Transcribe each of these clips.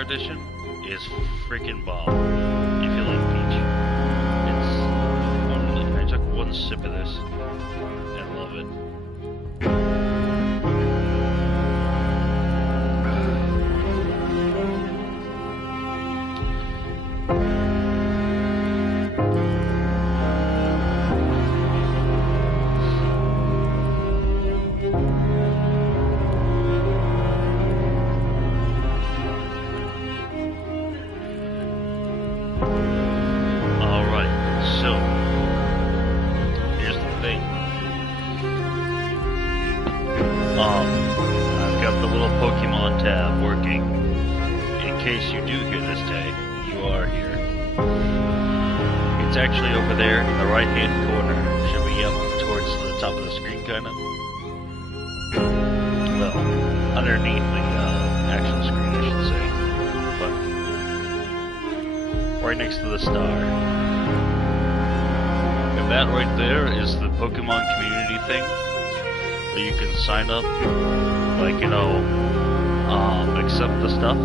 Edition is freaking bomb. If you like peach, it's unbelievable. I took one sip of this and love it. I've got the little Pokemon tab working. In case you do hear this tag, you are here. It's actually over there in the right-hand corner. Should be up towards the top of the screen, kind of. Well, underneath the actual screen, I should say. But right next to the star. And that right there is the Pokemon community thing. You can sign up, like, you know, accept the stuff.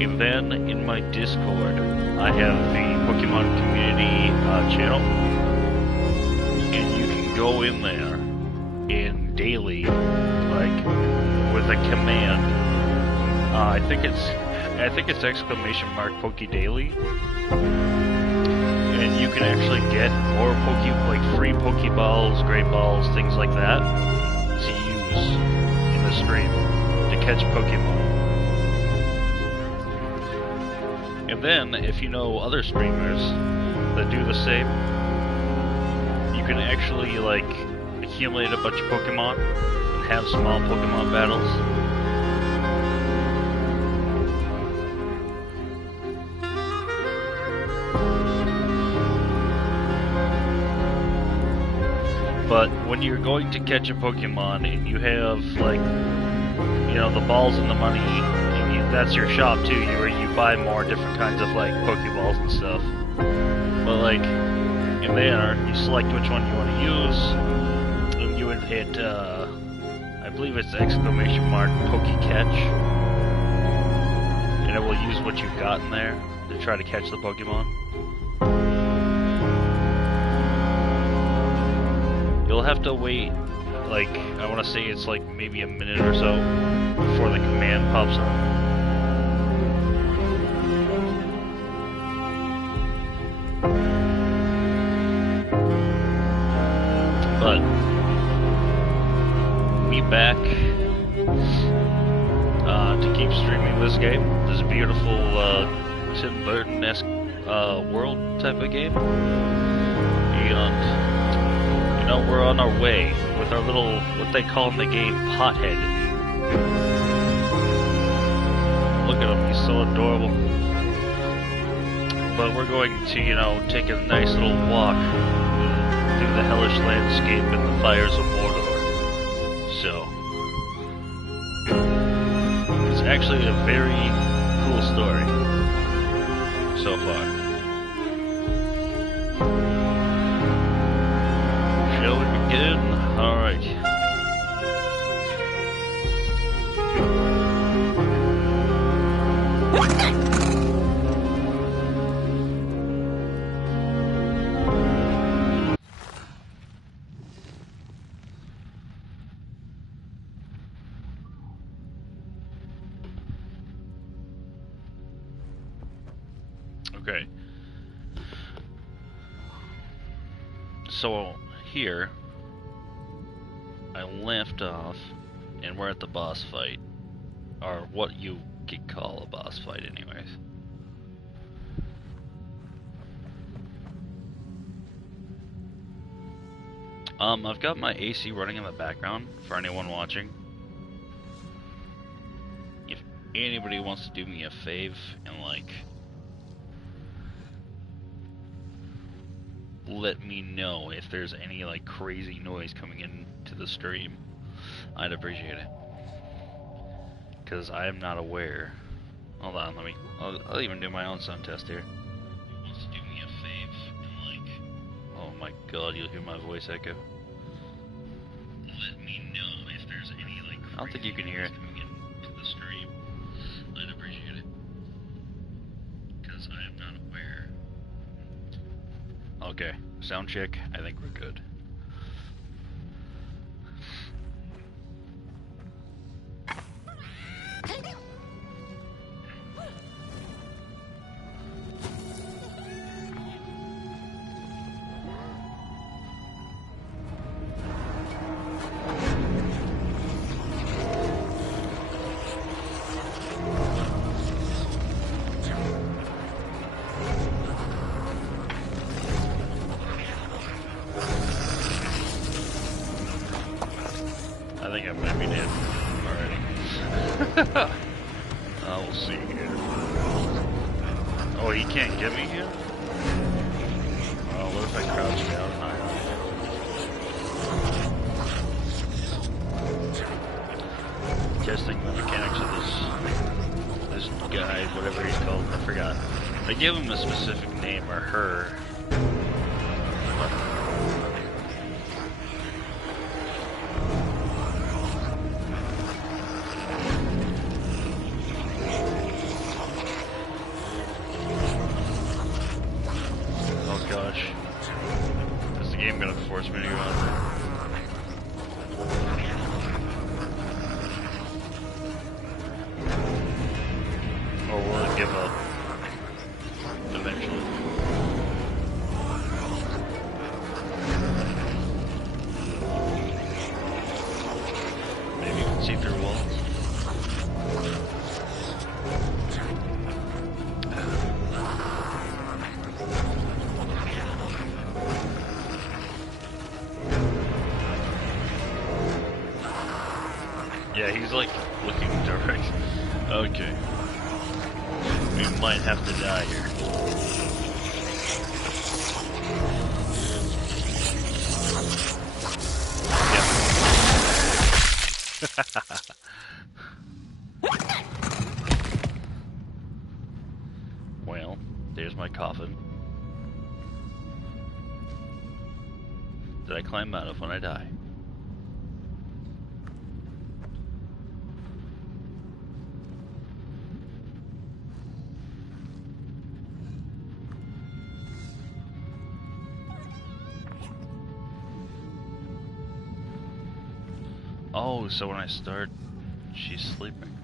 And then in my Discord, I have the Pokemon community channel. And you can go in there and daily, like, with a command. I think it's exclamation mark Pokedaily. And you can actually get more free Pokeballs, Great Balls, things like that to use in the stream to catch Pokemon. And then, if you know other streamers that do the same, you can actually, like, accumulate a bunch of Pokemon and have small Pokemon battles. when you're going to catch a Pokemon and you have, like, you know, the balls and the money, and that's your shop too, where you buy more different kinds of, like, Pokeballs and stuff. But, like, in there, you select which one you want to use, and you would hit, I believe it's exclamation mark Poke-Catch, and it will use what you've got in there to try to catch the Pokemon. You'll have to wait, like, I want to say it's like maybe a minute or so before the command pops up. But be back to keep streaming this game, this beautiful Tim Burton-esque world type of game. And you know, we're on our way with our little, what they call in the game, pothead. Look at him, he's so adorable. But we're going to, you know, take a nice little walk through the hellish landscape and the fires of Modor. So, it's actually a very cool story so far. Shall we begin? Alright. Okay. So, here, I left off, and we're at the boss fight. Or what you could call a boss fight, anyways. I've got my AC running in the background, for anyone watching. If anybody wants to do me a fave and, like, let me know if there's any, like, crazy noise coming into the stream, I'd appreciate it. Because I am not aware. Hold on, I'll even do my own sound test here. Who wants to do me a fave and, like, oh my god, you'll hear my voice echo. Let me know if there's any, like, crazy, I don't think you can hear it coming into the stream. I'd appreciate it. Because I am not aware. Okay, sound check. I think we're good. I think I might be dead already. We'll see here. Oh, he can't get me here? Well, what if I crouch down high? Testing the mechanics of this guy, whatever he's called, I forgot. They give him a specific name, or her. Is the game gonna force me to go out there? Or will it give up eventually? Maybe you can see through walls. Yeah, he's like looking direct. Okay. We might have to die here. Well, there's my coffin. That I climb out of when I die. Oh, so when I start, she's sleeping.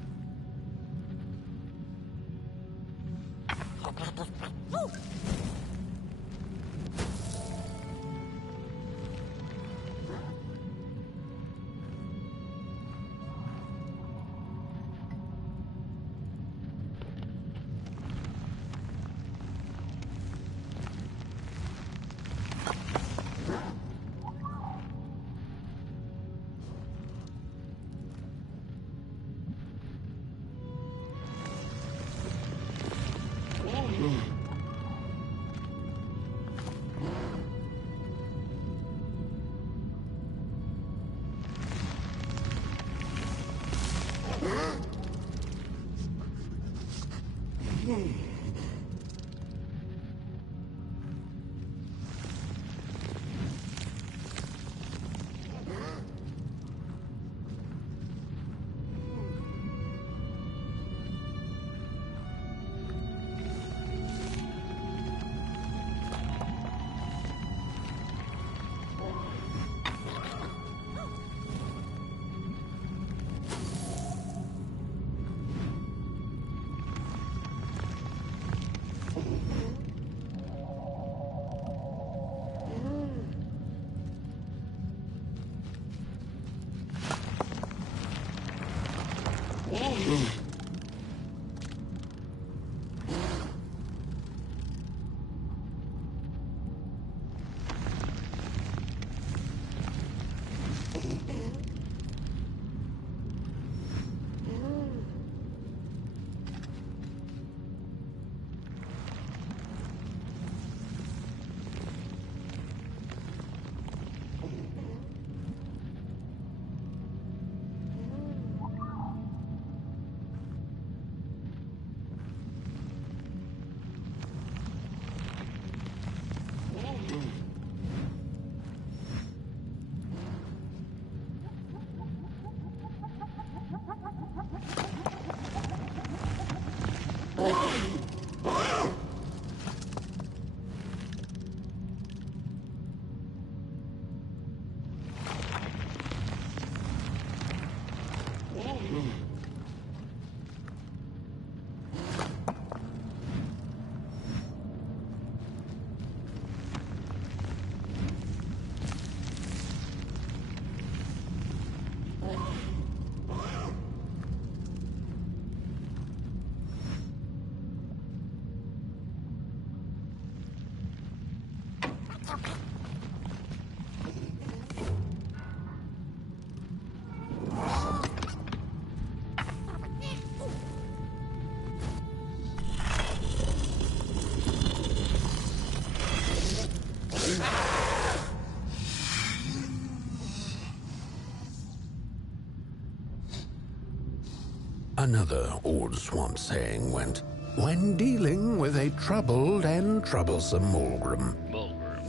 Another old swamp saying went, when dealing with a troubled and troublesome Mulgrim,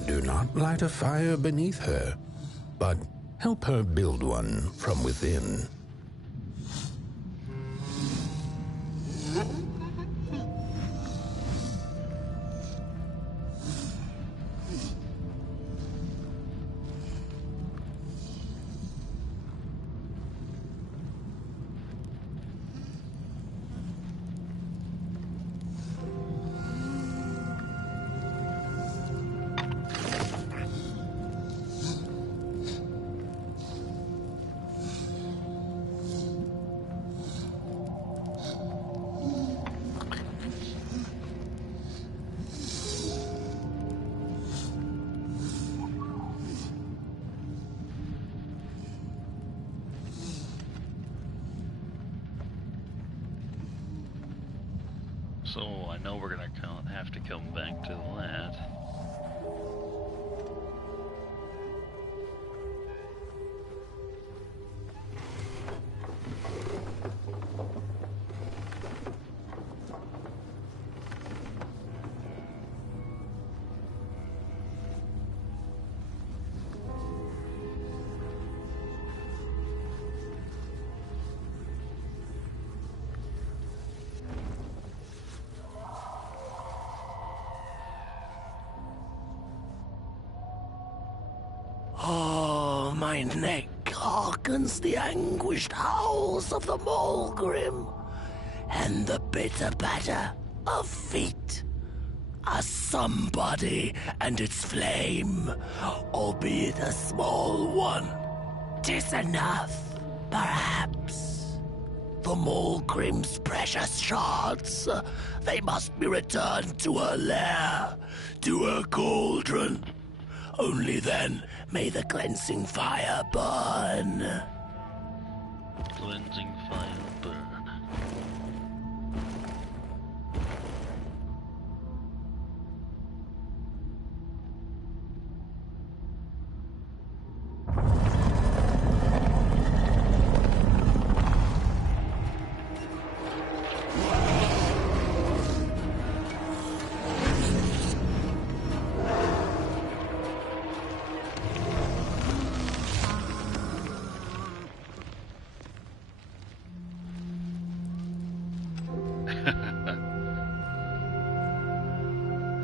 do not light a fire beneath her, but help her build one from within. So I know we're gonna have to come back to that. my neck hearkens the anguished howls of the Mulgrim, and the bitter patter of feet. A somebody and its flame, albeit a small one. 'Tis enough, perhaps. The Mulgrim's precious shards, they must be returned to her lair, to her cauldron. Only then may the cleansing fire burn. Cleansing fire burn.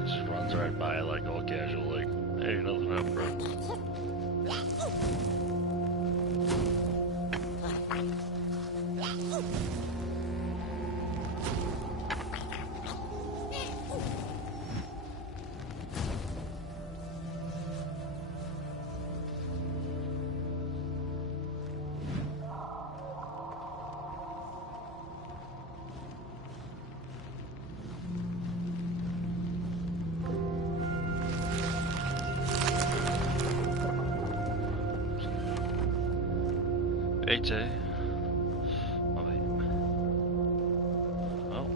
Just runs right by like all casual, like, hey, nothing up, bro. Hey, oh, wait. Oh.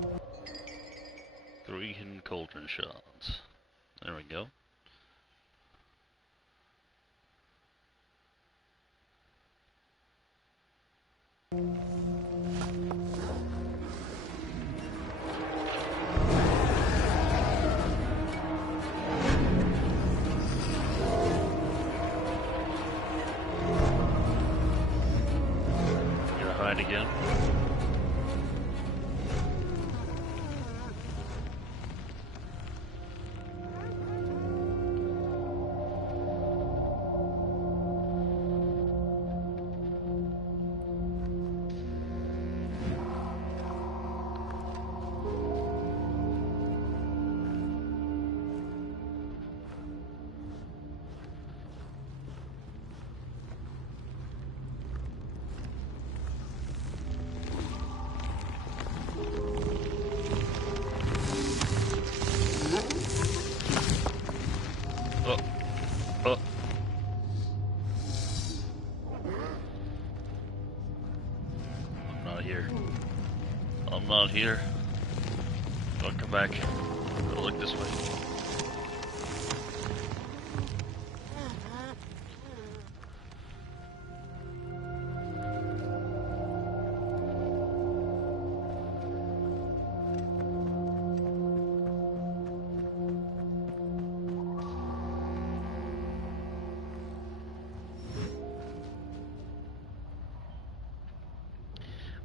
3 hidden cauldron shards. There we go. Again. Oh. I'm not here. I'm not here. Don't come back. Gotta look this way.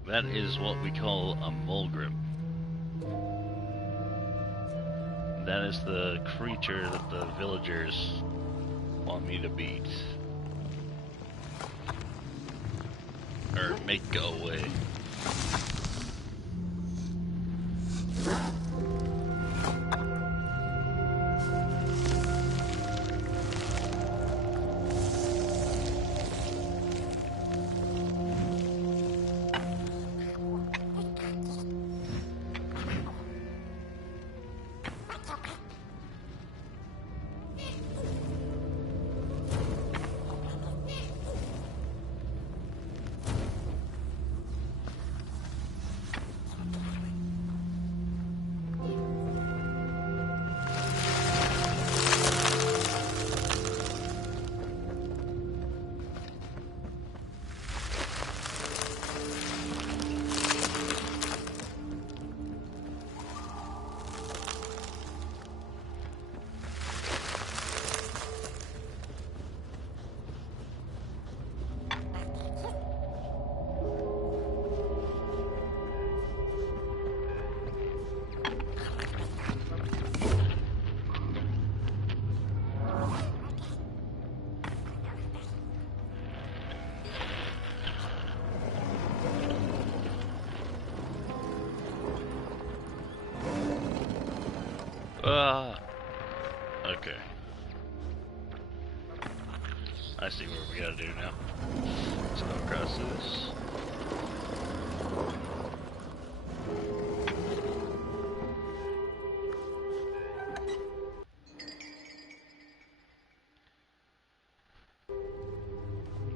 That is what we call a Mulgrim. That is the creature that the villagers want me to beat. Or make go away. Okay. I see what we gotta do now. Let's go across this.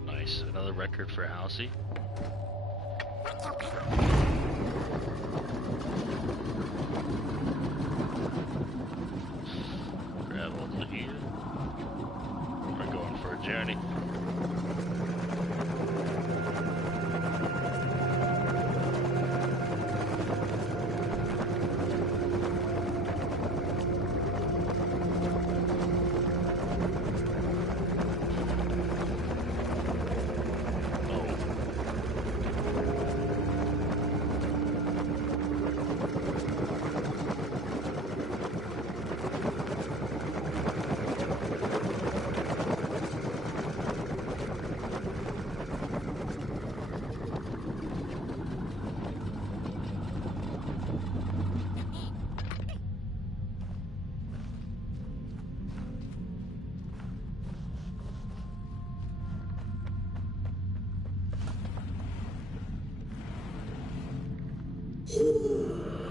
Nice. Another record for Halsey. Travel to here. We're going for a journey.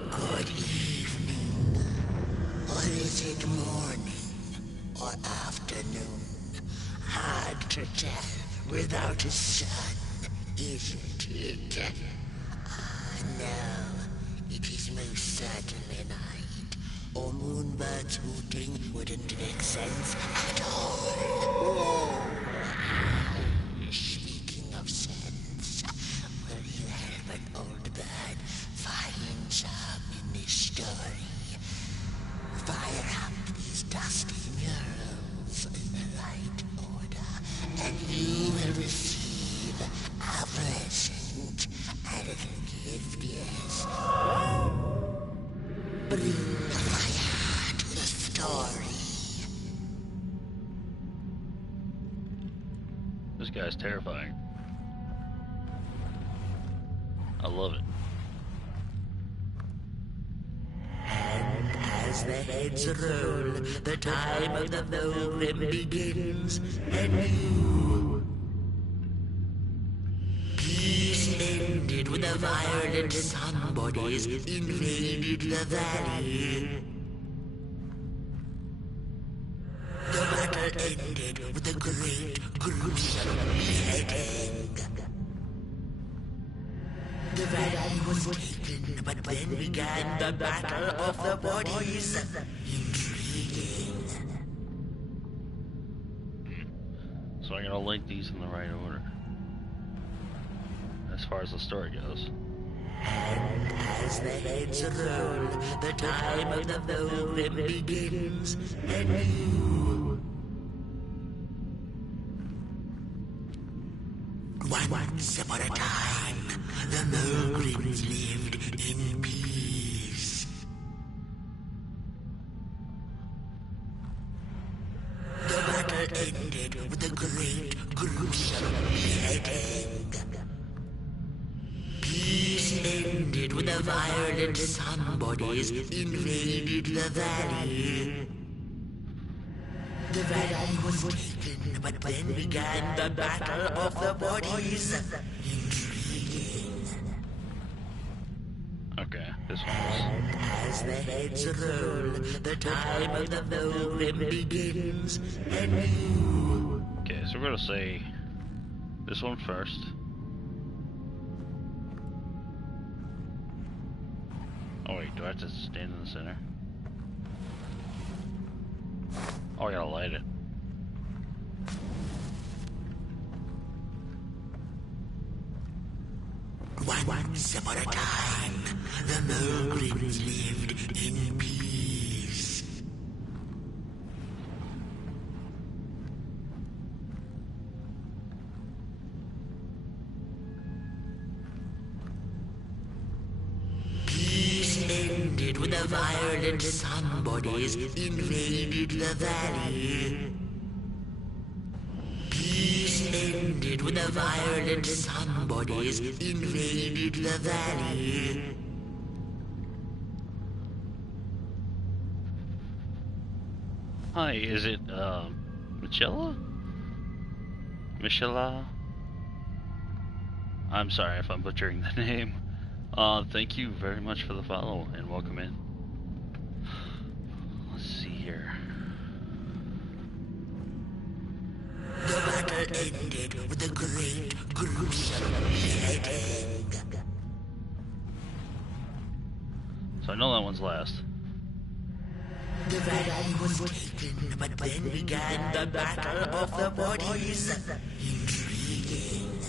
Good evening. Or is it morning or afternoon? Hard to tell without a sun, isn't it? No, it is most certainly night. Or moonbirds hooting wouldn't make sense at all. Speaking of sense, will you help an old bird find some in this story? Fire up these dusty murals in the right order, and you will receive a present, a little gift, yes. Bring the fire to the story. This guy's terrifying. I love it. And as the heads roll, the time of the Modor begins anew. Peace ended when the violent sun bodies invaded the valley. The battle ended with a great gruesome beheading. The valley was taken, but then began the battle of the bodies. Intriguing. So I'm gonna link these in the right order. As far as the story goes. And as the heads roll, the time of the Modor begins anew. Once upon a time, the Mogrims lived in peace. The battle ended with a great gruesome beheading. Peace ended when the violent sun bodies invaded the valley. The valley was taken, but then began the battle of the bodies. Intriguing. Okay, this one was. And as the heads roll, the time of the Modor begins anew. Okay, so we're gonna say this one first. Oh wait, do I have to stand in the center? Oh, I gotta light it. Once upon a time, the Mogrims lived in peace. Peace ended when the violent sun bodies invaded the valley. Peace ended when the violent sun bodies invaded the valley. Hi, is it, Michela? Michela? I'm sorry if I'm butchering the name. Thank you very much for the follow and welcome in. Let's see here. The battle ended with a great, gruesome beheading. So I know that one's last. The valley was taken, but then began the battle of the bodies. Intriguing.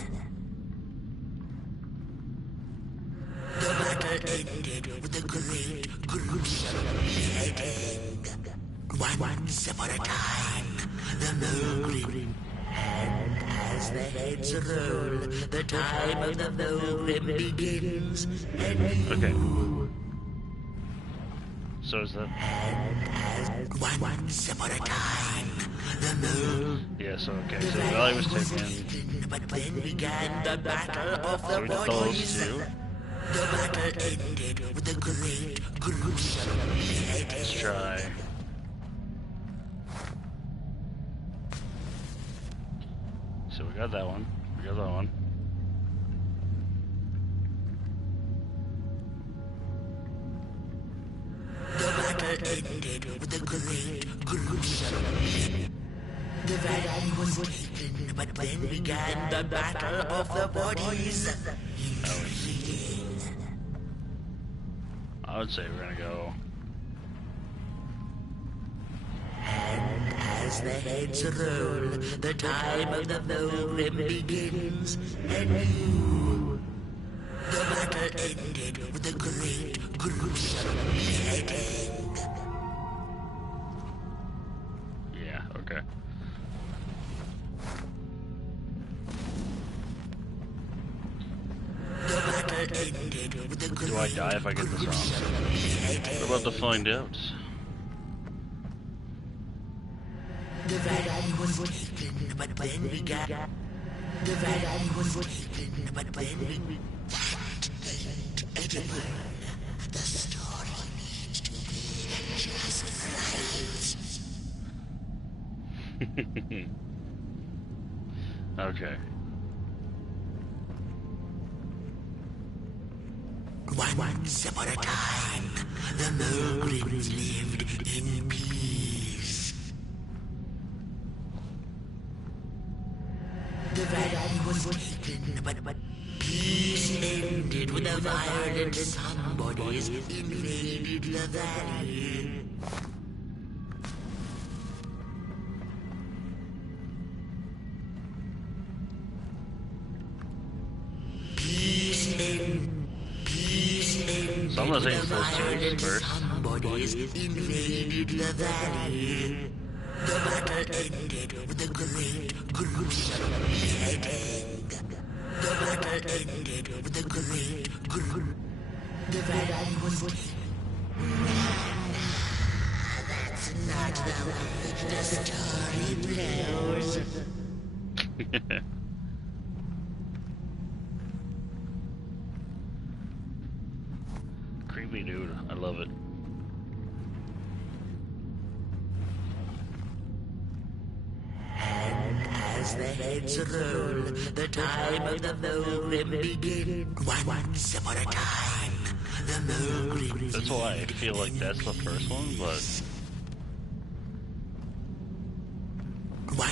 The battle ended with a great, gruesome beheading. Once upon a time, the Milgrim. And as the heads roll, the time of the Milgrim begins. Okay. So is that... Once upon a time, the Milgrim. Yeah, so okay, so the valley was taken. But then began the battle of So the we did those bodies. two. The battle ended with a great, gruesome beheading. Let's try... So we got that one. We got that one. The battle ended with a great, gruesome beheading. The valley was taken, but then began the battle of the bodies. Intriguing. I would say we're gonna go... And as the heads roll, the time of the Milgrim begins anew. The battle ended with a great, gruesome beheading. Yeah, okay. The battle ended with a great, Do I die if I get this wrong? We're about to find out. The valley was taken, but then began. The valley was taken, but then began. That ain't edible. The story needs to be just right. Okay. Once upon a time, the Milgrims lived in peace. The valley was taken, but peace ended when the violent somebodies invaded the valley. Peace ended. So I'm gonna say those two first. Somebodies invaded the valley. The battle ended with a great, gruesome beheading. The battle ended with a great, gruesome. The valley was taken. That's not the way the story plays. Creepy dude, I love it. And as the heads roll, the time of the Milgrim begins. Once upon a time, the Milgrim. That's why I feel like that's the first one, but...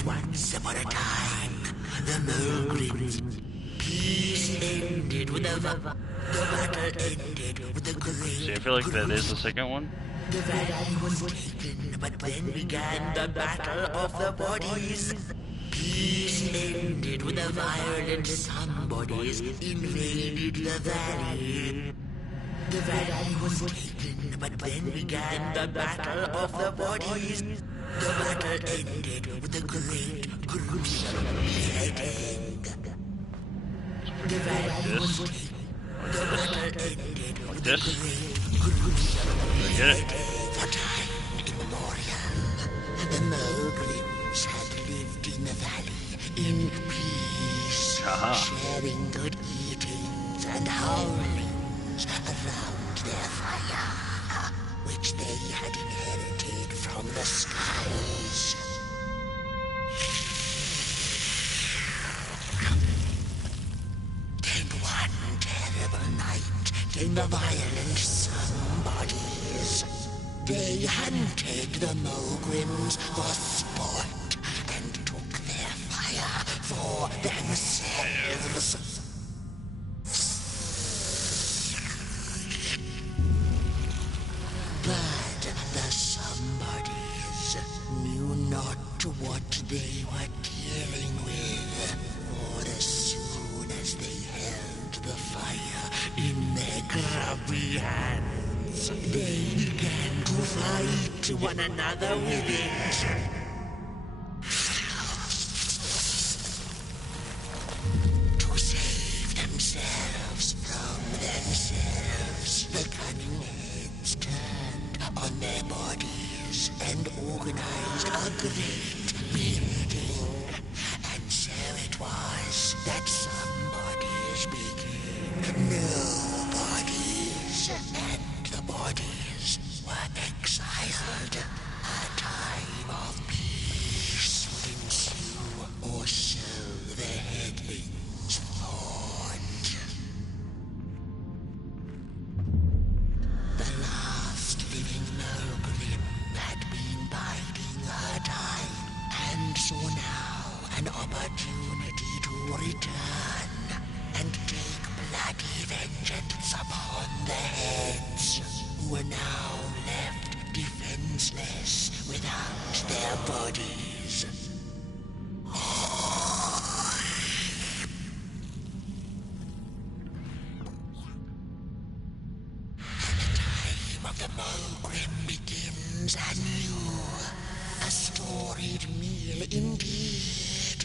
Once upon a time, the Milgrim. Peace ended with the battle ended with a great. See, I feel like that is the second one. The valley was taken, but then began the battle of the bodies. Peace ended when the violent somebodies invaded the valley. The valley was taken, but then began the battle of the bodies. The battle ended with a great, gruesome beheading. The valley was taken. The battle ended with a This? great, gruesome Did I get it? for time immemorial, the Milgrims had lived in the valley in peace, sharing good eatings and howlings around their fire, which they had inherited from the sky in the violent somebodies. They hunted the Mogrims for sport and took their fire for themselves. But the somebodies knew not what they were dealing with, for as soon as they held the fire in their grubby hands, they began to fight one another with it. To save themselves from themselves, the cunning heads turned on their bodies and organized a great building. And so it was that somebodies became nobodies, and the bodies were exiled. A time of peace would ensue, or so the headlings thought. The last living Mogrim had been biding her time, and saw now an opportunity to return and take bloody vengeance upon the heads, who were now left defenseless without their bodies. Of the Mogrim begins anew. A storied meal indeed.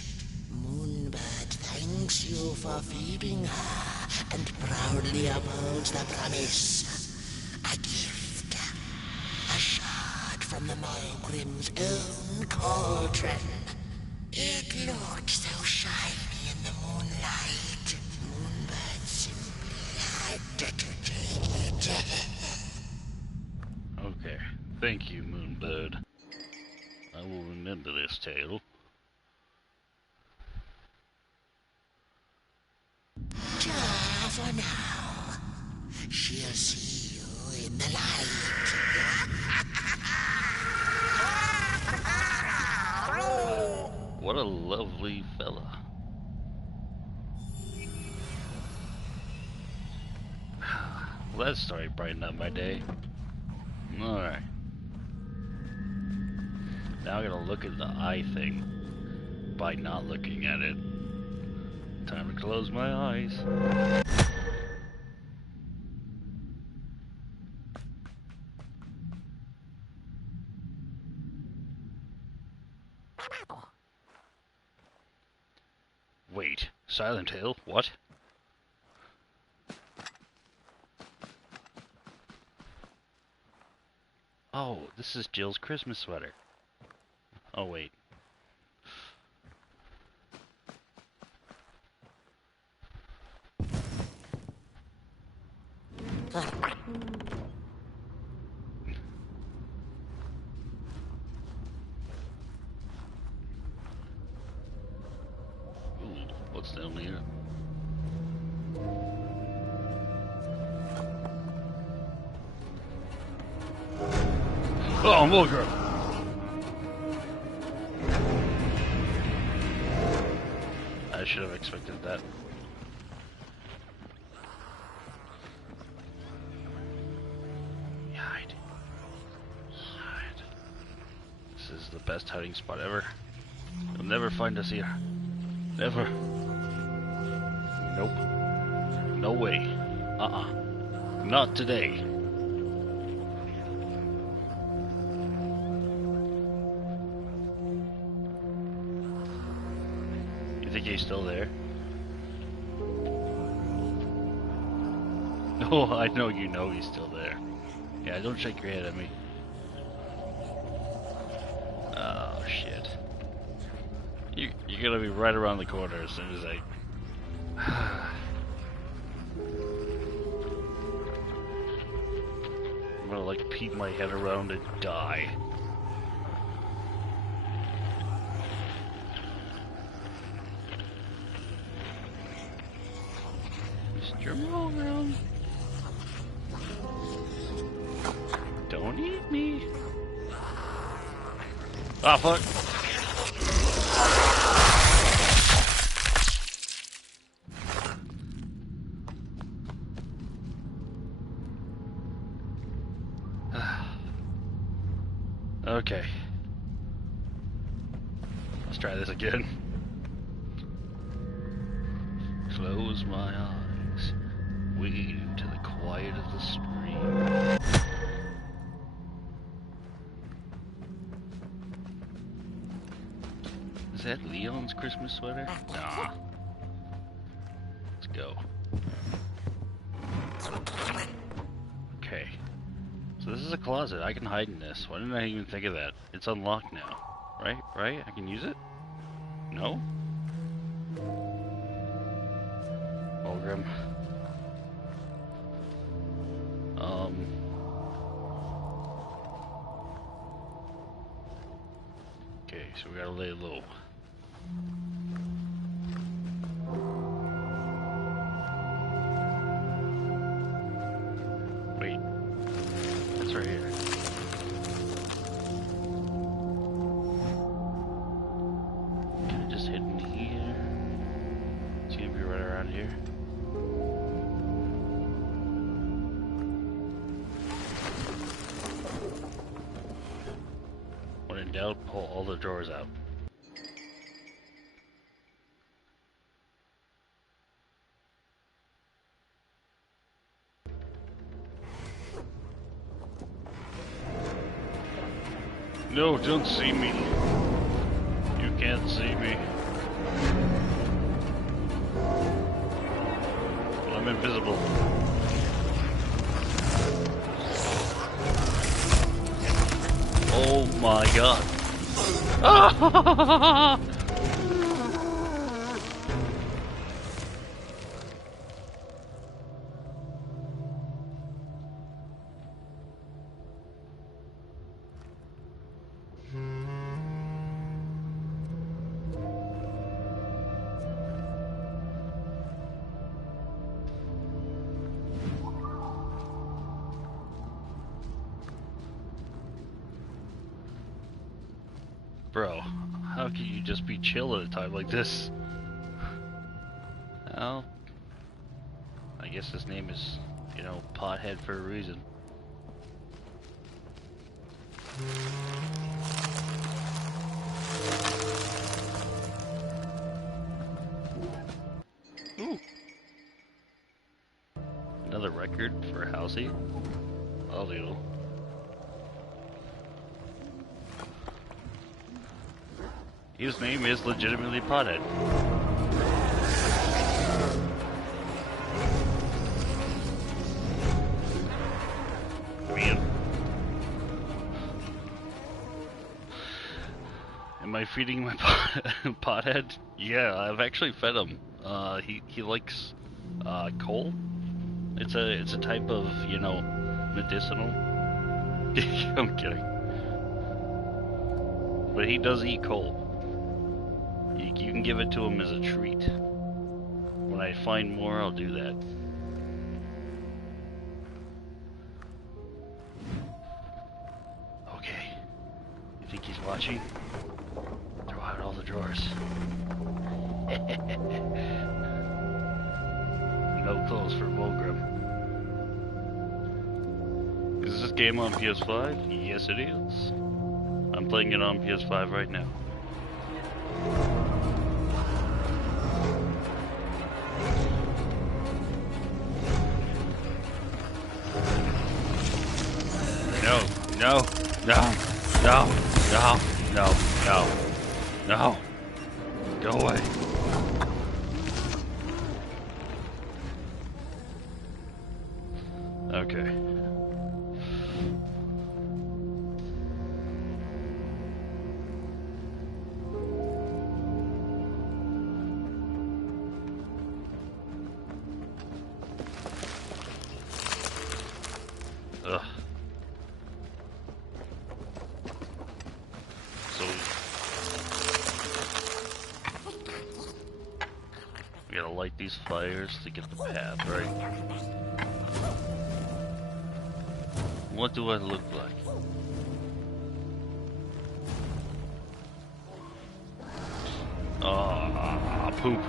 Moonbird thanks you for feeding her and proudly upholds the promise. A gift. A shard from the Mogrim's own cauldron. It looked so shiny in the moonlight. Moonbird simply had to take it. Okay, thank you, Moonbird. I will remember this tale. Just for now. She'll see you in the light. What a lovely fella. Well, that story brightened up my day. Alright. Now I gotta look at the eye thing by not looking at it. Time to close my eyes. Wait, Silent Hill? What? Oh, this is Jill's Christmas sweater. Oh, wait. Ooh, what's down here? Oh, Mulgrim! I should have expected that. Hide. Hide. This is the best hiding spot ever. You'll never find us here. Never. Nope. No way. Not today. You think he's still there? Oh, I know you know he's still there. Yeah, don't shake your head at me. Oh, shit. You're gonna be right around the corner as soon as I... I'm gonna, like, peek my head around and die. Mr. Mulgrim. me. Ah, fuck. Okay. Let's try this again. Close my eyes. Wade into the quiet of the stream. Is that Leon's Christmas sweater? Nah. Let's go. Okay. So this is a closet. I can hide in this. Why didn't I even think of that? It's unlocked now. Right? Right? I can use it? No? Mulgrim. Okay, so we gotta lay low. Wait. It's right here. Can I just hit in here? It's gonna be right around here. When in doubt, pull all the drawers out. No, don't see me. You can't see me. Well, I'm invisible. Oh my god. Ah! Bro, how can you just be chill at a time like this? Well, I guess his name is, you know, Pothead for a reason. Ooh. Another record for Halsey? I'll do. His name is legitimately Pothead. Man. Am I feeding my pothead? Yeah, I've actually fed him. He likes coal. It's a type of, you know, medicinal. I'm kidding. But he does eat coal. You can give it to him as a treat. When I find more, I'll do that. Okay. You think he's watching? Throw out all the drawers. No clothes for Mulgrim. Is this game on PS5? Yes, it is. I'm playing it on PS5 right now. No, no, no, no, no, no, no. Go away. Okay. Ugh. We gotta light these fires to get the path, right? What do I look like? poop.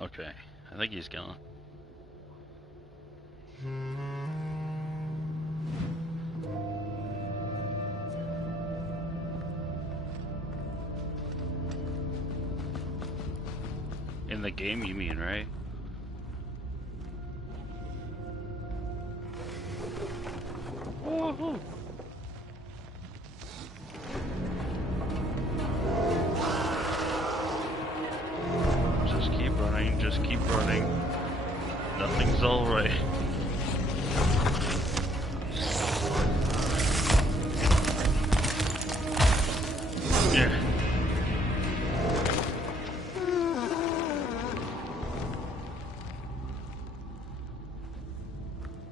Okay, I think he's gone. In the game, you mean, right? Woohoo! Just keep running, just keep running. Nothing's alright. Yeah.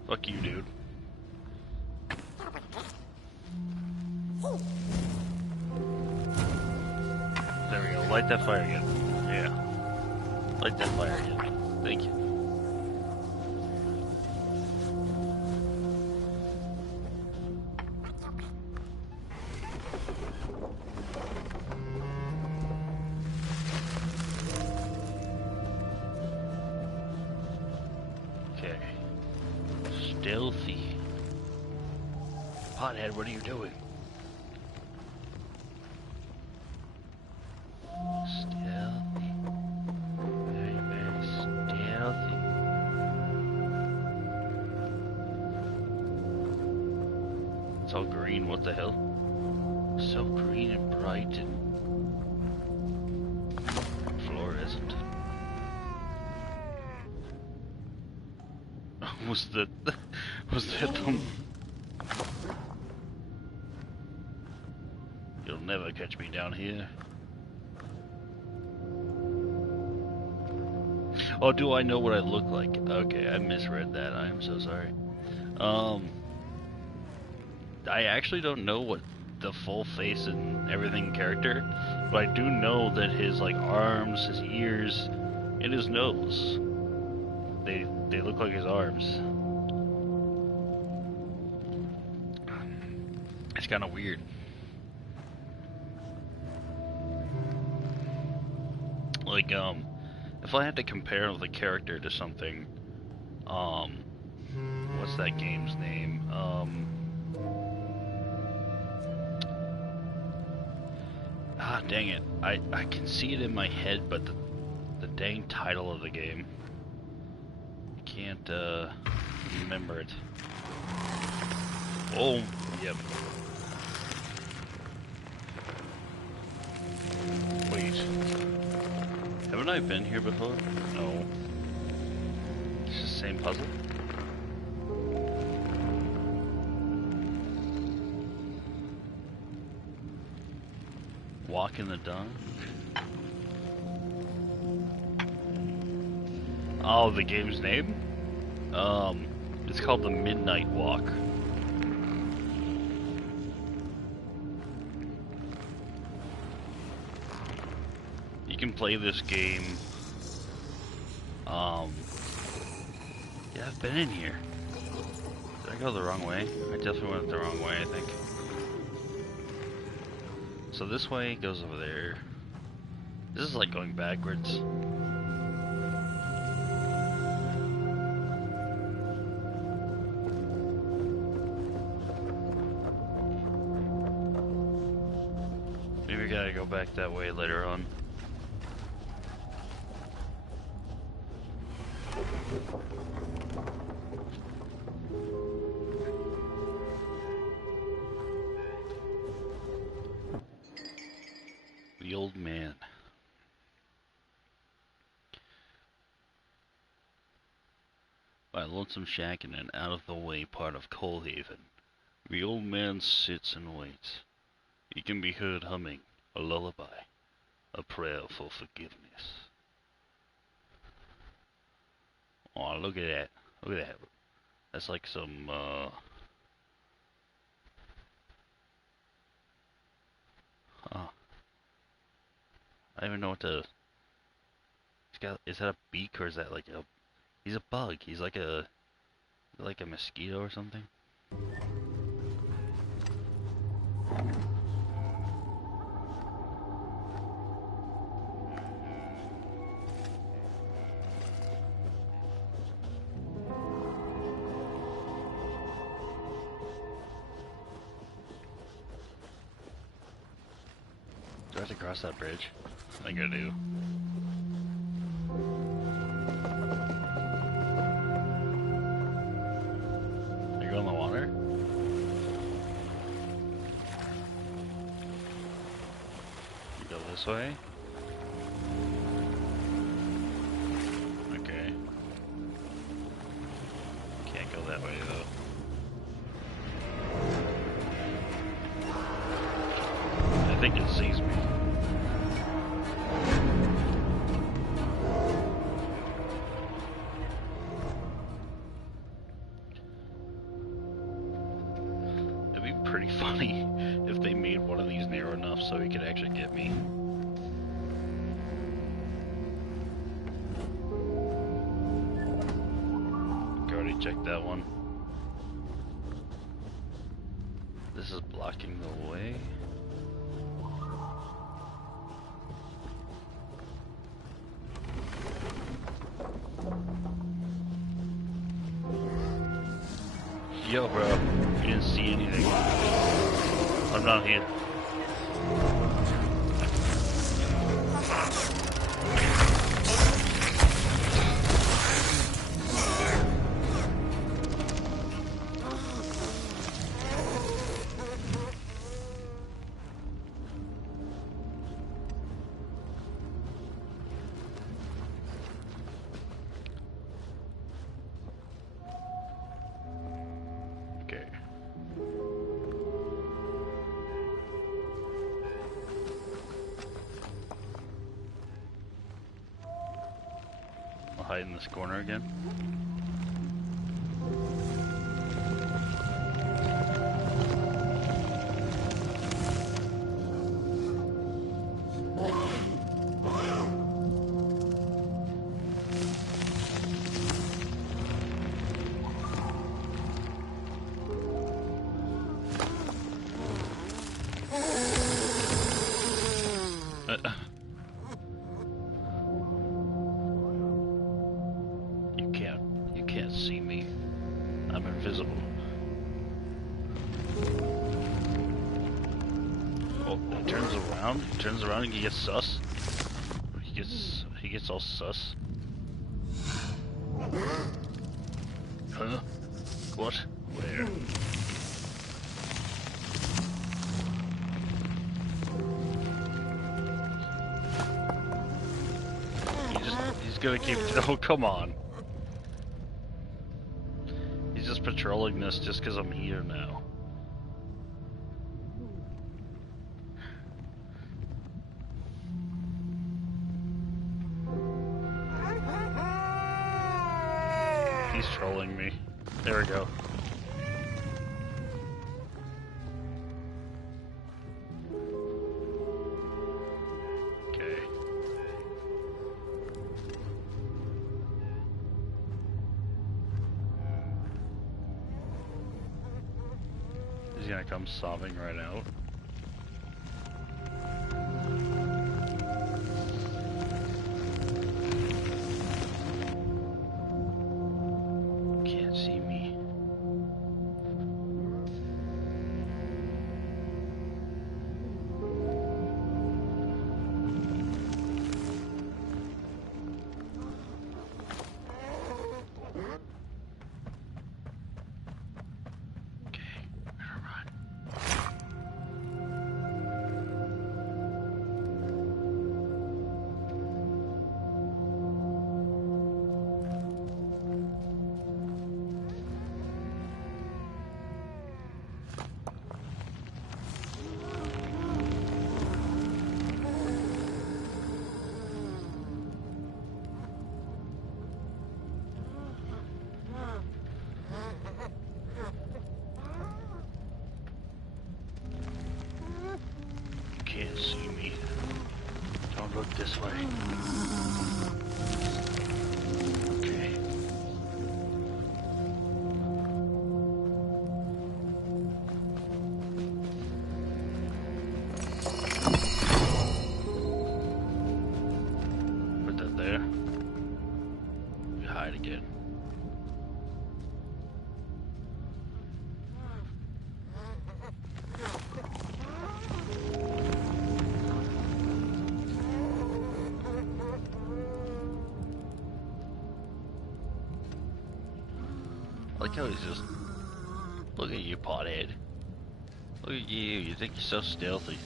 Fuck you, dude. There we go. Light that fire again. Yeah. Light that fire again. Thank you. Okay. Stealthy. Pothead, what are you doing? Stealthy. Very, very stealthy. It's all green, what the hell? So green and bright and fluorescent. Was that them? You'll never catch me down here. Oh, do I know what I look like? Okay, I misread that. I am so sorry. I actually don't know what the full face and everything character, but I do know that his like arms, his ears, and his nose, they look like his arms. It's kind of weird. Like if I had to compare the character to something, what's that game's name? Dang it. I can see it in my head, but the dang title of the game, I can't remember it. Oh, yep. Wait. Haven't I been here before? No. It's just the same puzzle? Walk in the dark? Oh, the game's name? It's called the Midnight Walk. You can play this game. Yeah, I've been in here. Did I go the wrong way? I definitely went the wrong way, I think. So this way goes over there. This is like going backwards. Maybe we gotta go back that way later on. The old man. By a lonesome shack in an out-of-the-way part of Coalhaven, the old man sits and waits. He can be heard humming a lullaby, a prayer for forgiveness. Oh, look at that. Look at that. That's like some, huh. I don't even know what to... It's got, is that a beak or is that like a... He's a bug. He's like a... Like a mosquito or something? Do I have to cross that bridge? I think I do. You go in the water? You go this way? Okay. Can't go that way though. I think it sees me. It'd be pretty funny if they made one of these narrow enough so he could actually get me. Already checked that one. This is blocking the way. Yo, bro, you didn't see anything. I'm not here. Okay. I'll hide in this corner again. You can't see me. I'm invisible. Oh, he turns around. He turns around and he gets sus. He gets all sus. Huh? What? Where? He's gonna keep. Oh, come on. He's just patrolling this just because I'm here now. He's trolling me. There we go. Okay. He's gonna come sobbing right out. Can't see me. Okay, better run. You can't see me. Don't look this way. Okay. did. I like how he's just... Look at you, pothead. Look at you. You think you're so stealthy.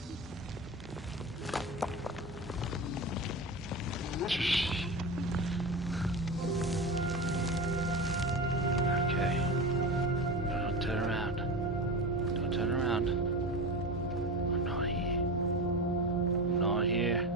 Okay. Don't turn around. Don't turn around. I'm not here. I'm not here.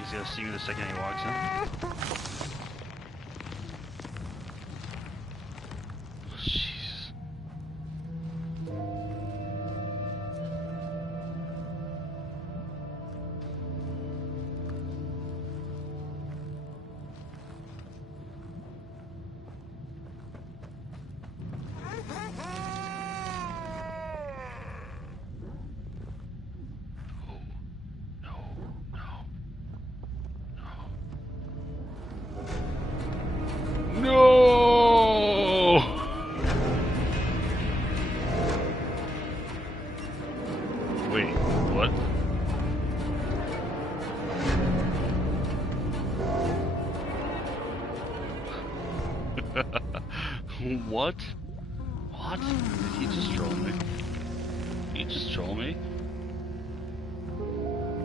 He's gonna see you the second he walks in. Oh, jeez. Oh, no, no. No! Wait, what? What? What? Did he just troll me? Did he just troll me?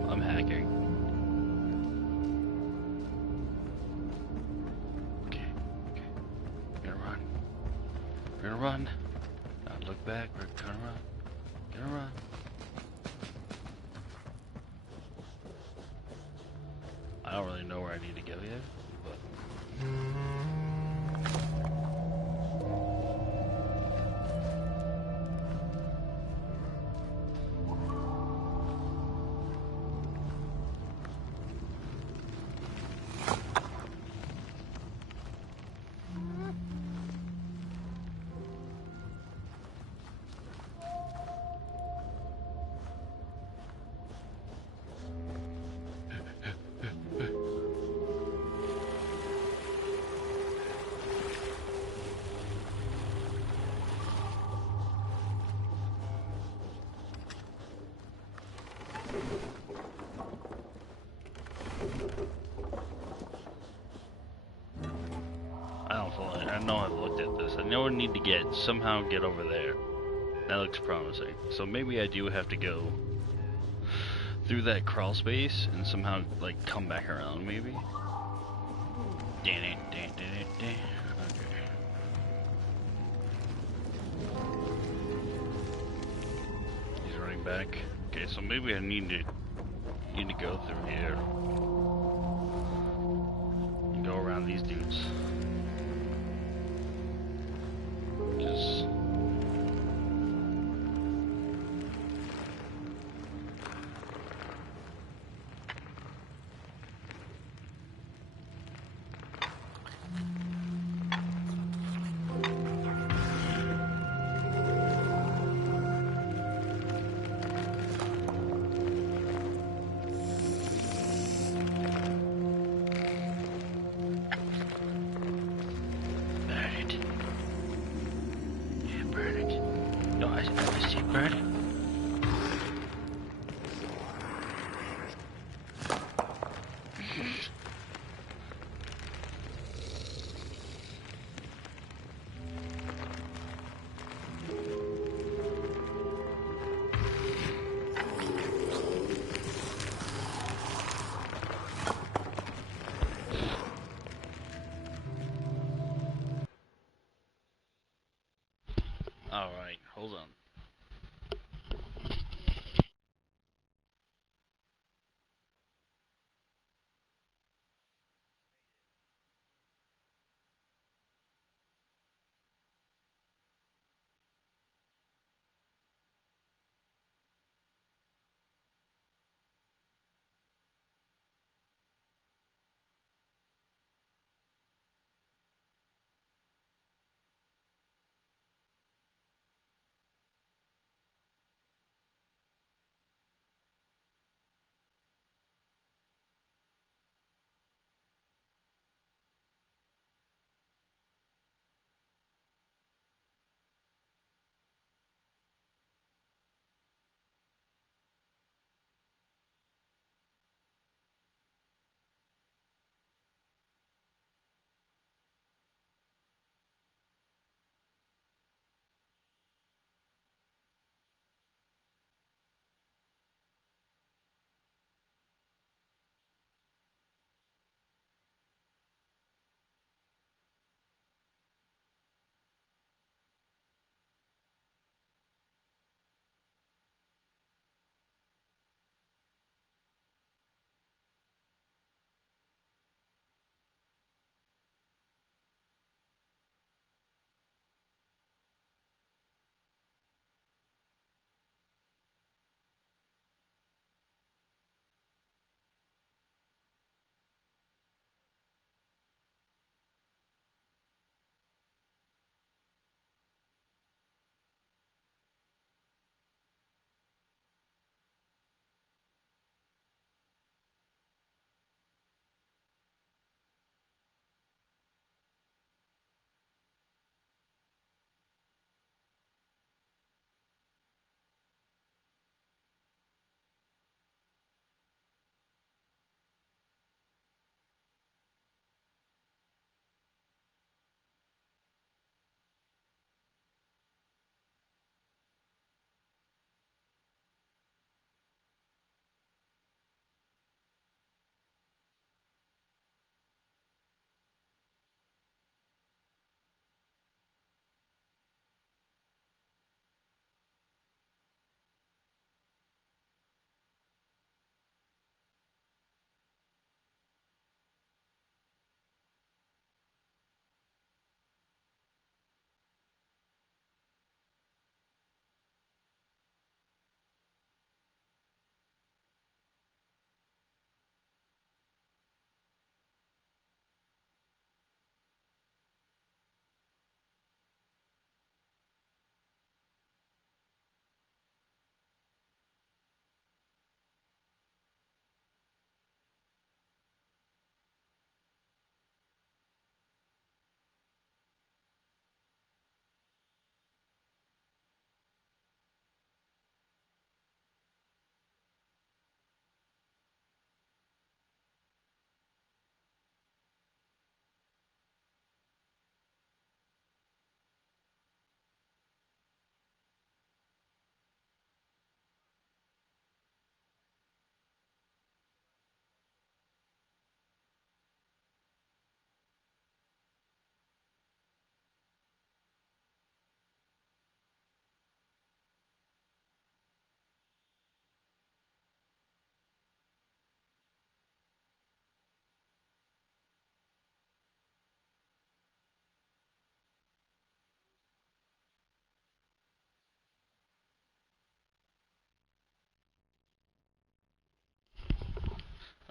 I'm hacking. Okay. We're gonna run. We're gonna run. Not look back. We're gonna run. Gonna run. I don't really know where I need to go yet, but... I know I've looked at this. I know I need to somehow get over there. That looks promising. So maybe I do have to go through that crawl space and somehow like come back around maybe. Okay. He's running back. Okay, so maybe I need to go through here and go around these dudes. Just alright, hold on.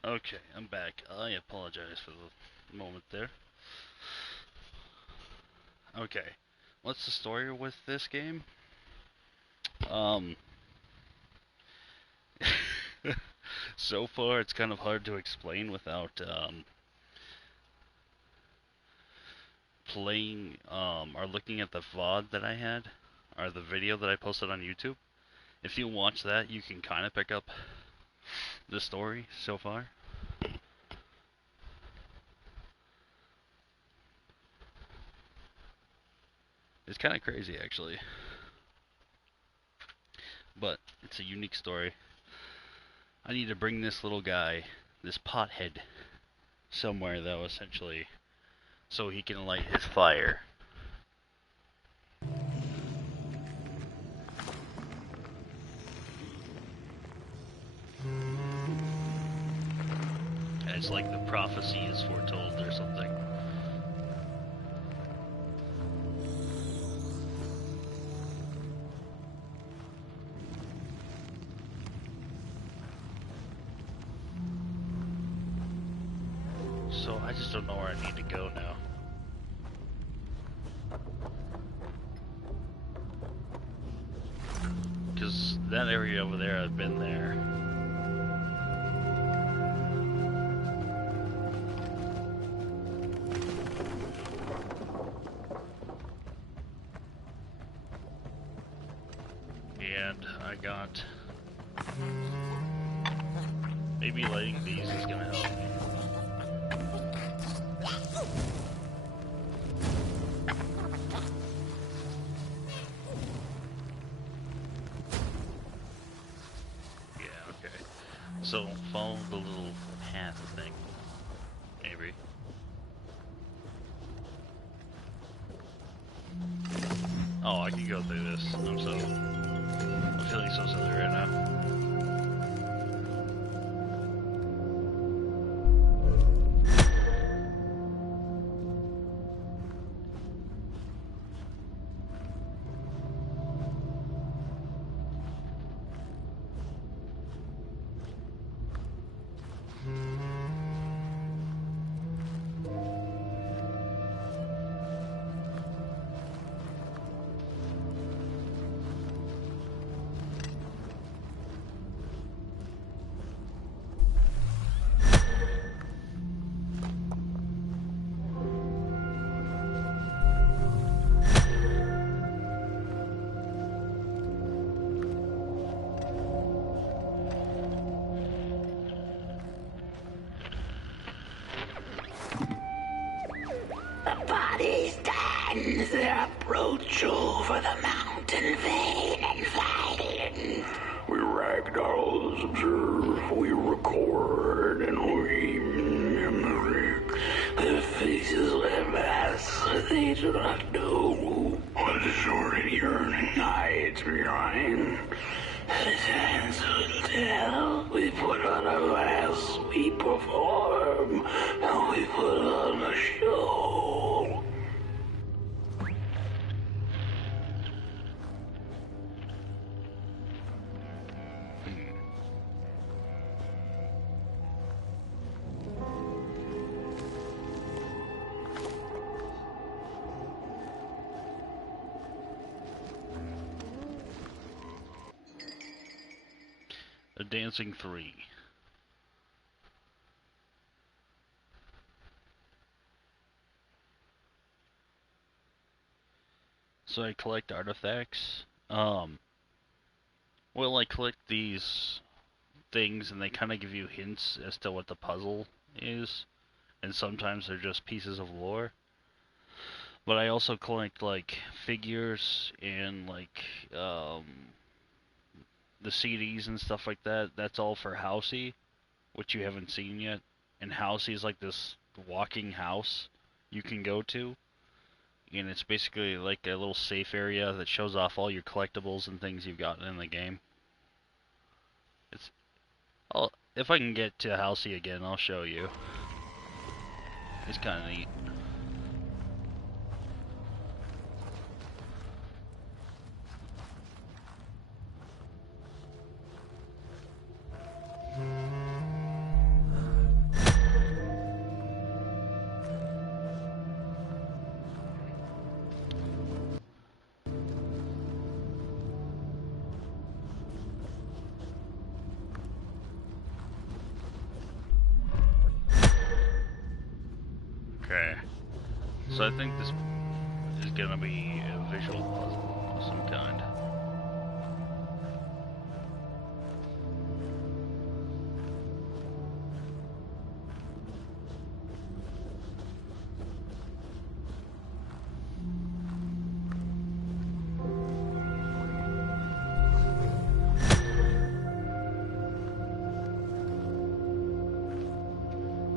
Okay, I'm back. I apologize for the moment there. Okay, what's the story with this game? So far it's kind of hard to explain without playing or looking at the VOD that I had, or the video that I posted on YouTube. If you watch that, you can kind of pick up the story so far. It's kind of crazy, actually. But it's a unique story. I need to bring this little guy, this pothead, somewhere, though, essentially, so he can light his fire. It's like the prophecy is foretold or something. So I just don't know where I need to go now. Because that area over there, I've been there. And I got... Maybe lighting these is gonna help. Yeah, okay. So follow the little path thing. Maybe. Oh, I can go through this. I'm feeling so silly right now. Bodies dance their approach over the mountain vein and fighting. We ragdolls observe, we record, and we mimic. Their faces their masks, they do not know what the short and yearning nights behind. The hands will tell. We put on a mask, we perform, and we put on a show. A dancing 3. So I collect artifacts. Well, I collect these things and they kind of give you hints as to what the puzzle is. And sometimes they're just pieces of lore. But I also collect, like, figures and, like, the CDs and stuff like that. That's all for Housey, which you haven't seen yet. And Housey is like this walking house you can go to. And it's basically like a little safe area that shows off all your collectibles and things you've gotten in the game. If I can get to Housey again, I'll show you. It's kind of neat. Okay. So I think this is gonna be a visual puzzle of some kind.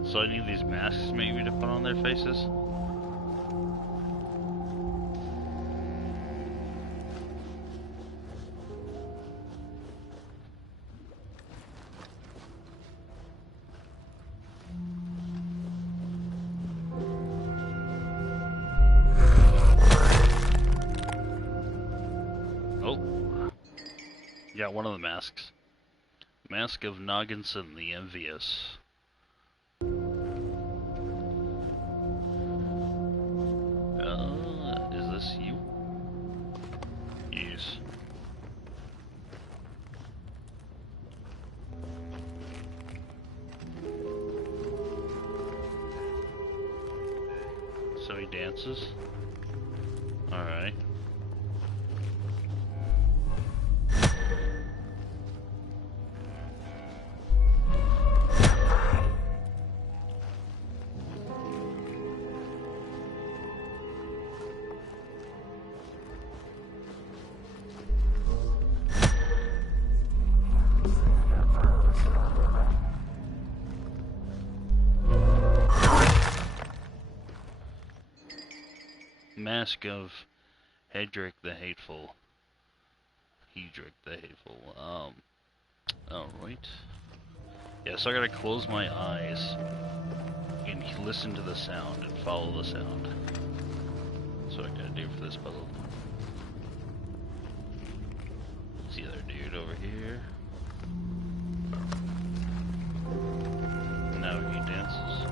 So I need these masks maybe to put on their faces? Oh. Yeah, one of the masks. Mask of Nogginson the Envious. Is this you? Yes. So he dances? Alright. Mask of Hedrick the Hateful. Hedrick the Hateful. Alright. Yeah, so I gotta close my eyes and listen to the sound and follow the sound. That's what I gotta do for this puzzle. It's the other dude over here. Now he dances.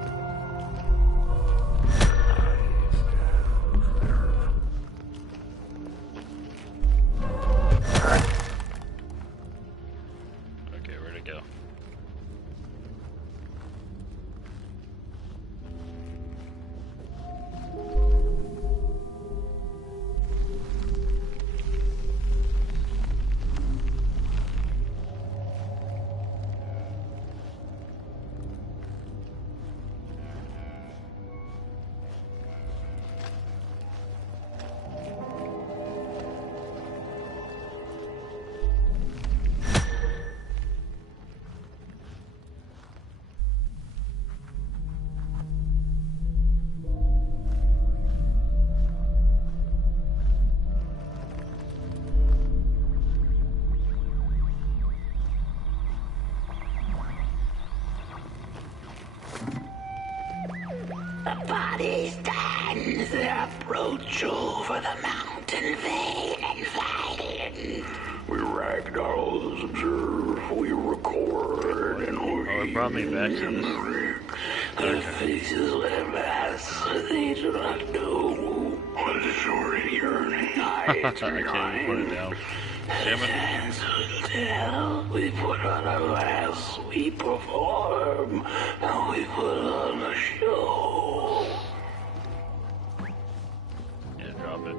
Okay, where'd it go? The body stands their approach over the mountain vein and fighting. We ragdolls observe, we record, and we... Oh, it brought me back to this. Their faces wear masks, they do not know what is your yearning eyes I can't even put it down. Damn it. Hands will tell. We put on a mask, we perform, and we put on a show. Yeah, drop it.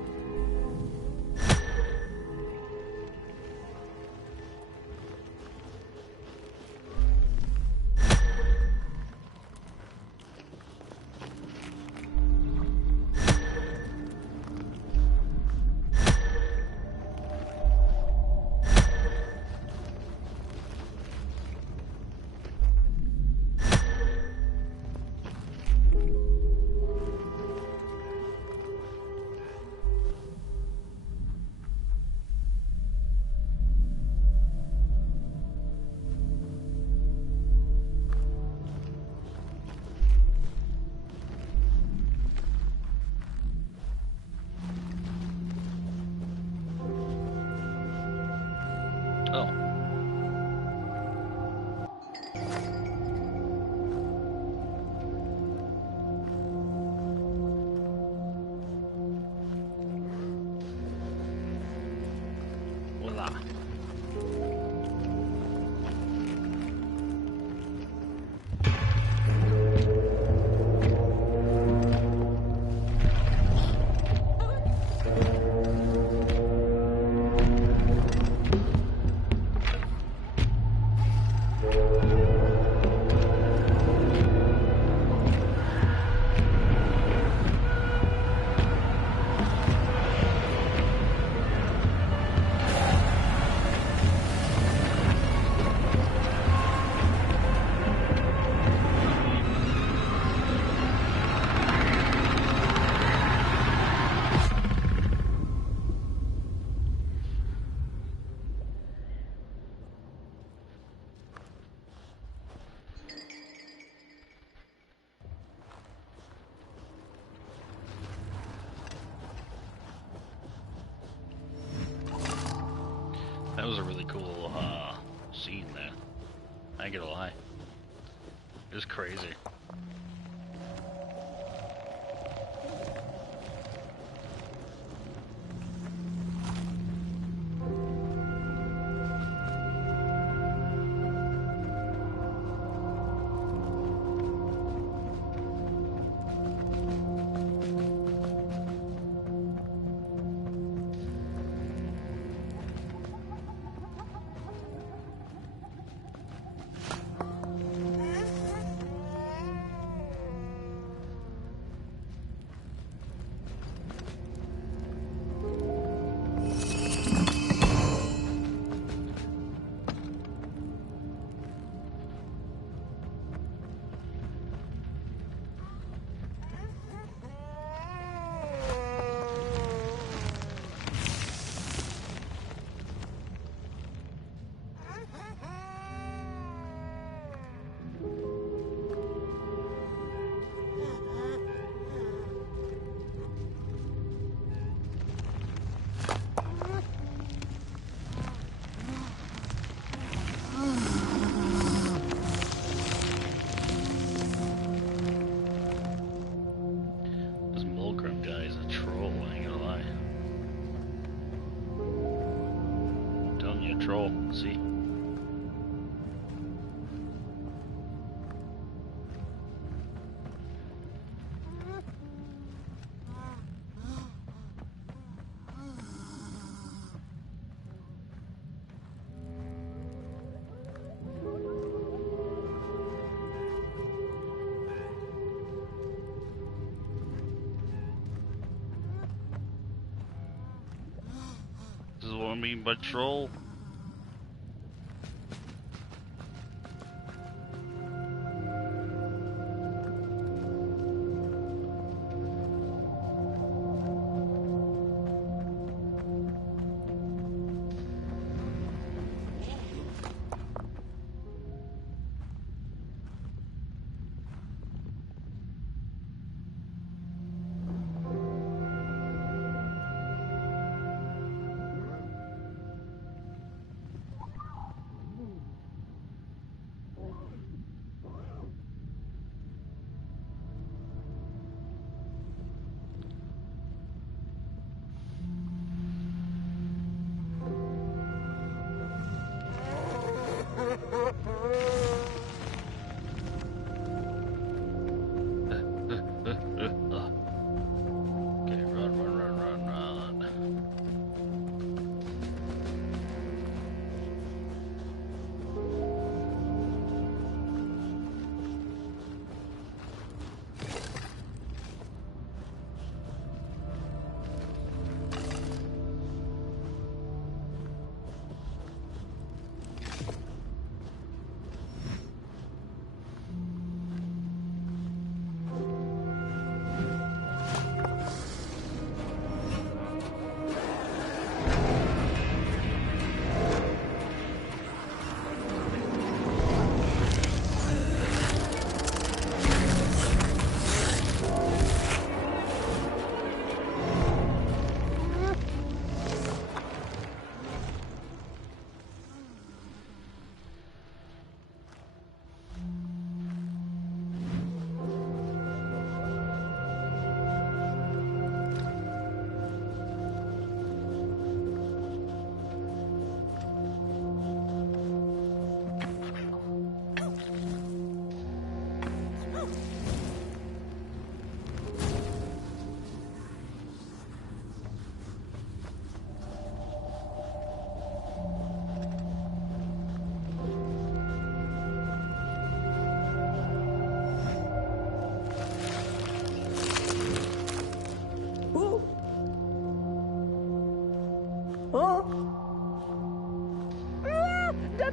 That was a really cool scene there. I ain't gonna lie. It was crazy. Troll, see? This is what I mean by troll.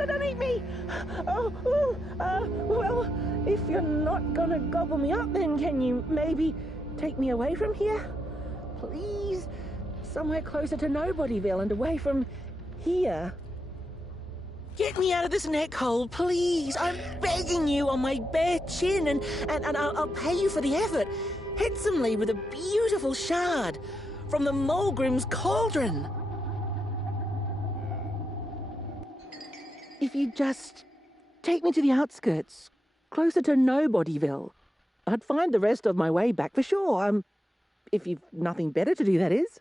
Don't eat me! Well, if you're not gonna gobble me up, then can you maybe take me away from here? Please? Somewhere closer to Nobodyville and away from here. Get me out of this neck hole, please. I'm begging you on my bare chin, and I'll pay you for the effort. Handsomely with a beautiful shard from the Mulgrim's cauldron. if you just take me to the outskirts, closer to Nobodyville, I'd find the rest of my way back for sure. If you've nothing better to do, that is.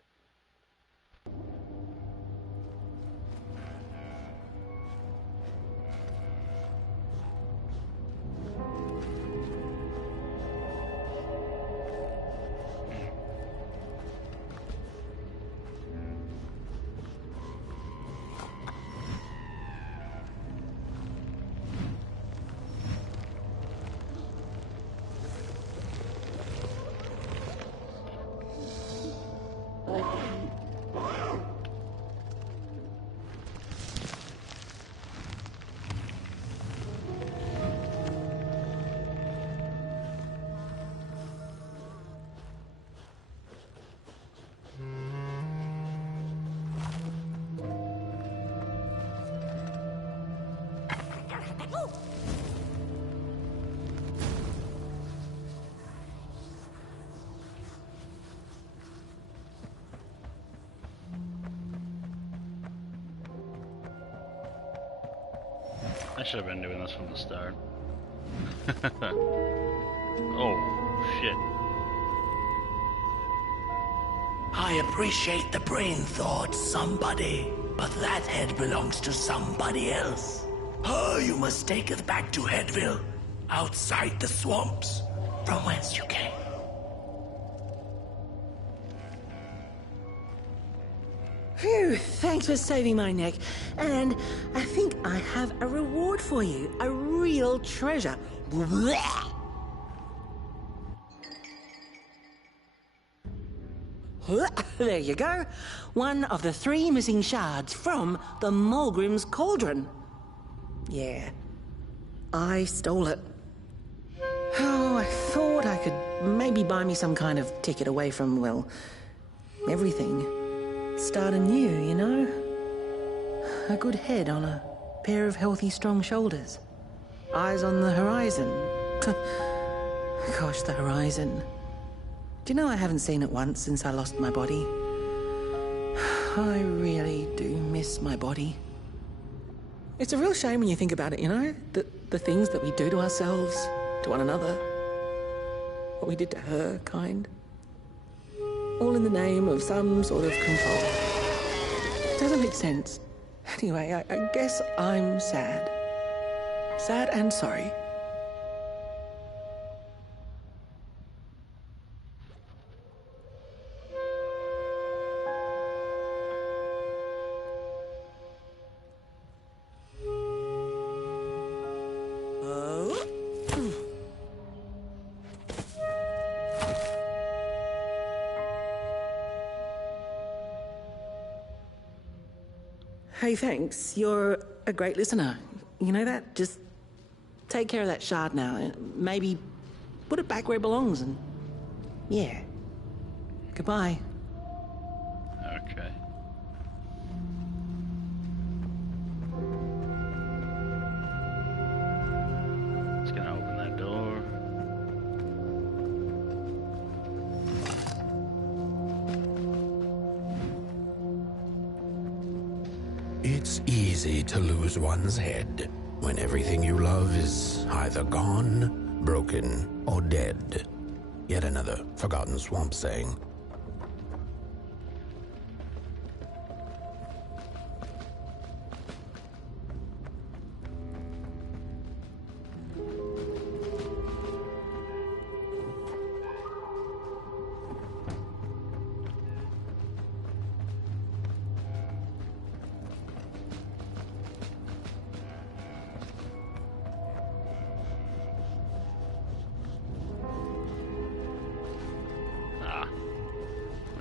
I should have been doing this from the start. Oh, shit. I appreciate the brain thought, somebody, but that head belongs to somebody else. Oh, you must take us back to Headville, outside the swamps, from whence you came. Phew, thanks for saving my neck. And I think I have a reward for you. A real treasure. There you go. One of the 3 missing shards from the Mulgrim's Cauldron. Yeah, I stole it. Oh, I thought I could maybe buy me some kind of ticket away from, well, everything. Start anew, you know? A good head on a pair of healthy, strong shoulders. Eyes on the horizon. Gosh, the horizon. Do you know I haven't seen it once since I lost my body? I really do miss my body. It's a real shame when you think about it, you know? The things that we do to ourselves, to one another. What we did to her, kind. All in the name of some sort of control. It doesn't make sense. Anyway, I guess I'm sad. Sad and sorry. Hey, thanks. You're a great listener. You know that? Just take care of that shard now. Maybe put it back where it belongs and... yeah. Goodbye. Okay. Just gonna open that door. It's easy to lose one's head when everything you love is either gone, broken, or dead. Yet another forgotten swamp saying.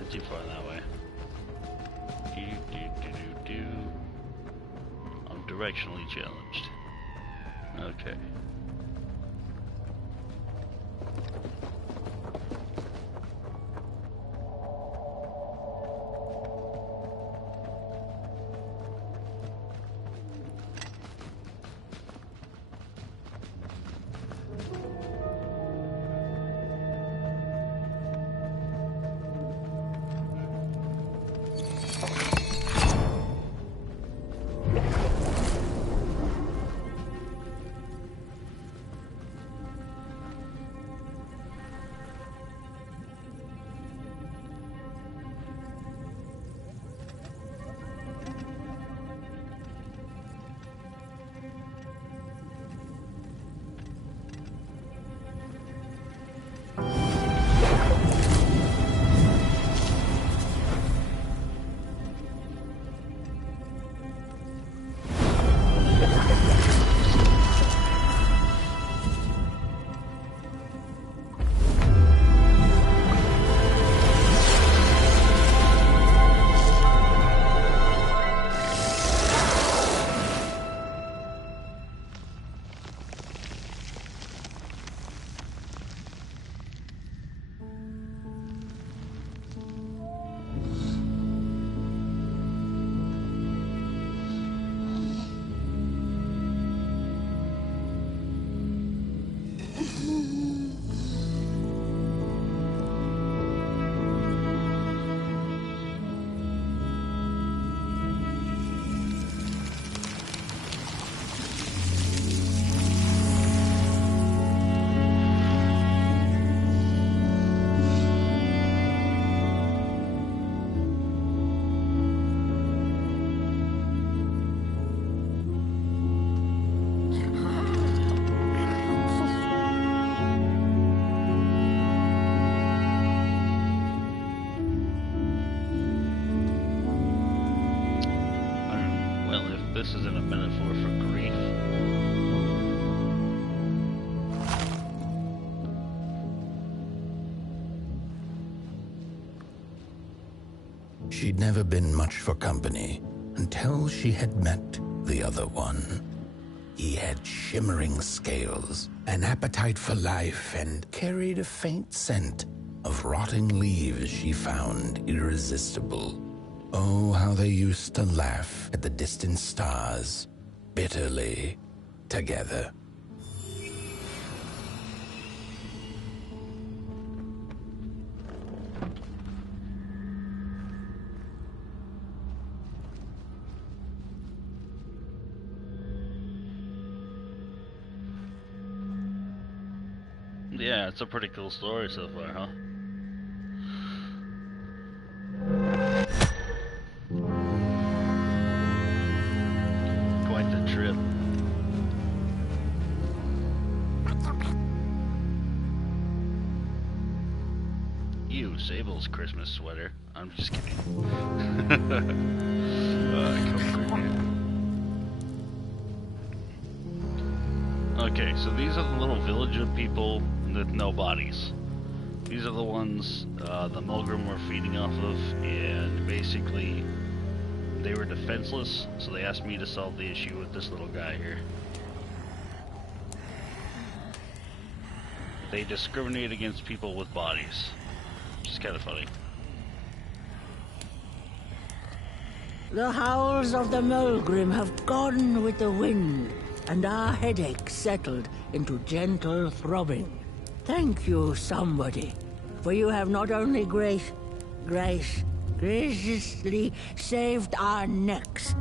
Too far that way. I'm directionally challenged. Okay. this isn't a metaphor for grief. She'd never been much for company until she had met the other one. He had shimmering scales, an appetite for life, and carried a faint scent of rotting leaves she found irresistible. Oh, how they used to laugh at the distant stars, bitterly, together. Yeah, it's a pretty cool story so far, huh? Quite the trip. You, Sable's Christmas sweater. I'm just kidding. Okay, so these are the little village of people with no bodies. These are the ones the Mulgrim were feeding off of, and basically they were defenseless, so they asked me to solve the issue with this little guy here. They discriminate against people with bodies, which is kind of funny. The howls of the Mulgrim have gone with the wind, and our headaches settled into gentle throbbing. Thank you, somebody, for you have not only graciously saved our necks,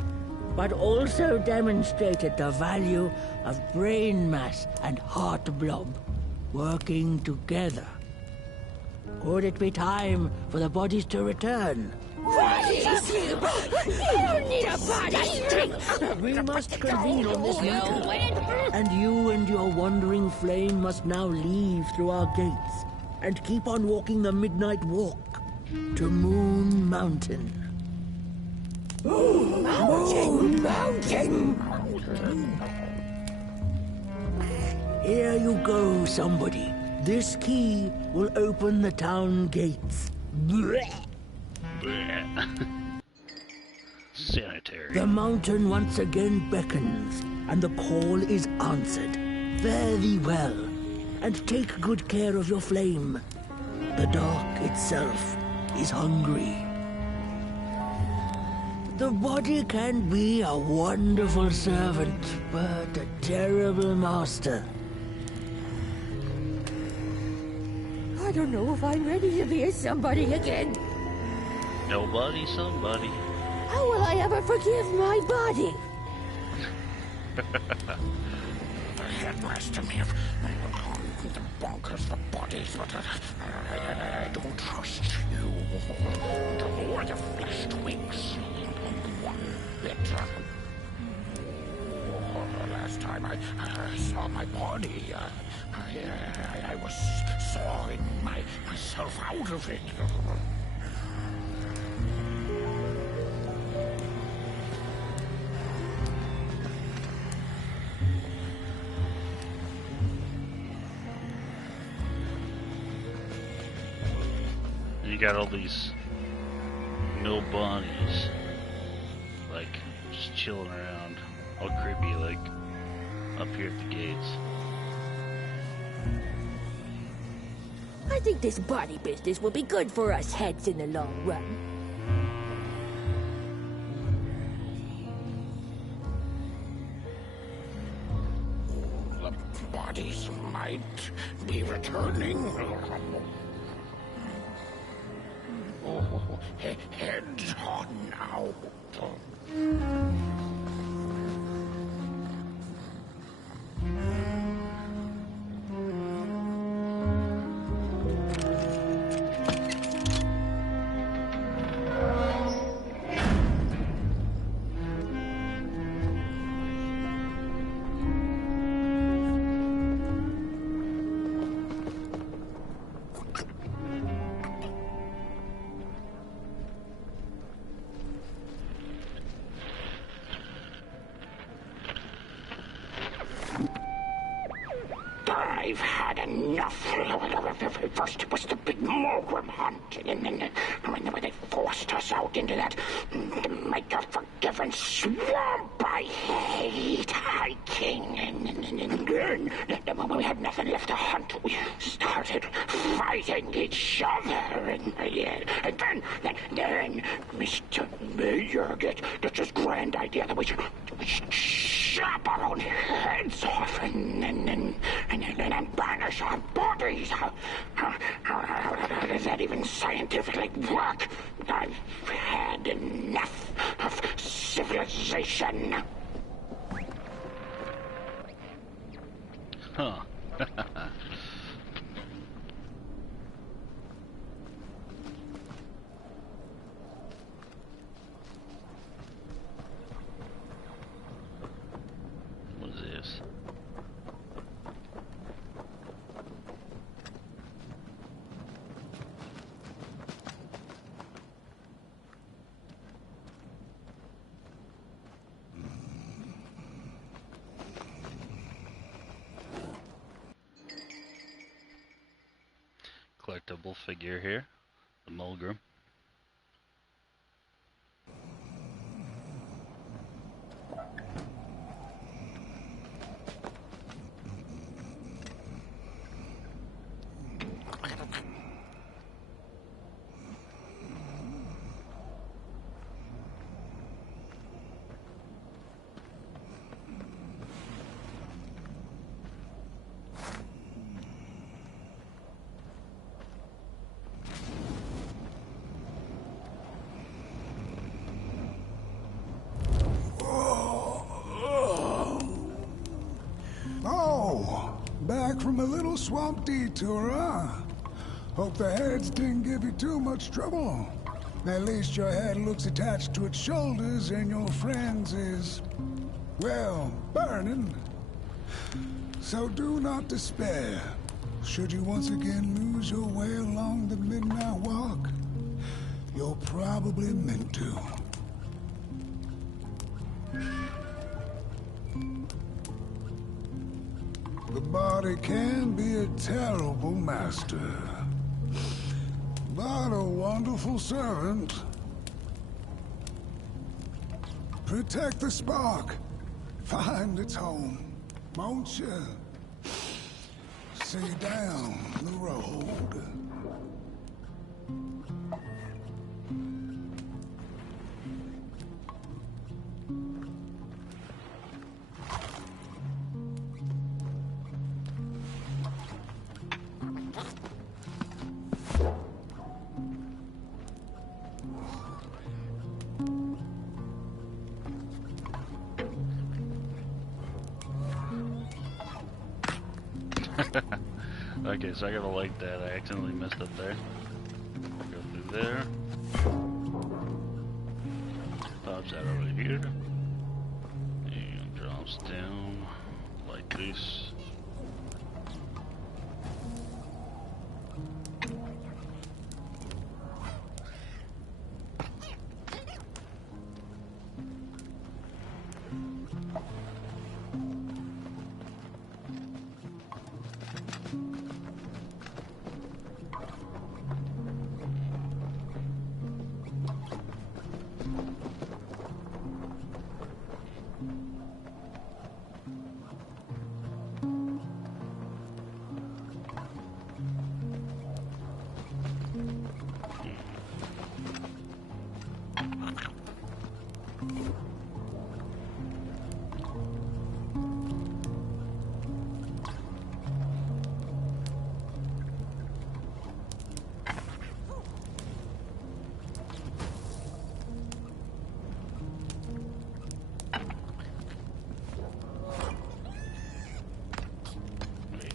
but also demonstrated the value of brain mass and heart blob working together. Could it be time for the bodies to return? Bodies? You don't need a body! We must convene on this matter, and you and your wandering flame must now leave through our gates and keep on walking the midnight walk to Moon Mountain. Mountain! Here you go, somebody. This key will open the town gates. Sanitary. The mountain once again beckons, and the call is answered. Fare thee well, and take good care of your flame. The dark itself is hungry. The body can be a wonderful servant, but a terrible master. I don't know if I'm ready to be a somebody again. Nobody, somebody. How will I ever forgive my body? The headmaster may have bonkers the bodies, but I don't trust you. The more the flesh twigs, one bit. Last time I saw my body, I was sawing myself out of it. You got all these no bodies, like, just chilling around, all creepy, like, up here at the gates. I think this body business will be good for us heads in the long run. The bodies might be returning. Oh, heads on now. I've had enough. First it was the big Mogrim hunt, and then when they forced us out into that make-a-forgiven swamp. I hate hiking. And then when we had nothing left to hunt, we started fighting each other. And then Mr. Mayor gets this grand idea that we should chop our own heads off and then banish our bodies. How does that even scientifically work? I've had enough of civilization. Huh. What is this? Collectible figure here, the Mulgrim. Back from a little swamp detour, huh? Hope the heads didn't give you too much trouble. At least your head looks attached to its shoulders and your friend's is, well, burning. So do not despair. Should you once again lose your way along the midnight walk, you're probably meant to. The body can be a terrible master, but a wonderful servant. Protect the spark. Find its home, won't you? See down the road. Okay, so I gotta light that. I accidentally messed up there. Go through there. Pops that over here. And drops down like this.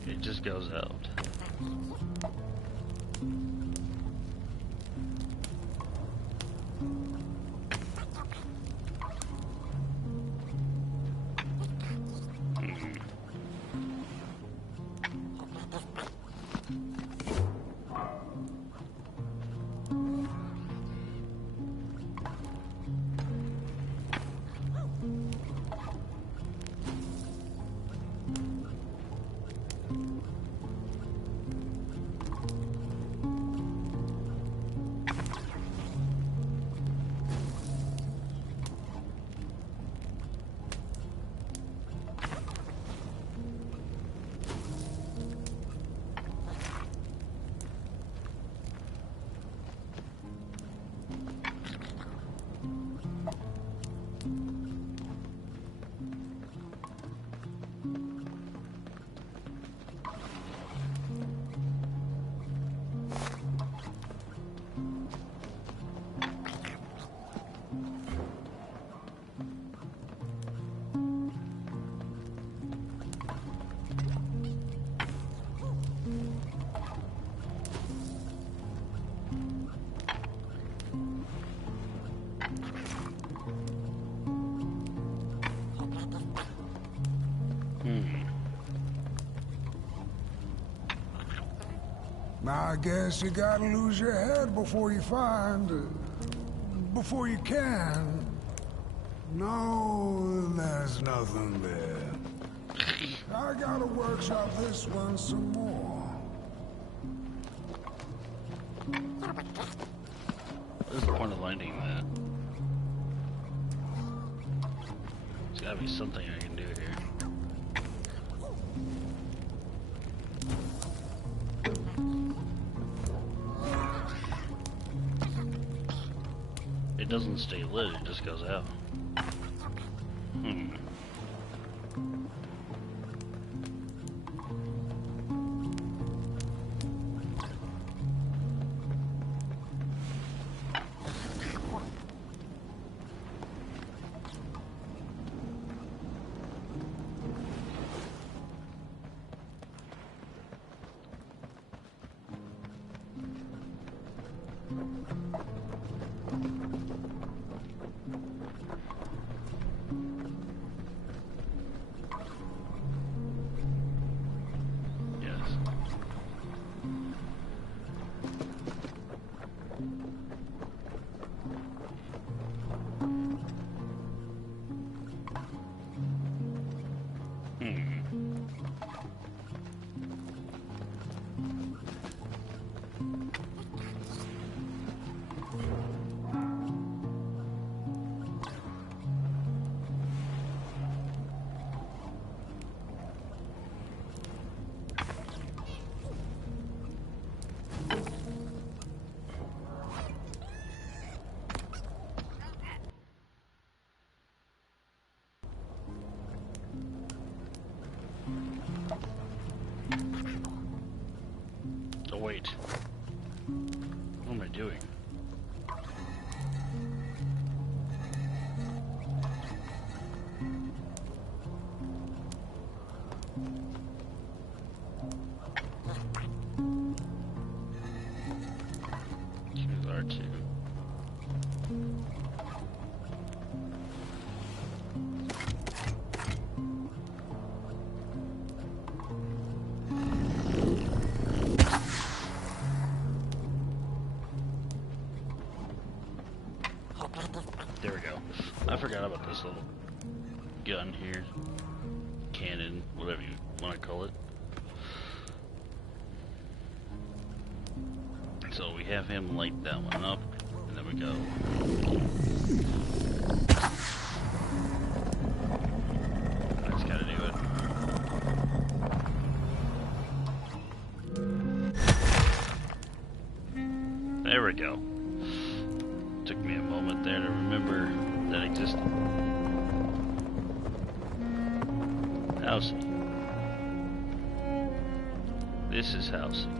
It just goes out. I guess you gotta lose your head before you before you can. No, there's nothing there. I gotta workshop this one some more. What is the point of lighting that? There's gotta be something I can do here. It doesn't stay lit, it just goes out. Oh wait, what am I doing? Choose R2. There we go. I forgot about this little gun here. Cannon, whatever you want to call it. So we have him light that one up, and then we go. I just gotta do it. There we go. Took me a moment there to remember that existed. Housing. This is housing.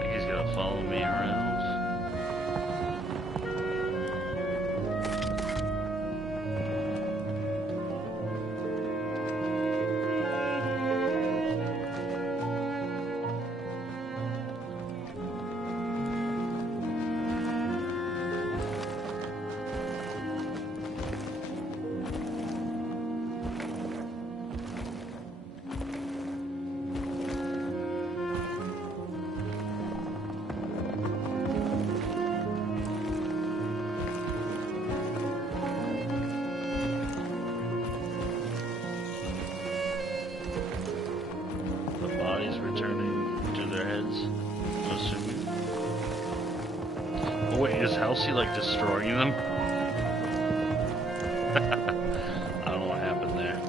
Think he's gonna follow me around. Returning to their heads, I'm assuming. Oh wait, is Halsey like destroying them? I don't know what happened there.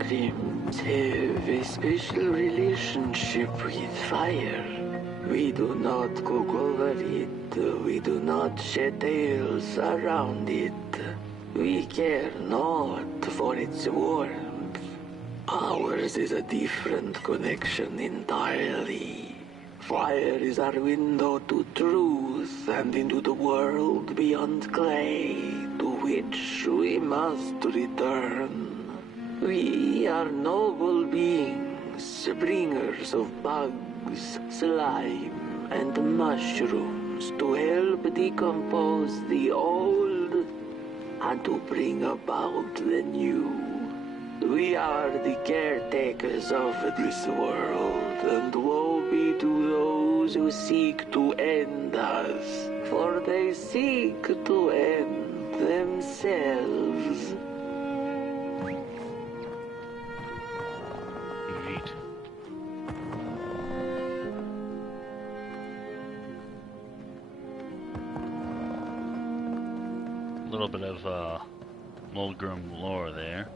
Pilgrims have a special relationship with fire. We do not cook over it. We do not shed tales around it. We care not for its warmth. Ours is a different connection entirely. Fire is our window to truth and into the world beyond clay, to which we must return. We are noble beings, bringers of bugs, slime, and mushrooms to help decompose the old and to bring about the new. We are the caretakers of this world, and woe be to those who seek to end us, for they seek to end themselves. Neat. A little bit of Mulgrim lore there.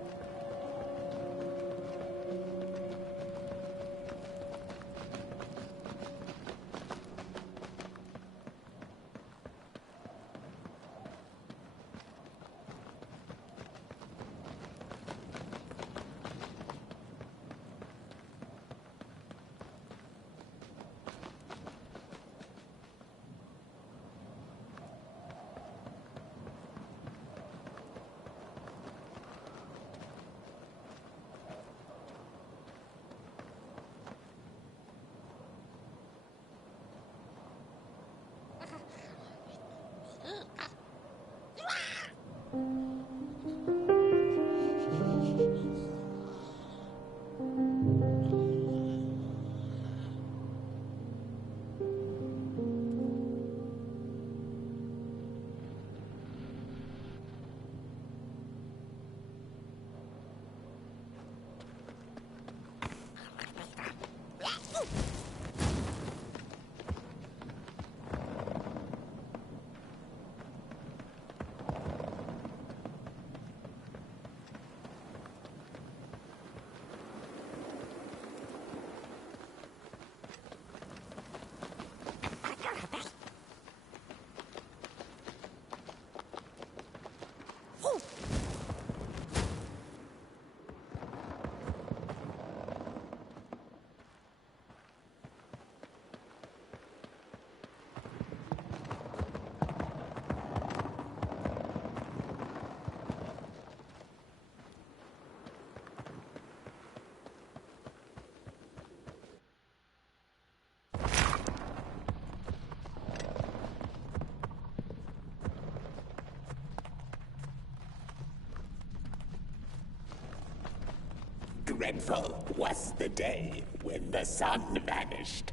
Dreadful was the day when the sun vanished.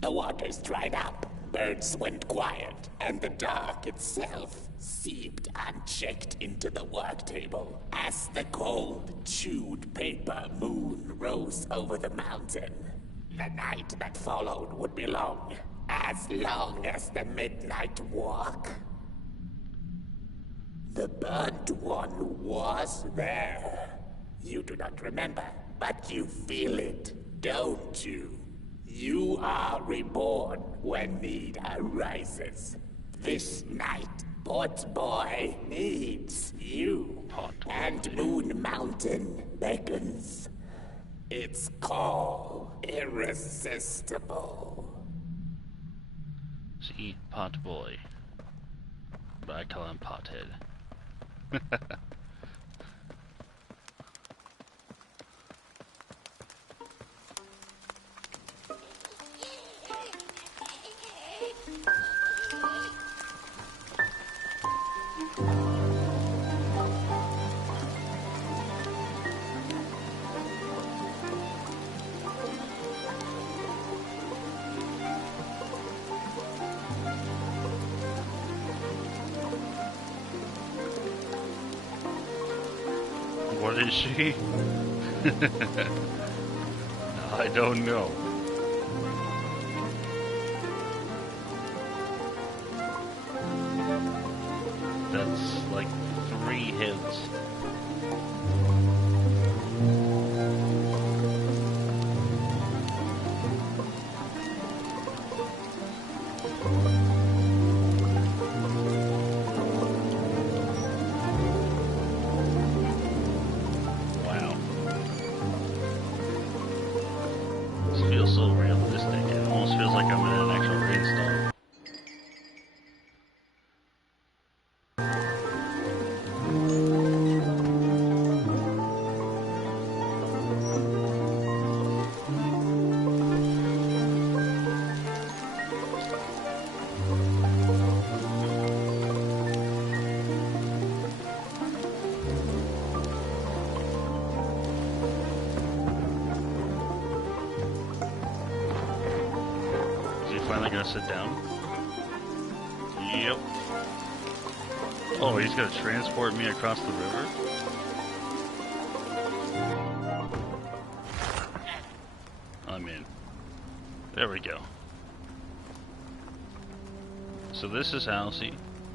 The waters dried up, birds went quiet, and the dark itself seeped unchecked into the work table as the cold, chewed paper moon rose over the mountain. The night that followed would be long as the midnight walk. The burnt one was there. You do not remember, but you feel it, don't you? You are reborn when need arises. This night, Pot Boy needs you. And Moon Mountain beckons. Its call irresistible. See, Pot Boy. But I call him Pothead. What is she? I don't know. That's like 3 hits. really gonna sit down? Yep. Oh, he's gonna transport me across the river? I'm in. There we go. So this is Halsey,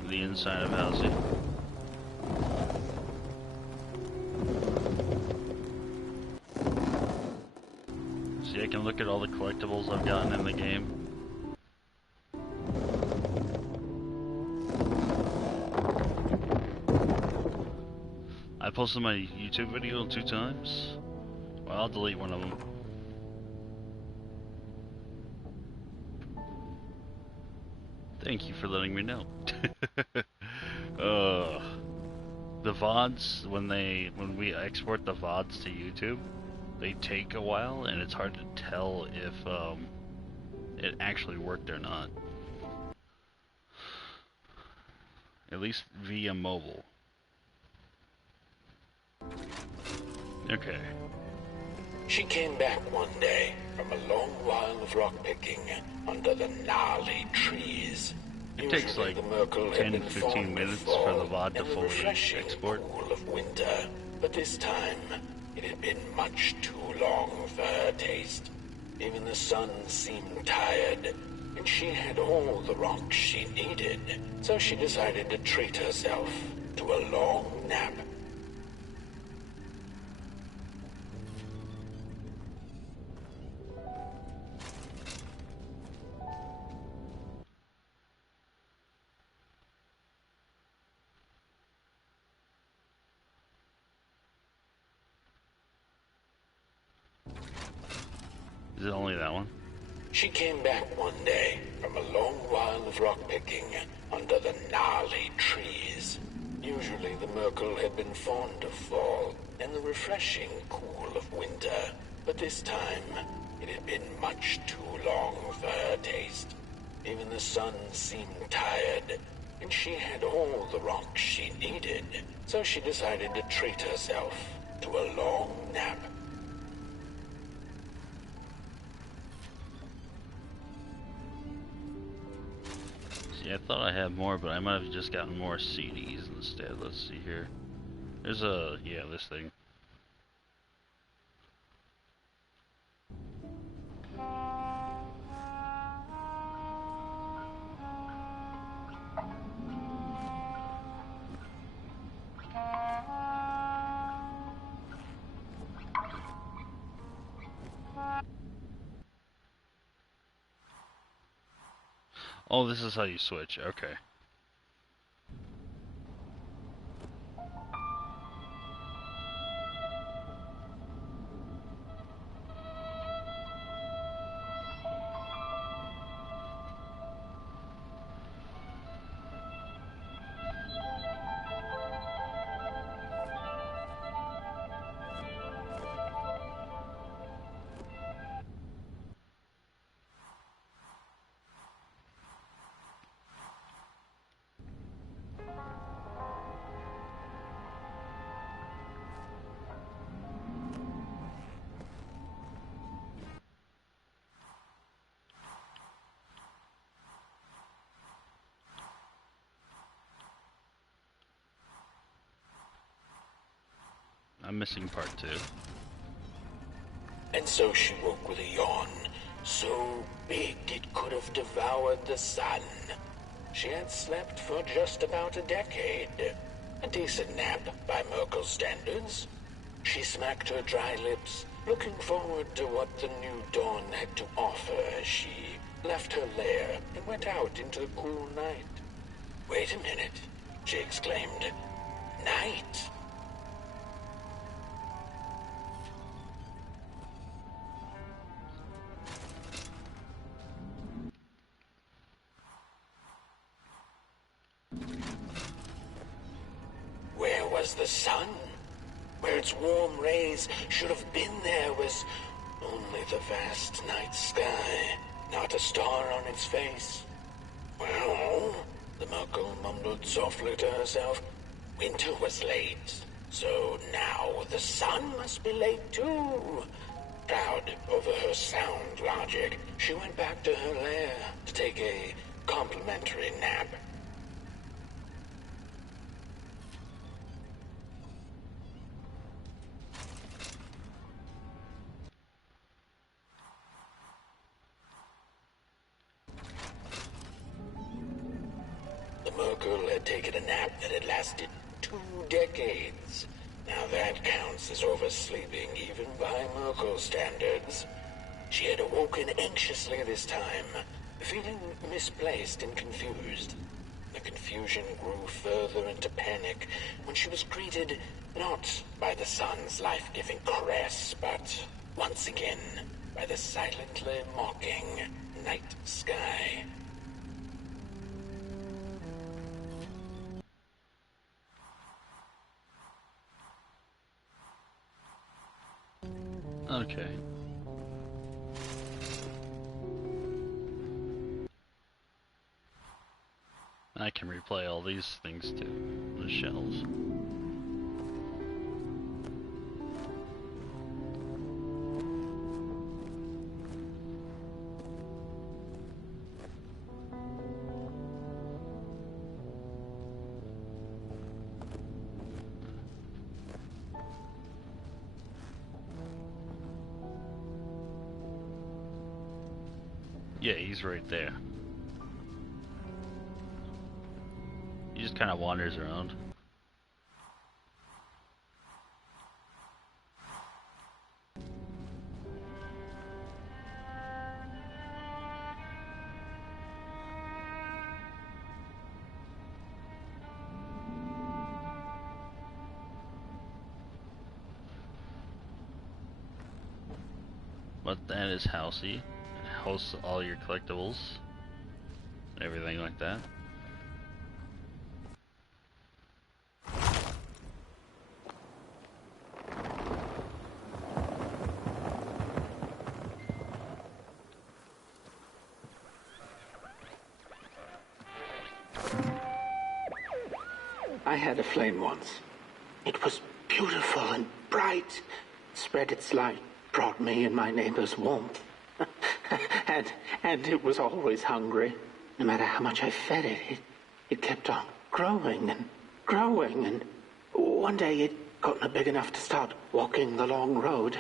the inside of Halsey. See, I can look at all the collectibles I've gotten in the game. I posted my YouTube video 2 times. Well, I'll delete one of them. Thank you for letting me know. The VODs, when we export the VODs to YouTube, they take a while, and it's hard to tell if it actually worked or not. At least via mobile. Okay. She came back one day from a long while of rock-picking under the gnarly trees. It takes like 10-15 minutes for the VOD to fully export. Cool of winter, but this time it had been much too long for her taste. Even the sun seemed tired, and she had all the rocks she needed, so she decided to treat herself to a long nap. Is it only that one? She came back one day from a long while of rock-picking under the gnarly trees. Usually the Merkel had been fond of fall and the refreshing cool of winter, but this time it had been much too long for her taste. Even the sun seemed tired, and she had all the rocks she needed, so she decided to treat herself to a long nap. See, I thought I had more, but I might have just gotten more CDs instead. Let's see here. There's this thing. Oh, this is how you switch. Okay. I'm missing part 2. And so she woke with a yawn, so big it could have devoured the sun. She had slept for just about a decade. A decent nap by Merkel's standards. She smacked her dry lips, looking forward to what the new dawn had to offer as she left her lair and went out into the cool night. Wait a minute, she exclaimed. Night? Where was the sun? Where its warm rays should have been there was only the vast night sky, not a star on its face. Well, the Merkel mumbled softly to herself, winter was late, so now the sun must be late too. Proud over her sound logic, she went back to her lair to take a complimentary nap. The Merkel had taken a nap that had lasted 2 decades. Now that counts as oversleeping, even by Merkel standards. She had awoken anxiously this time, feeling misplaced and confused. The confusion grew further into panic when she was greeted not by the sun's life-giving caress, but once again by the silently mocking night sky. Okay. I can replay all these things too. The shells. Yeah, he's right there. He just kind of wanders around. But that is housey. It hosts all your collectibles. And everything like that. I had a flame once. It was beautiful and bright. It spread its light, brought me and my neighbors warmth. and it was always hungry. No matter how much I fed it, it kept on growing and growing. And one day it got big enough to start walking the long road.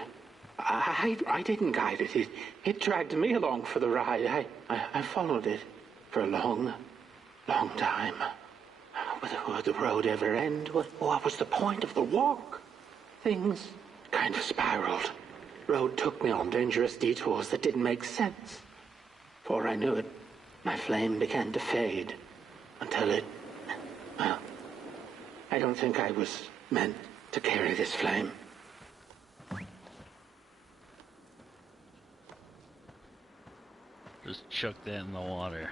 I didn't guide it. It dragged me along for the ride. I followed it for a long, long time. Would the road ever end? What was the point of the walk? Things kind of spiraled. Road took me on dangerous detours that didn't make sense. Before I knew it, my flame began to fade until it... Well, I don't think I was meant to carry this flame. Just chuck that in the water.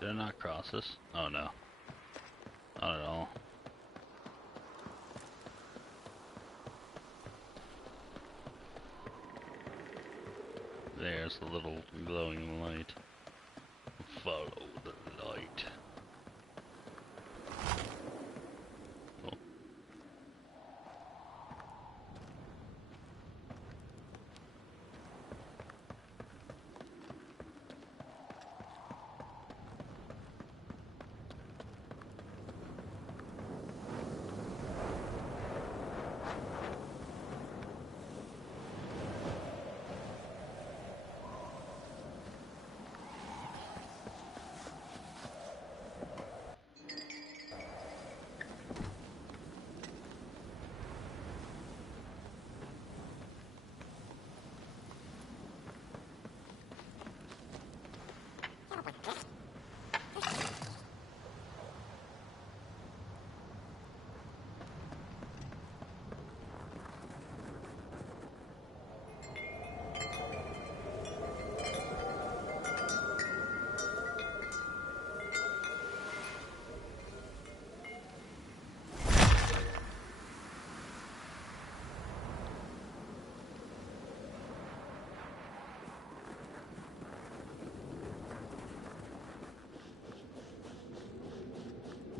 Did I not cross this? Oh no. Not at all. There's the little glowing light. Follow the light. Oh.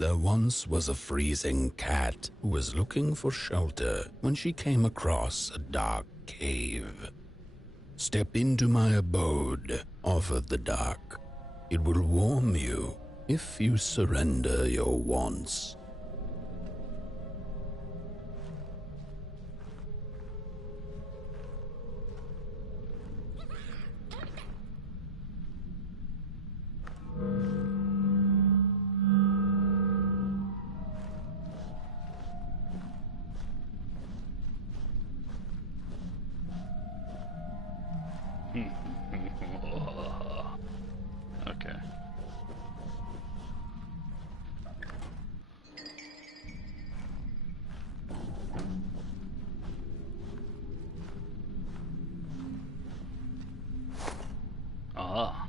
There once was a freezing cat who was looking for shelter when she came across a dark cave. "Step into my abode," offered the dark. "It will warm you if you surrender your wants." Okay. Ah.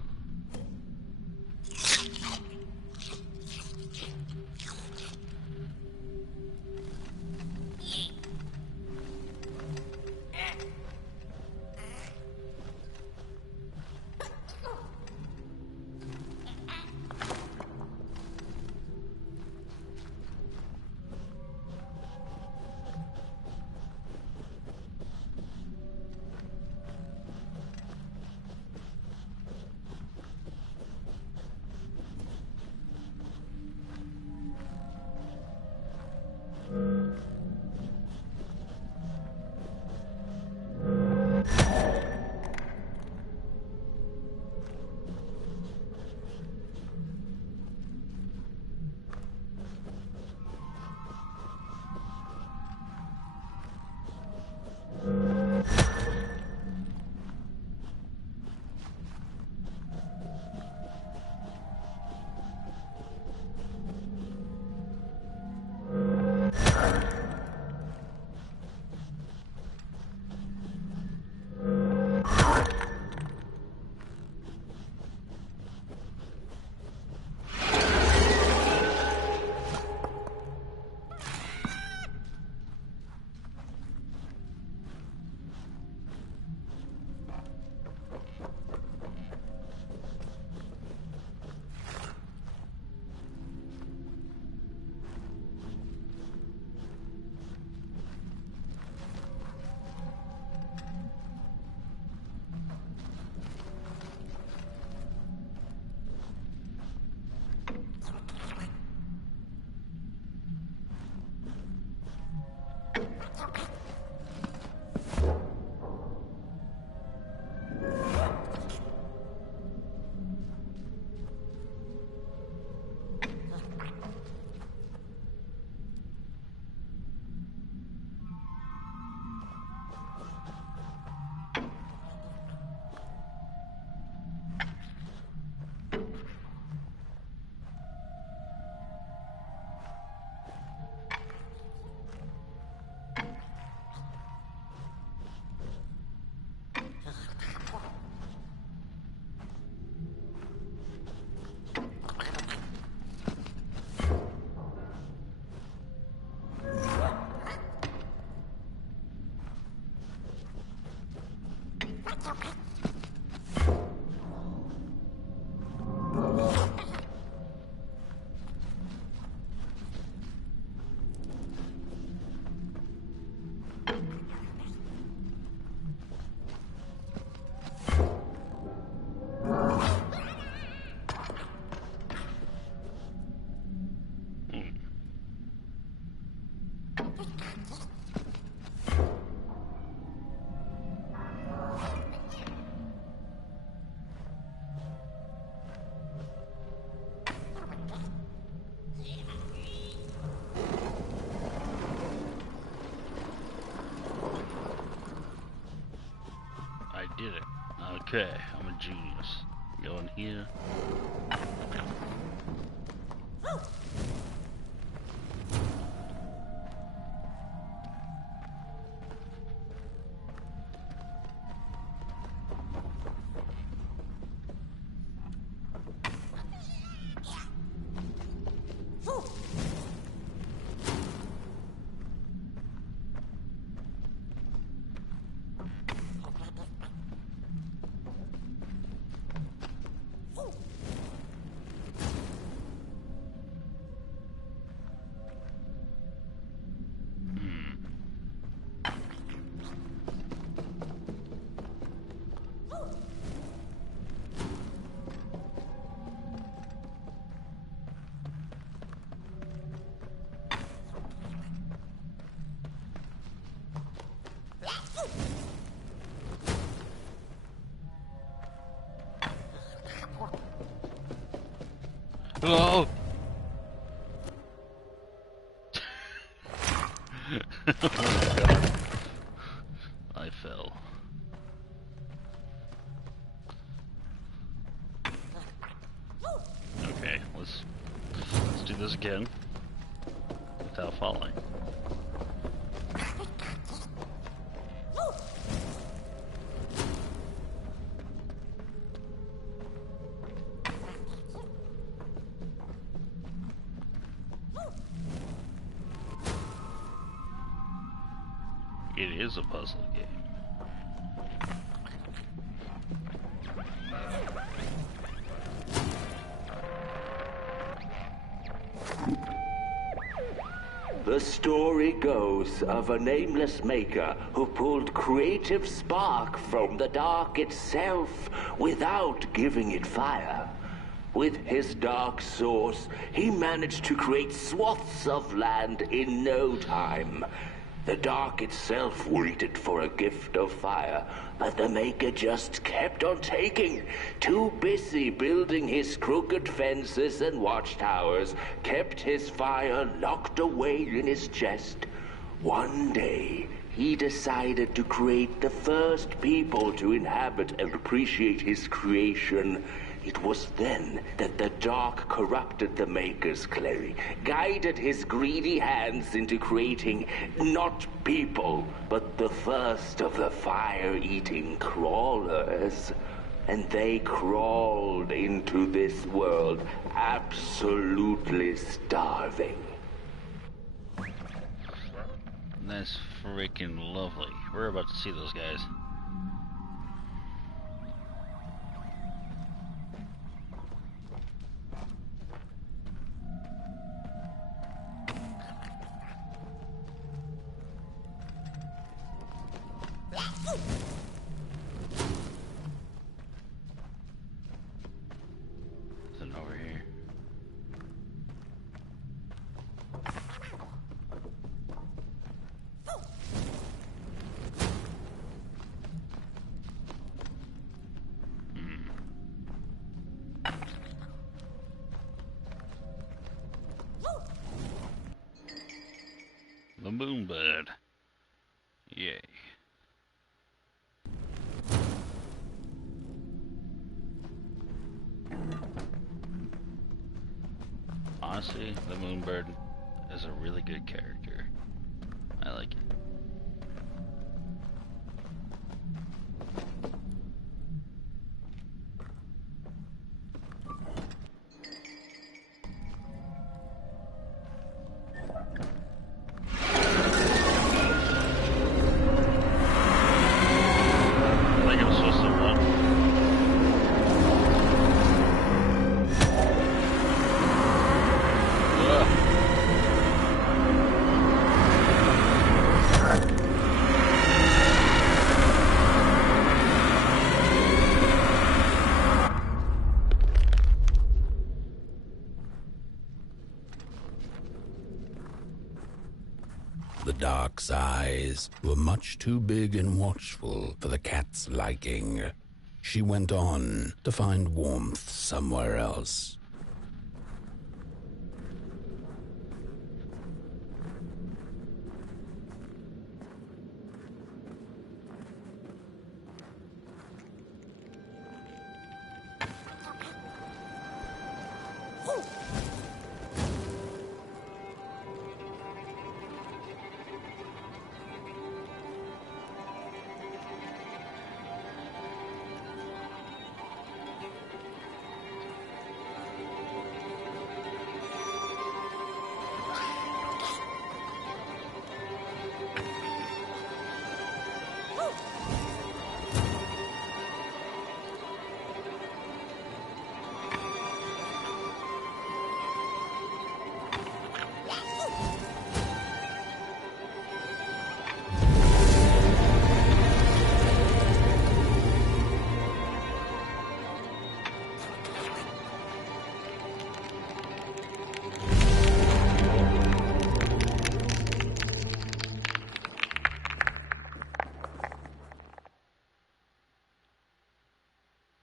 Did it. Okay, I'm a genius. Go in here. Oh! Oh my god. I fell. Okay, let's do this again without falling. It is a puzzle game. The story goes of a nameless maker who pulled creative spark from the dark itself without giving it fire. With his dark source, he managed to create swaths of land in no time. The dark itself waited for a gift of fire, but the Maker just kept on taking. Too busy building his crooked fences and watchtowers, kept his fire locked away in his chest. One day, he decided to create the first people to inhabit and appreciate his creation. It was then that the dark corrupted the Maker's clay, guided his greedy hands into creating not people, but the first of the fire-eating crawlers. And they crawled into this world absolutely starving. That's freaking lovely. We're about to see those guys. Nothing over here. The moonbird. Yay. Honestly, the moonbird is a really good character. I like it. The dark's eyes were much too big and watchful for the cat's liking. She went on to find warmth somewhere else.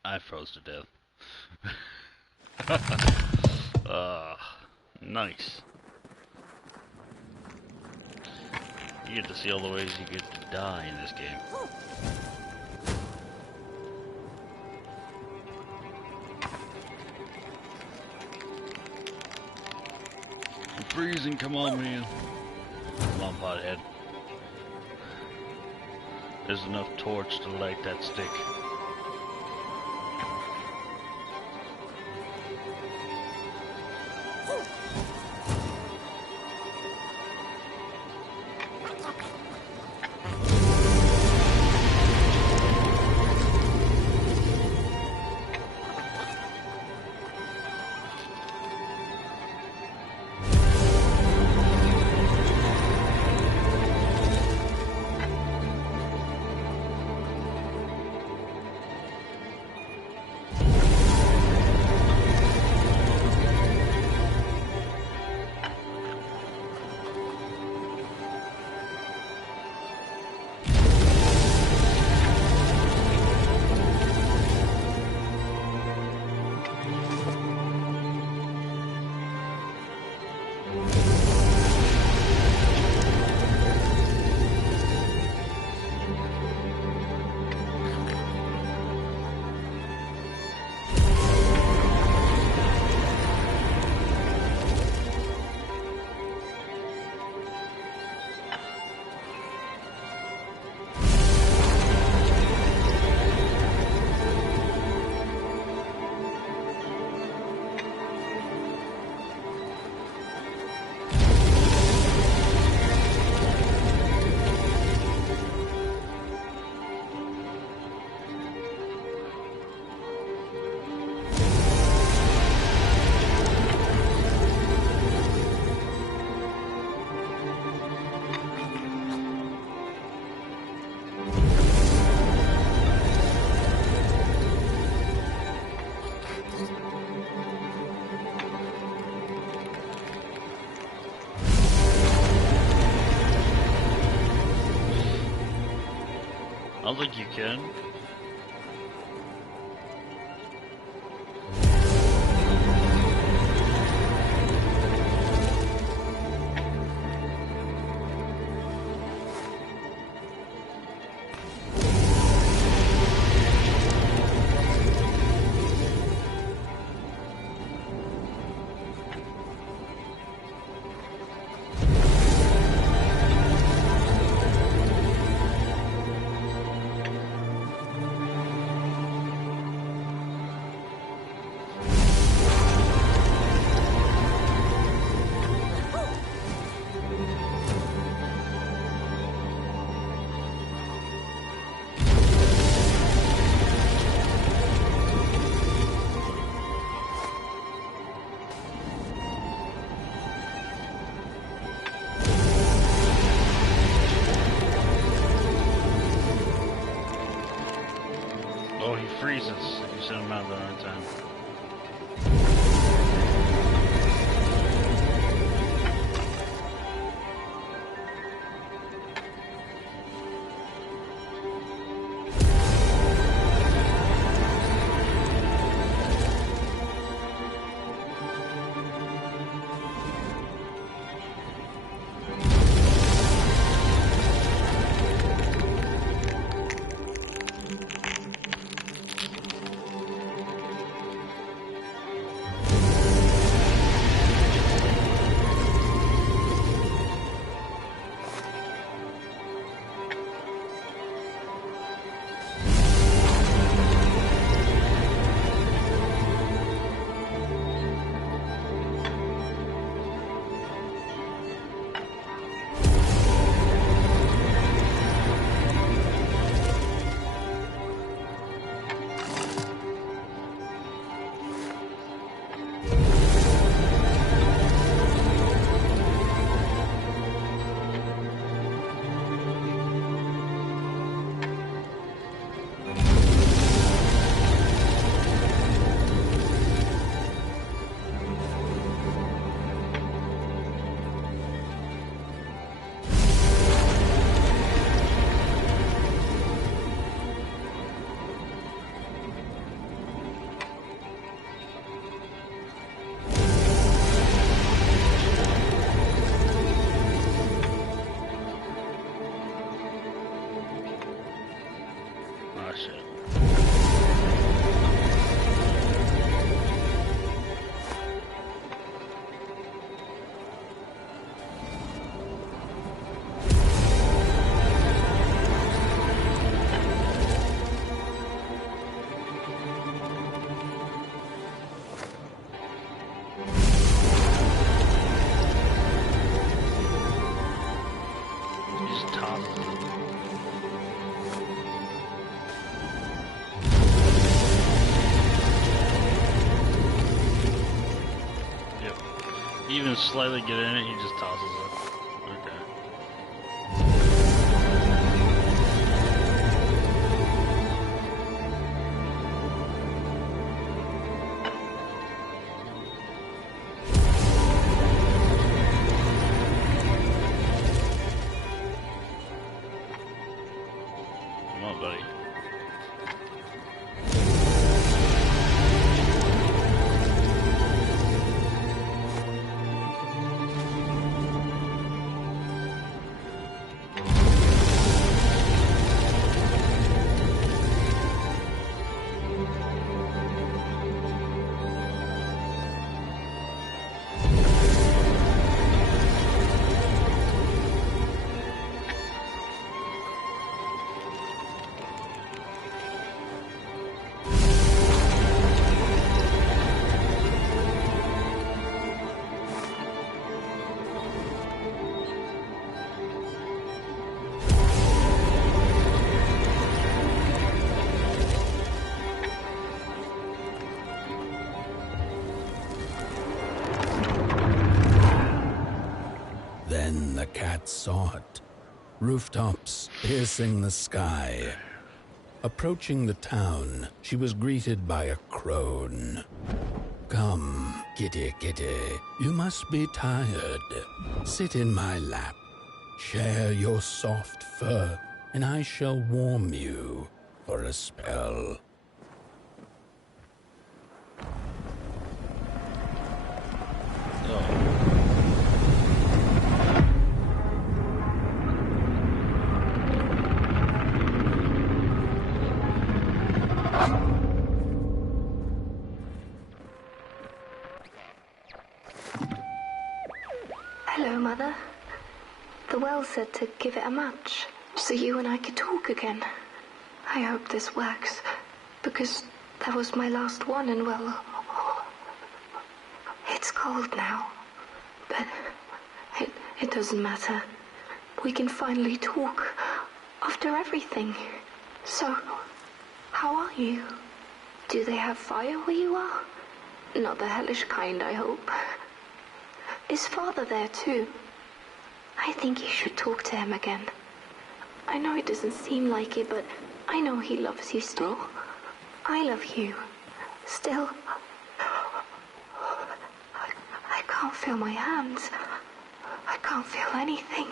I froze to death. Nice. You get to see all the ways you get to die in this game. I'm freezing, come on, man. Come on, pothead. There's enough torch to light that stick. I don't think you can. Oh, he freezes if you send him out at the right time. shit. Just tosses it. Yep. Even slightly get in it, he just tosses it. Okay. Come on, buddy. Then the cat saw it. Rooftops piercing the sky. Approaching the town, she was greeted by a crone. Come, kitty, kitty, you must be tired. Sit in my lap. Share your soft fur, and I shall warm you for a spell. Oh. Hello, Mother. The well said to give it a match, so you and I could talk again. I hope this works, because that was my last one, and well, it's cold now. But it doesn't matter. We can finally talk after everything. So, how are you? Do they have fire where you are? Not the hellish kind, I hope. Is Father there too? I think you should talk to him again. I know it doesn't seem like it, but I know he loves you still. I love you. Still. I can't feel my hands. I can't feel anything.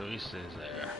so he stays there.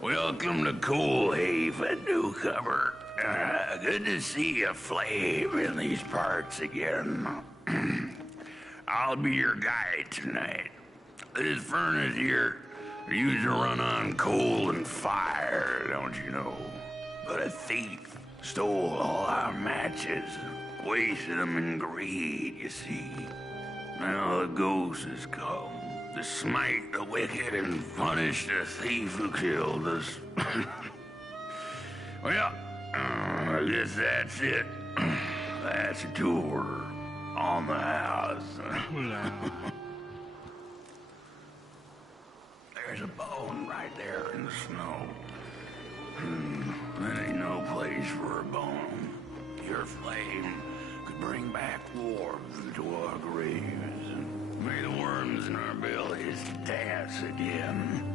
Welcome to Cool Haven, newcomer. Good to see a flame in these parts again. I'll be your guide tonight. This furnace here used to run on coal and fire, don't you know? But a thief stole all our matches, wasted them in greed, you see. Now the ghost has come to smite the wicked and punish the thief who killed us. Well, I guess that's it. That's a tour on the house. There's a bone right there in the snow. That ain't no place for a bone. Your flame could bring back warmth to our graves. May the worms losing our abilities to dance again.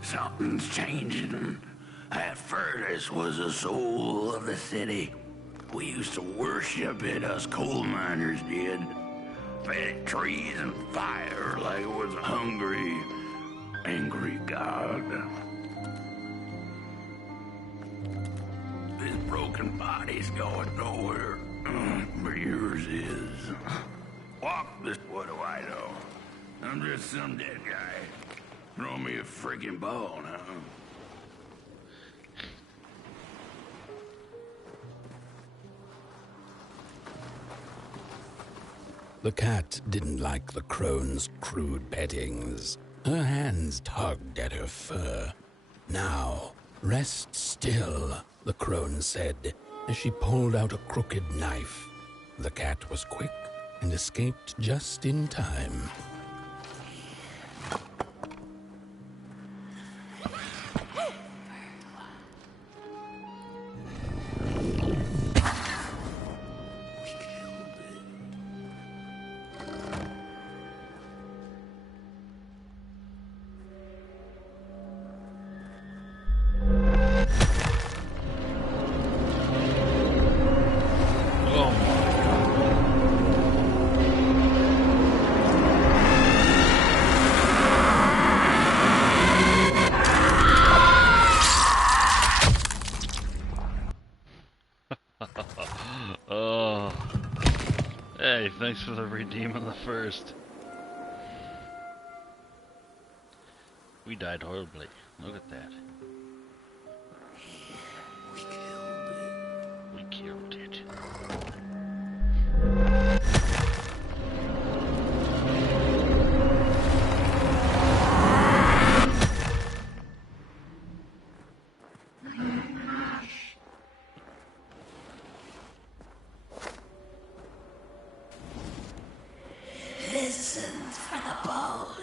Something's changing. That furnace was the soul of the city. We used to worship it, us coal miners did. Fed it trees and fire like it was a hungry, angry god. This broken body's going nowhere, but yours is. Walk this, what do I know? I'm just some dead guy. Throw me a freaking bone, huh? The cat didn't like the crone's crude pettings. Her hands tugged at her fur. Now, rest still, the crone said, as she pulled out a crooked knife. The cat was quick and escaped just in time. Oh. Hey, thanks for the redeem on the first. We died horribly. Look at that. We killed it. Listen for the bone.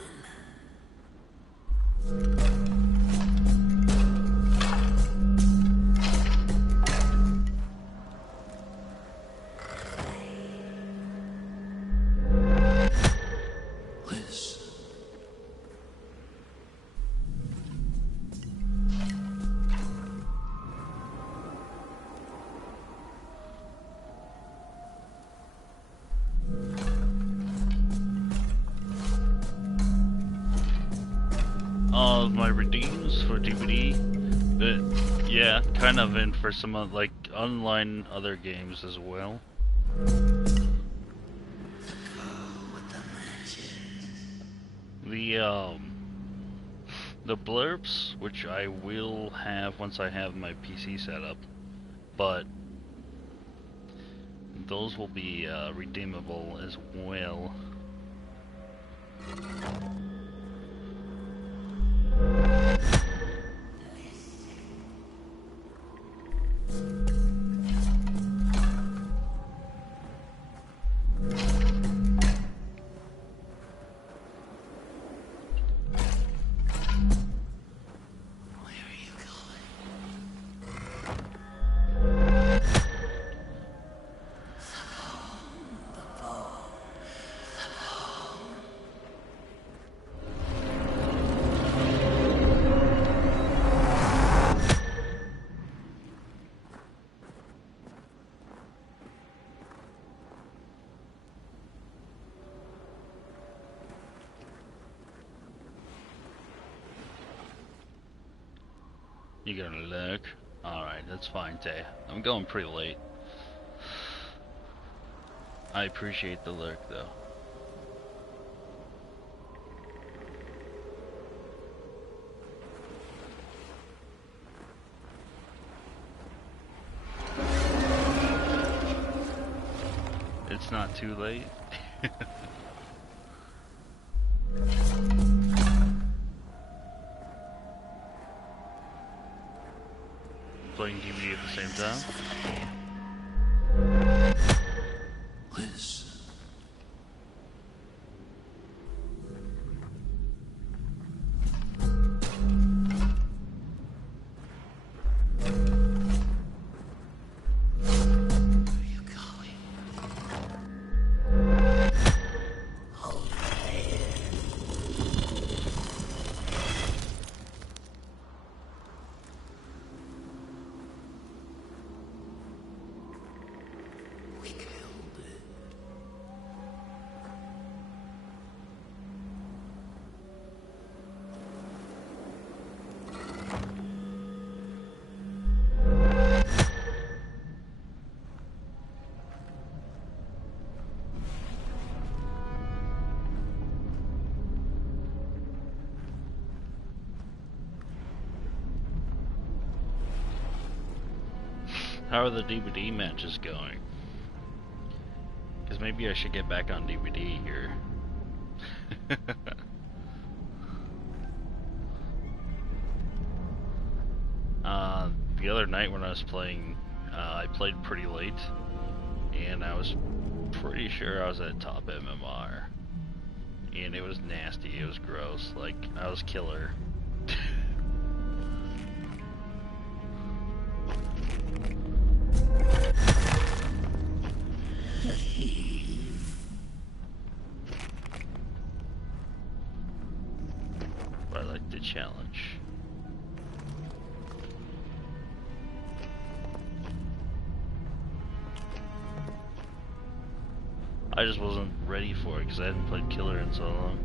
All of my redeems for DVD, but yeah, kind of in for some like online other games as well. The blurbs, which I will have once I have my PC set up, but those will be redeemable as well. You gonna look? Alright, that's fine, Tay. I'm going pretty late. I appreciate the lurk, though. It's not too late. Playing DVD at the same time. Listen. How are the DVD matches going? Because maybe I should get back on DVD here. The other night when I was playing, I played pretty late, and I was pretty sure I was at top MMR. And it was nasty, it was gross, like, I was killer. But I like the challenge. I just wasn't ready for it because I hadn't played Killer in so long.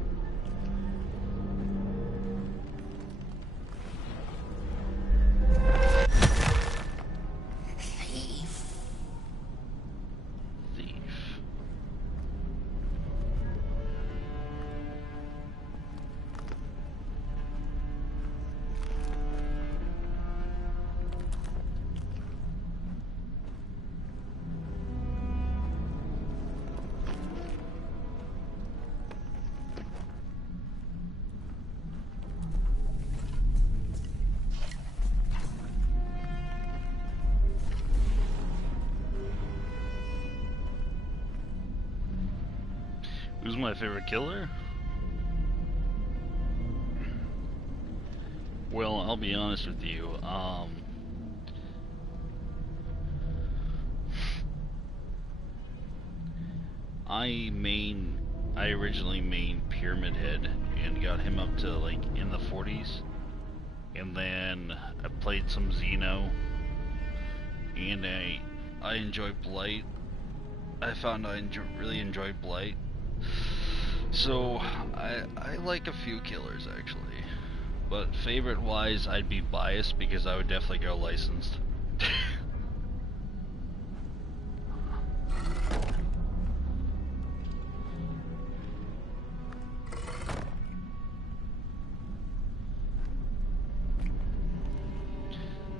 Who's my favorite killer? Well, I'll be honest with you. I originally mained Pyramid Head and got him up to like in the 40s, and then I played some Xeno, and I enjoyed Blight. I found I really enjoyed Blight. So I like a few killers actually, but favorite wise I'd be biased because I would definitely go licensed.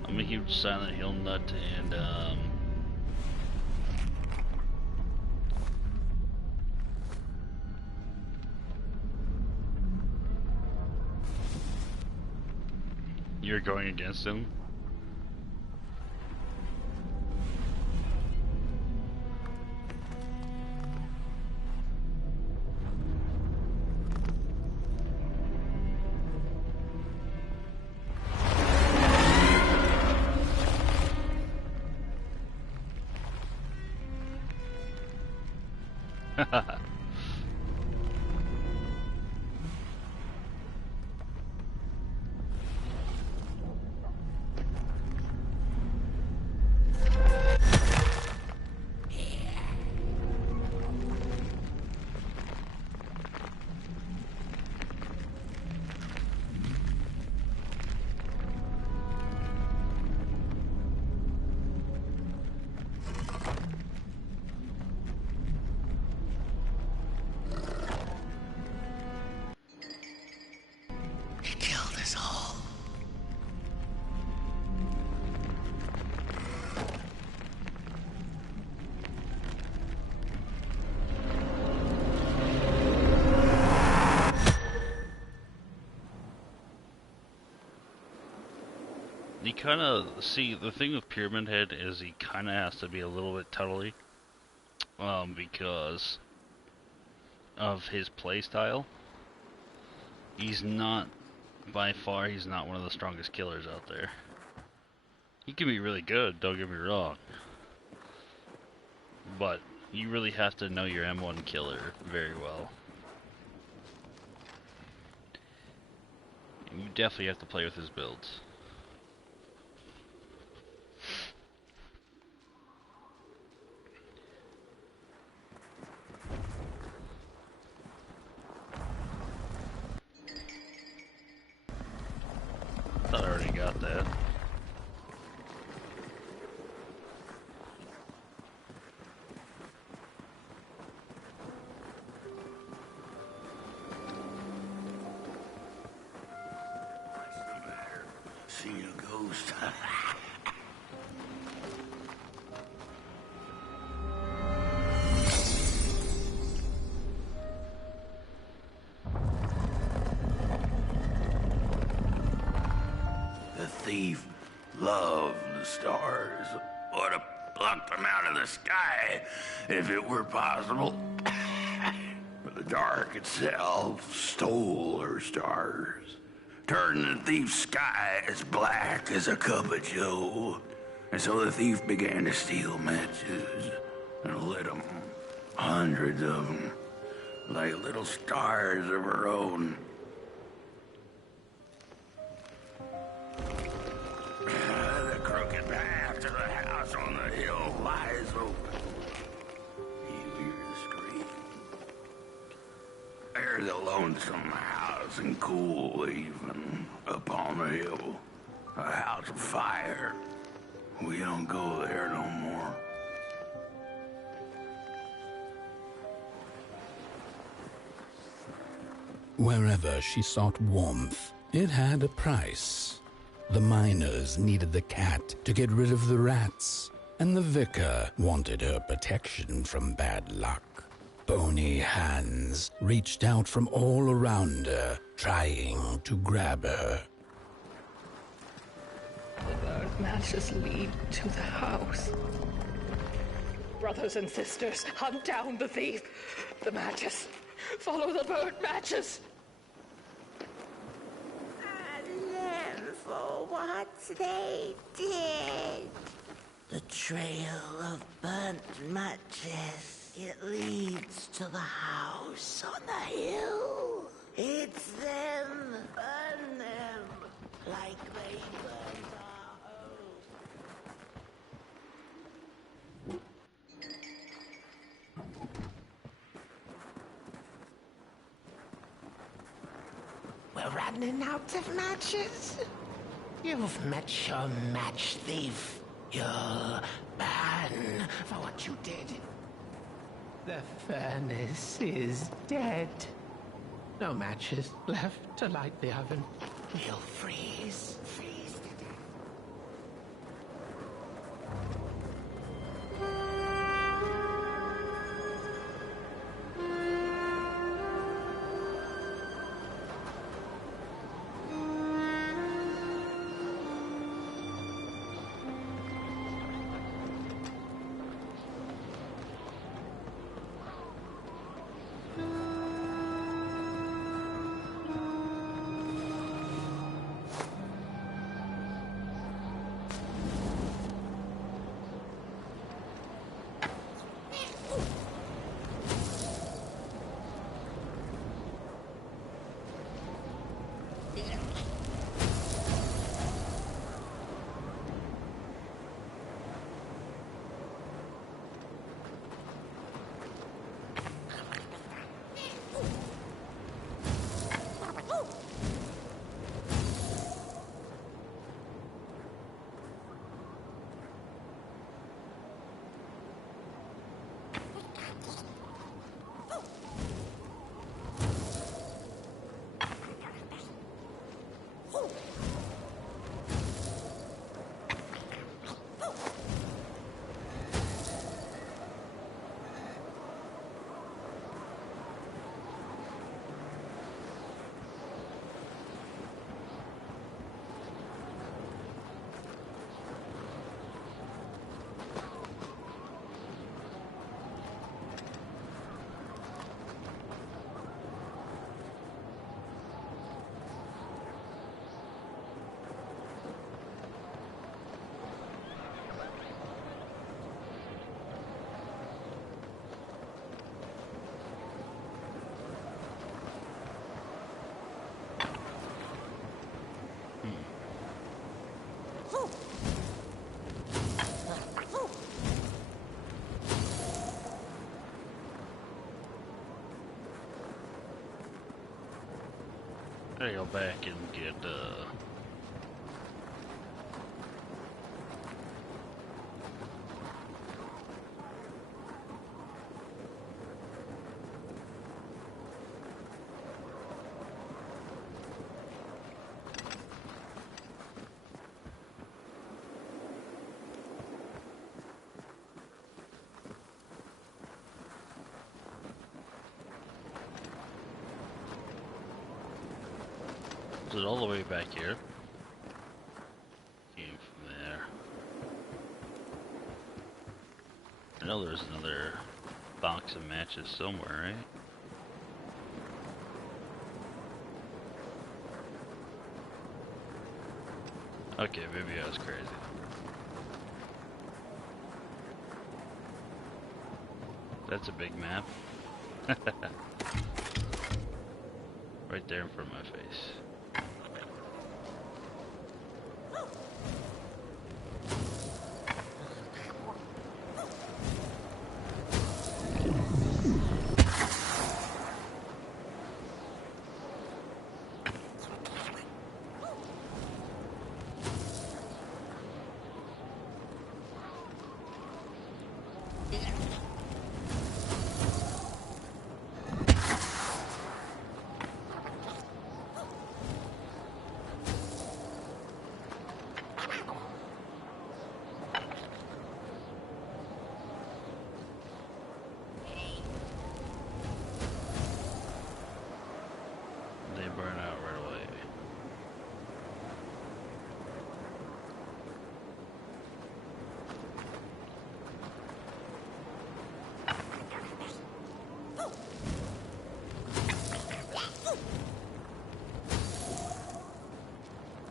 I'm a huge Silent Hill nut, and you're going against him? kind of see the thing with Pyramid Head is he kind of has to be a little bit tuttly, because of his play style. He's not, by far, he's not one of the strongest killers out there. He can be really good, don't get me wrong, but you really have to know your M1 killer very well. And you definitely have to play with his builds. Thought I already got that. See a ghost. The thief loved the stars. Would have plucked them out of the sky if it were possible. But the dark itself stole her stars, turned the thief's sky as black as a cup of joe. And so the thief began to steal matches and lit them, hundreds of them, like little stars of her own. The crooked path to the house on the hill lies open. You hear the scream. There's a lonesome house and cool even upon the hill. A house of fire. We don't go there no more. Wherever she sought warmth, it had a price. The miners needed the cat to get rid of the rats, and the vicar wanted her protection from bad luck. Bony hands reached out from all around her, trying to grab her. The burnt matches lead to the house. Brothers and sisters, hunt down the thief. The matches. Follow the burnt matches. And then for what they did. The trail of burnt matches. It leads to the house on the hill. It's them. Burn them like they burned our home. We're running out of matches. You've met your match thief. You'll burn for what you did. The furnace is dead. No matches left to light the oven. We'll freeze to death. I go back and get, is it all the way back here? Came from there. I know there's another box of matches somewhere, right? Okay, maybe I was crazy. That's a big map. Right there in front of my face. They burn out right away.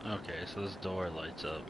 Okay, so this door lights up.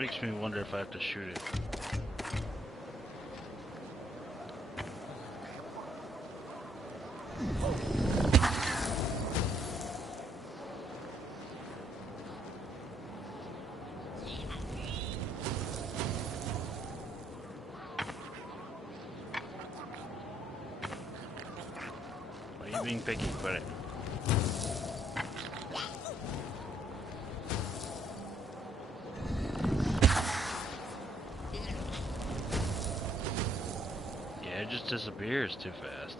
Makes me wonder if I have to shoot it. Why are you being picky? Quit it. Yeah, it just disappears too fast.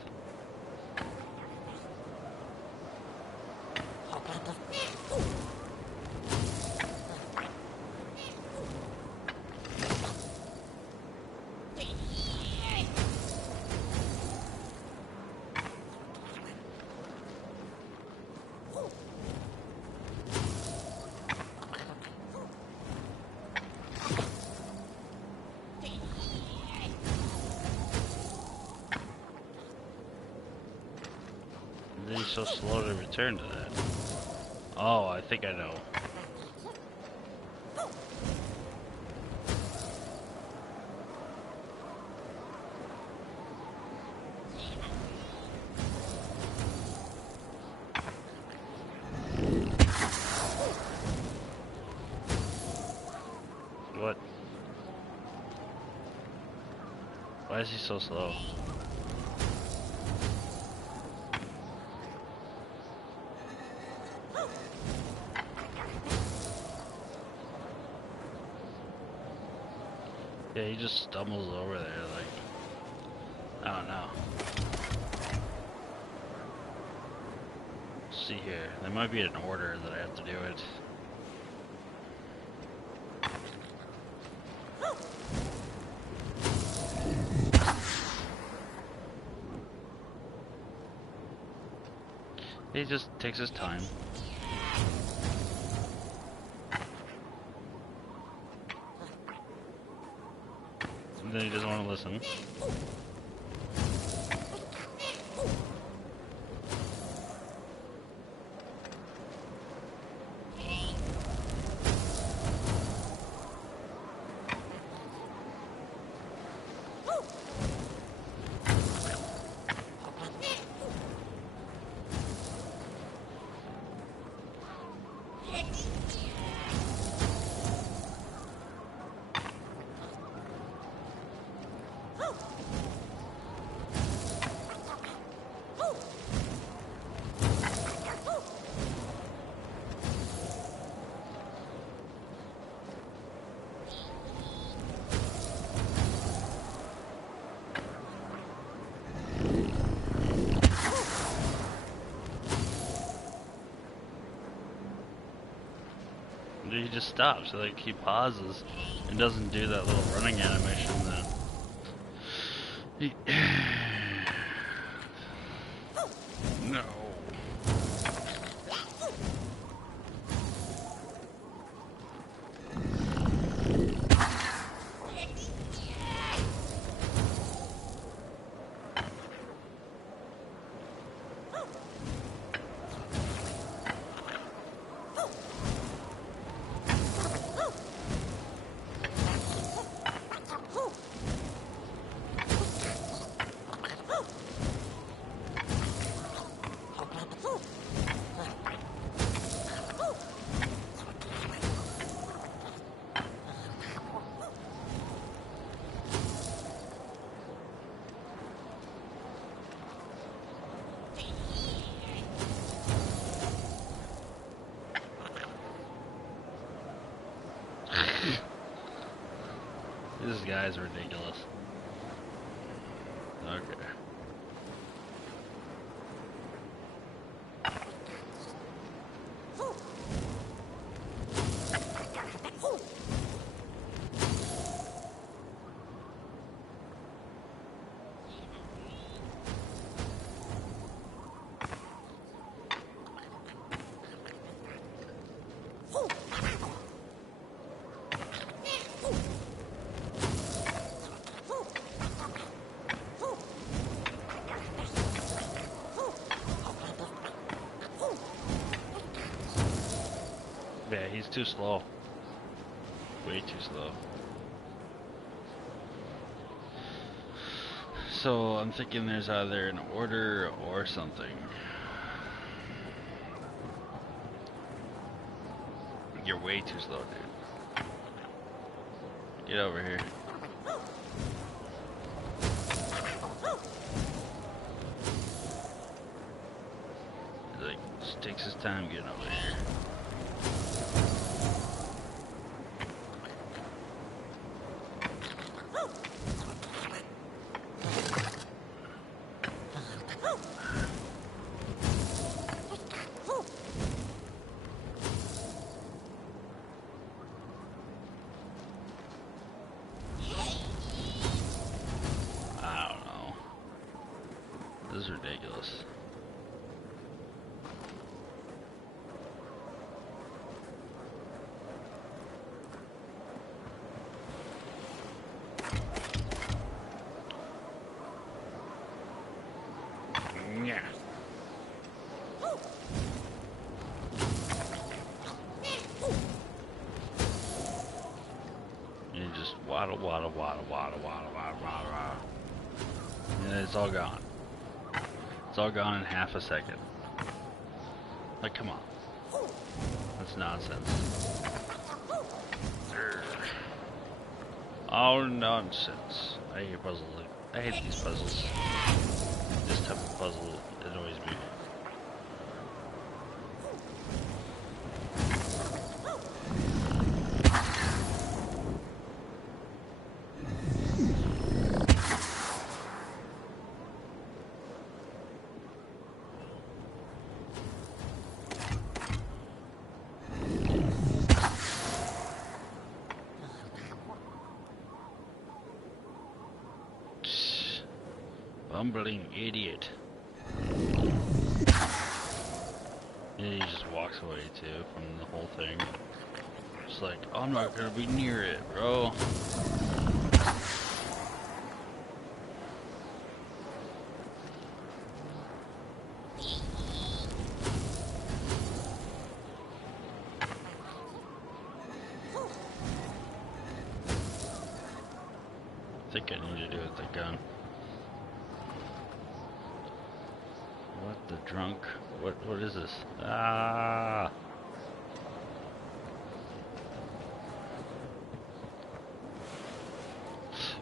He's so slow to return to that. Oh, I think I know. What? Why is he so slow? Yeah, he just stumbles over there, like, I don't know. Let's see here. There might be an order that I have to do it. He just takes his time. And then he doesn't want to listen. He just stops, like he pauses and doesn't do that little running animation that he... No. This guy's ridiculous. Okay. Yeah, he's too slow. way too slow. So I'm thinking there's either an order or something. You're way too slow, dude. Get over here. He's like, just takes his time getting over here. This is ridiculous. Yeah. You just waddle, waddle, waddle, waddle, waddle, waddle, waddle, waddle. And it's all gone. It's all gone in half a second. Like, come on. That's nonsense. Oh, nonsense. I hate puzzles. I hate these puzzles. This type of puzzle annoys me. Bumbling idiot. And he just walks away too from the whole thing. Just like, oh, I'm not gonna be near it, bro. I think I need to do it with the gun. What the drunk? What is this? Ah!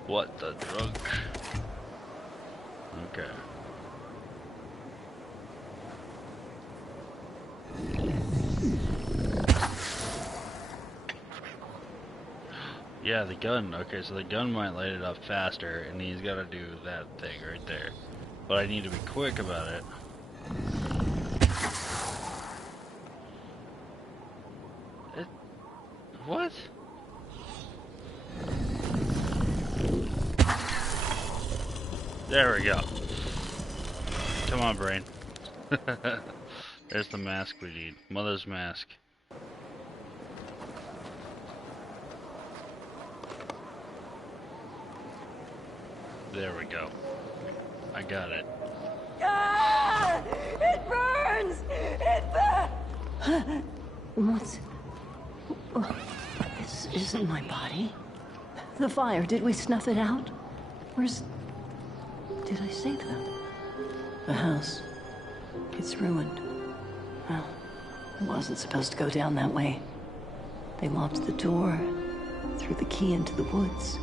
What the drunk? Okay. Yeah, the gun. Okay, so the gun might light it up faster, and he's got to do that thing right there. But I need to be quick about it. What? There we go. Come on, brain. There's the mask we need. Mother's mask. There we go. I got it. Ah! It burns! It burns! What's... This isn't my body. The fire, did we snuff it out? Where's... Did I save them? The house. It's ruined. Well, it wasn't supposed to go down that way. They locked the door, threw the key into the woods.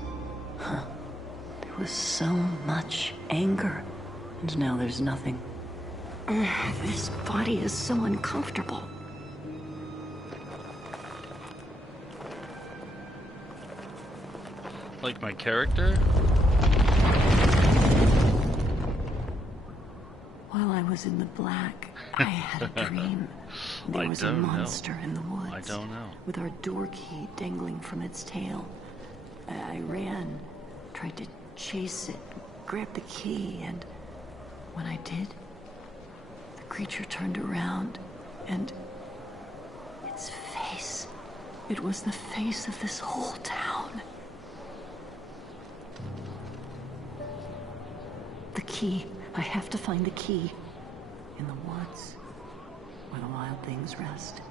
Huh. There was so much anger, and now there's nothing. This body is so uncomfortable. Like my character? While I was in the black, I had a dream. There was a monster in the woods. I don't know. With our door key dangling from its tail. I ran, tried to chase it, grab the key, and when I did, the creature turned around, and its face, it was the face of this whole town. The key. I have to find the key. In the woods, where the wild things rest.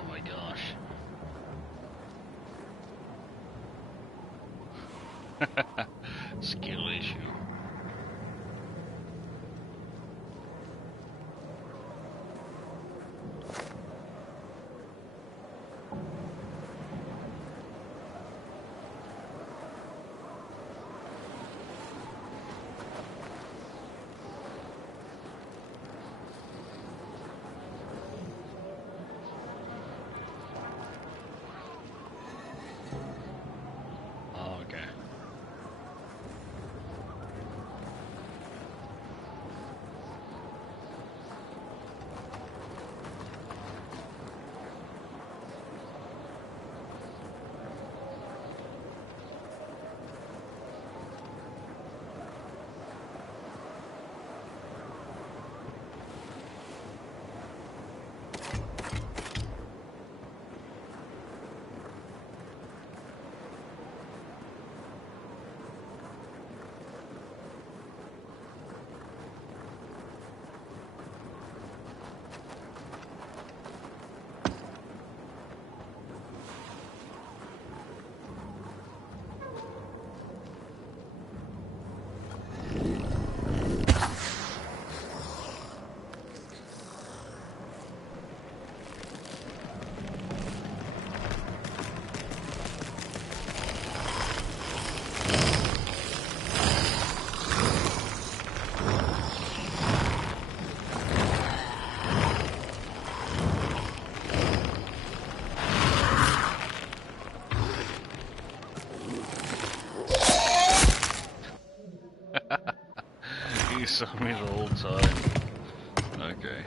Oh my gosh. Skill issue. Okay. You saw me the whole time. Okay.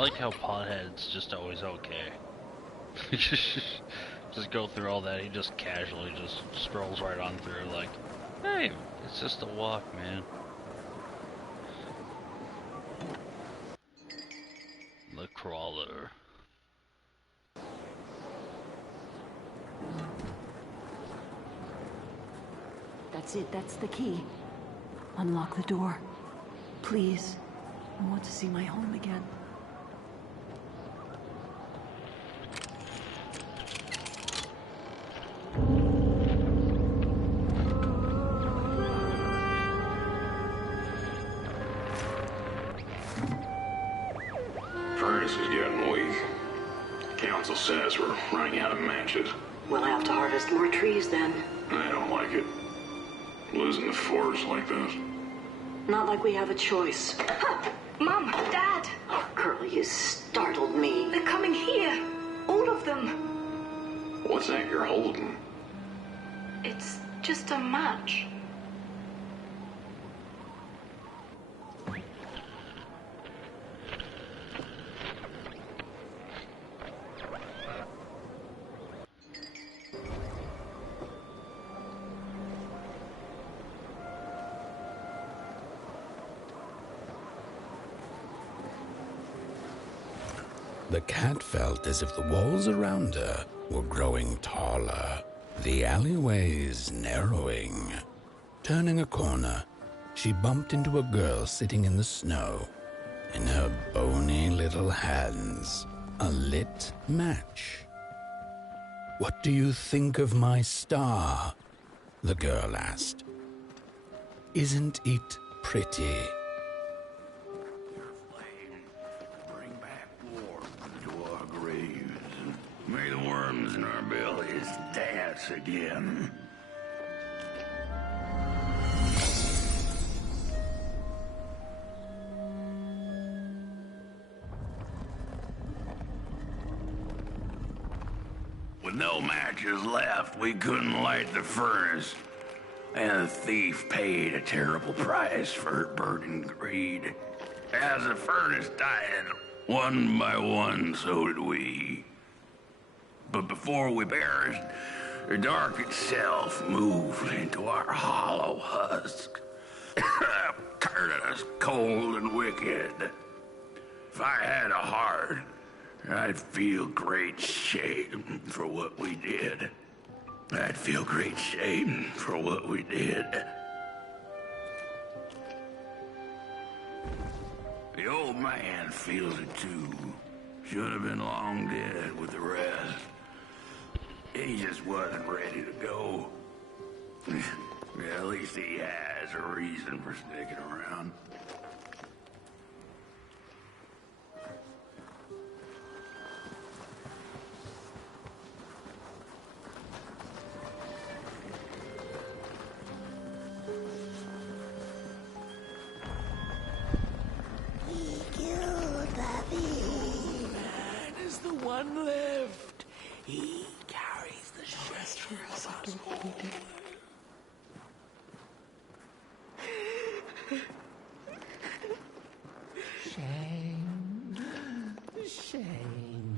like how Pothead's just always okay. Just go through all that, he just casually just strolls right on through like, hey, it's just a walk, man. The crawler. That's it, that's the key. Unlock the door. Please. I want to see my home again. Furnace is getting weak. Council says we're running out of matches. We'll have to harvest more trees then. I don't like it. Losing the forest like this. Not like we have a choice. Mom, Dad! Oh, Curly, you startled me. They're coming here. All of them. What's that you're holding? It's just a match. The cat felt as if the walls around her were growing taller, the alleyways narrowing. Turning a corner, she bumped into a girl sitting in the snow. In her bony little hands, a lit match. "What do you think of my star?" the girl asked. "Isn't it pretty?" May the worms in our bellies dance again. With no matches left, we couldn't light the furnace. And the thief paid a terrible price for her burdened greed. As the furnace died, one by one, so did we. But before we perished, the dark itself moved into our hollow husk, turning us cold and wicked. If I had a heart, I'd feel great shame for what we did. I'd feel great shame for what we did. The old man feels it too. Should have been long dead with the rest. He just wasn't ready to go. Yeah, at least he has a reason for sticking around. He killed the thief. Man is the one left. He carries the rest for us after what we did. Shame. Shame.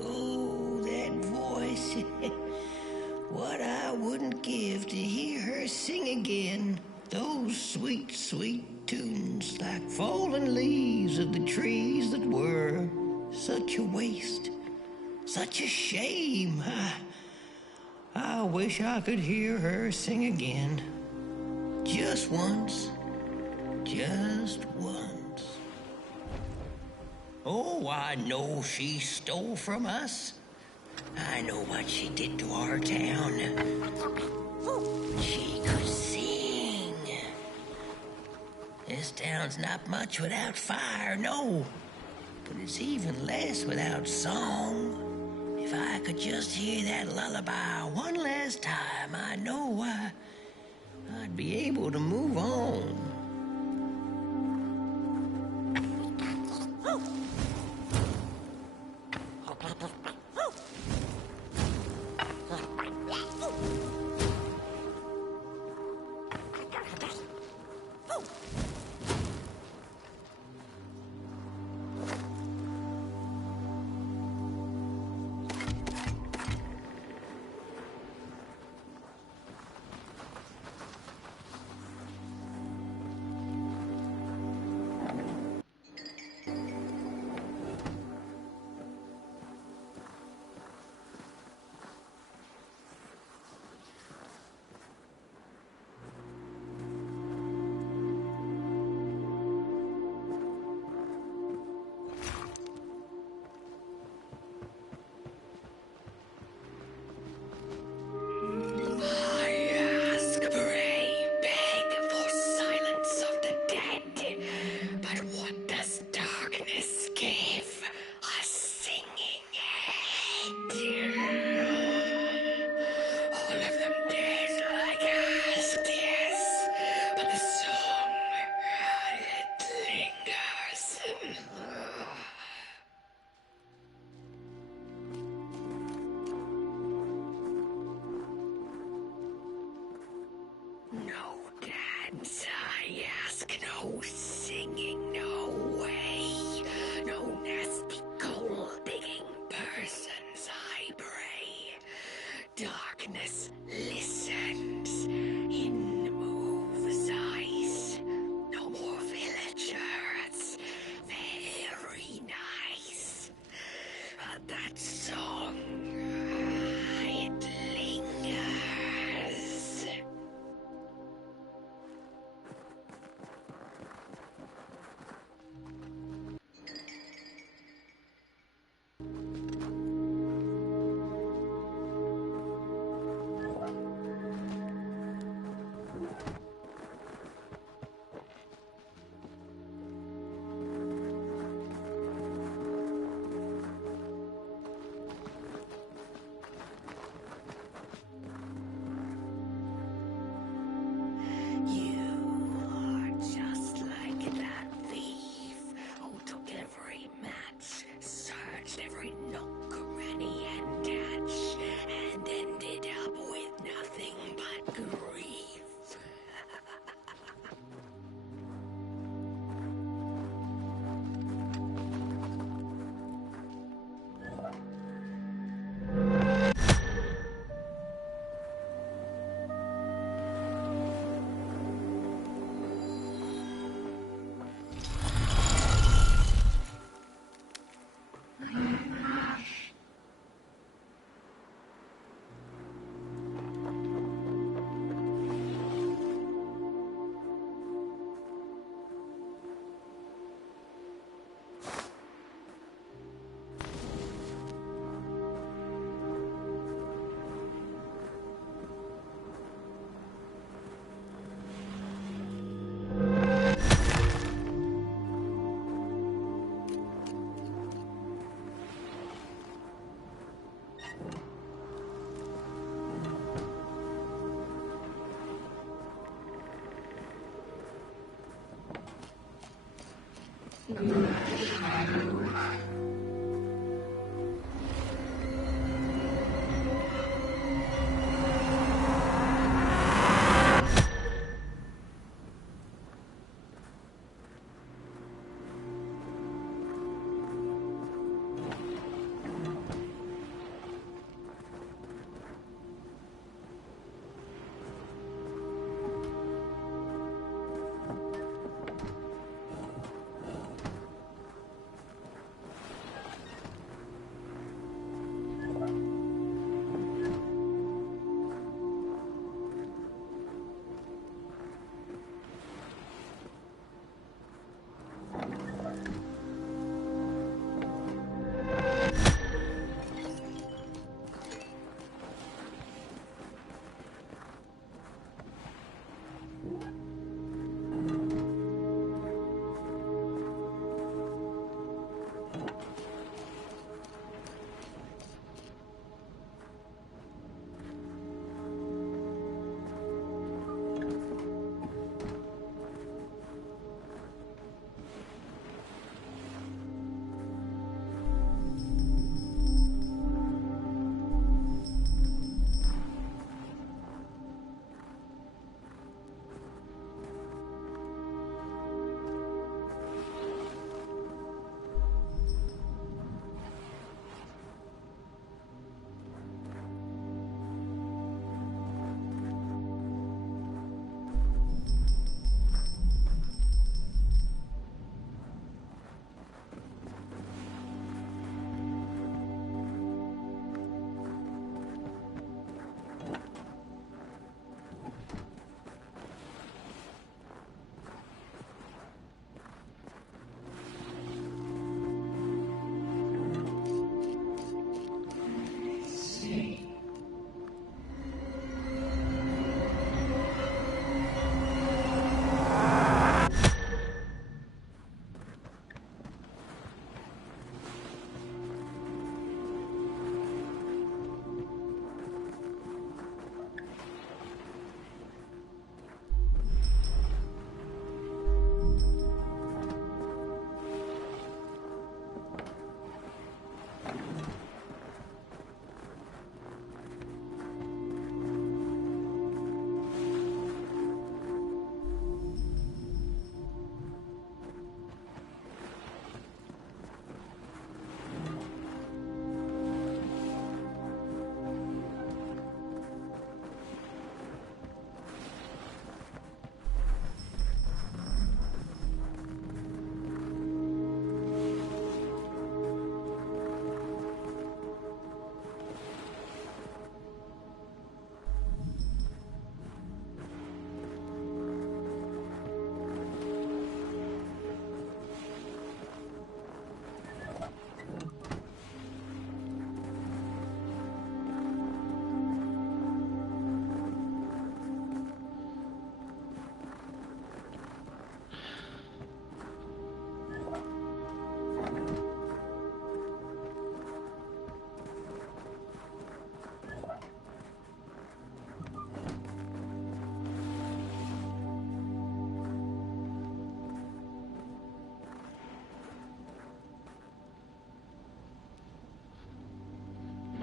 Oh, that voice. What I wouldn't give to hear her sing again. Those sweet, sweet tunes like fallen leaves of the trees that were. Such a waste. Such a shame. I wish I could hear her sing again. Just once. Just once. Oh, I know she stole from us. I know what she did to our town. She could sing. This town's not much without fire, no. But it's even less without song. If I could just hear that lullaby one last time, I know I'd be able to move on.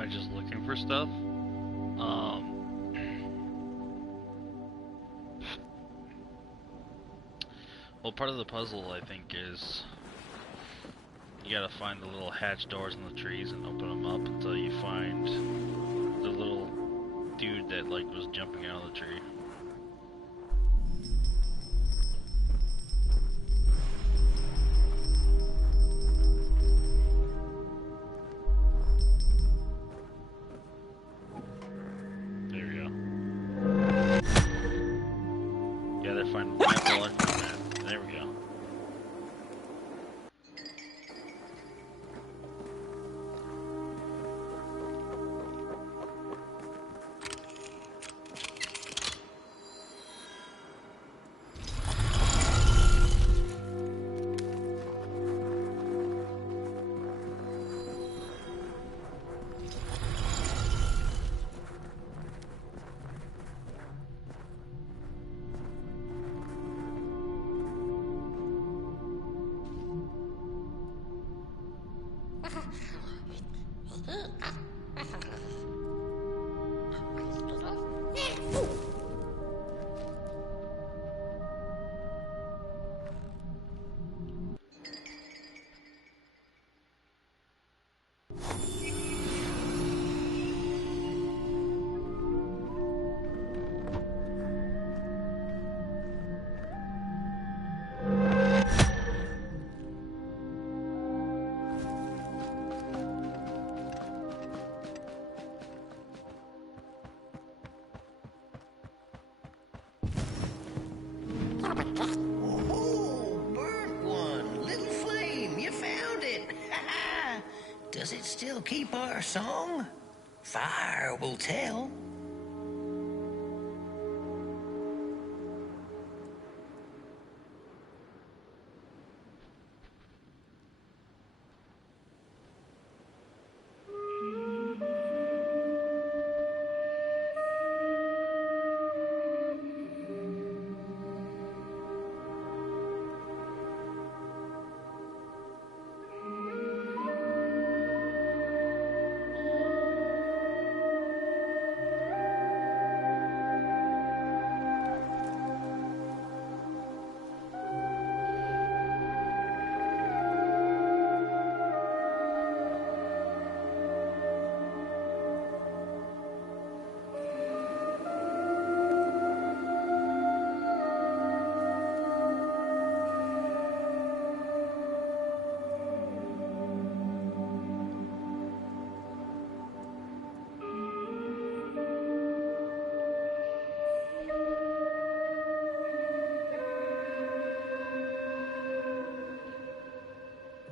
by just looking for stuff. Well, part of the puzzle, I think, is you gotta find the little hatch doors in the trees and open them up until you find the little dude that, like, was jumping out of the tree. Oh, burnt one. Little flame, you found it. Does it still keep our song? Fire will tell.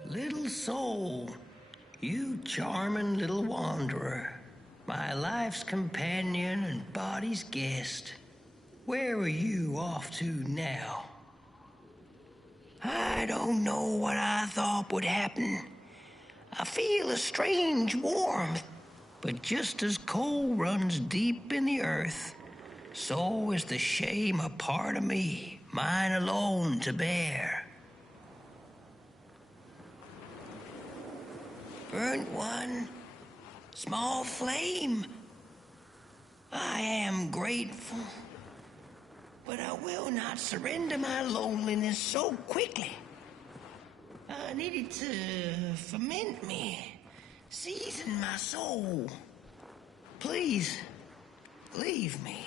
Little soul, you charming little wanderer, my life's companion and body's guest. Where are you off to now? I don't know what I thought would happen. I feel a strange warmth, but just as coal runs deep in the earth, so is the shame a part of me, mine alone to bear. Burnt one, small flame. I am grateful, but I will not surrender my loneliness so quickly. I needed to ferment me, season my soul. Please, leave me.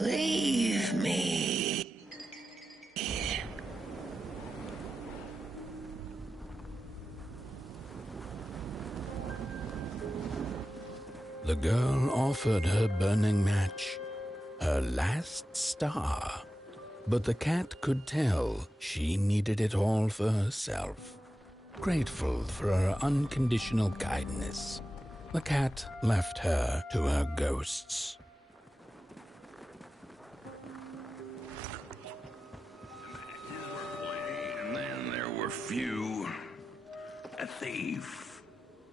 Leave me. The girl offered her burning match, her last star. But the cat could tell she needed it all for herself. Grateful for her unconditional kindness, the cat left her to her ghosts. And then there were few. A thief.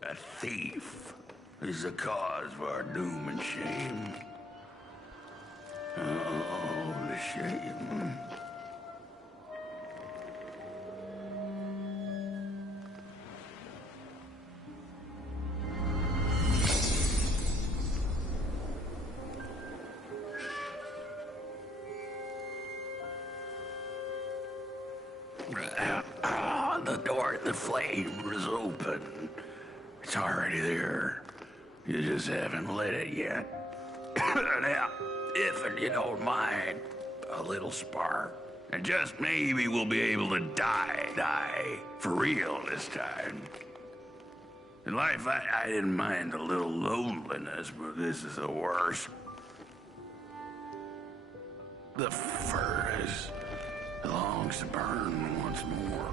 A thief is the cause of our doom and shame. Oh, the shame. The door at the flame was open. It's already there. You just haven't lit it yet. Now, if you don't mind, a little spark. And just maybe we'll be able to die for real this time. In life, I didn't mind a little loneliness, but this is the worst. The furnace longs to burn once more.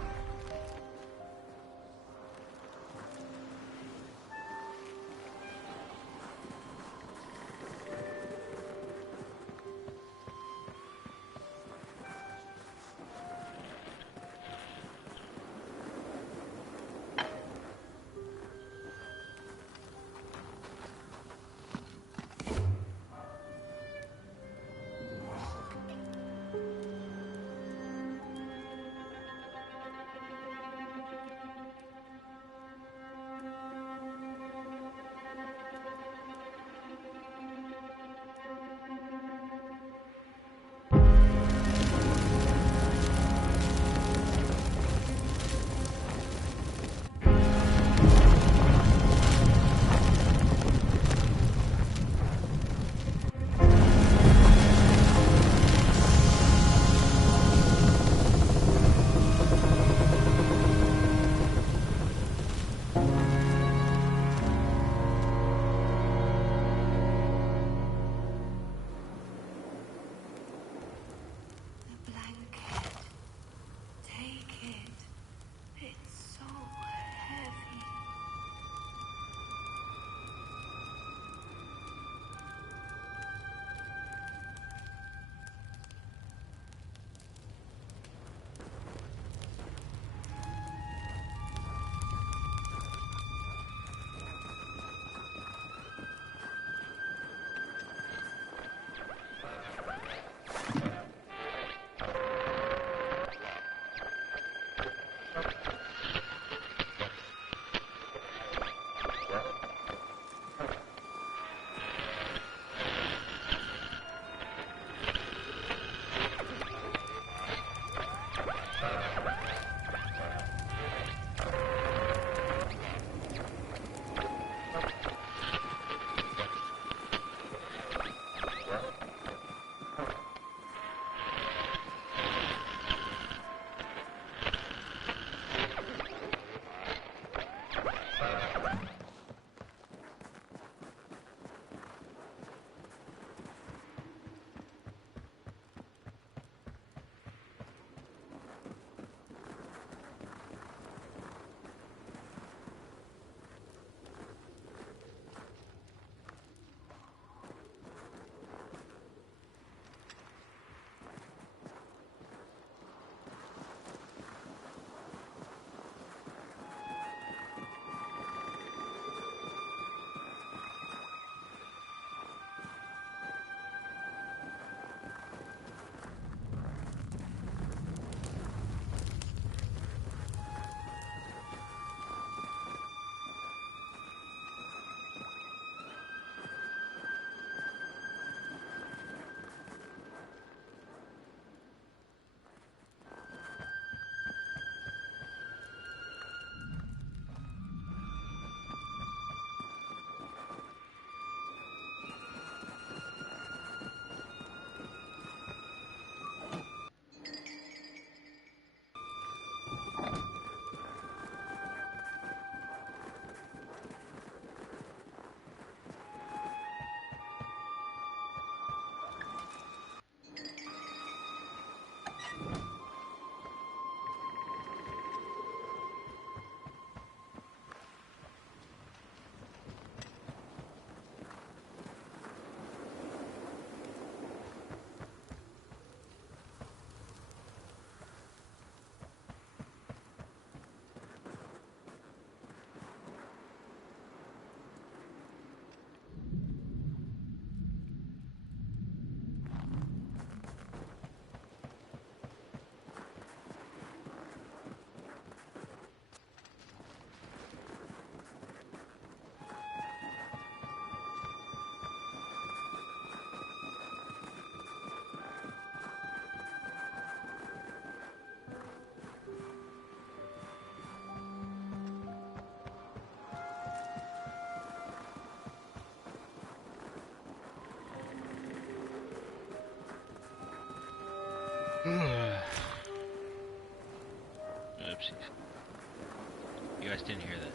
just didn't hear that.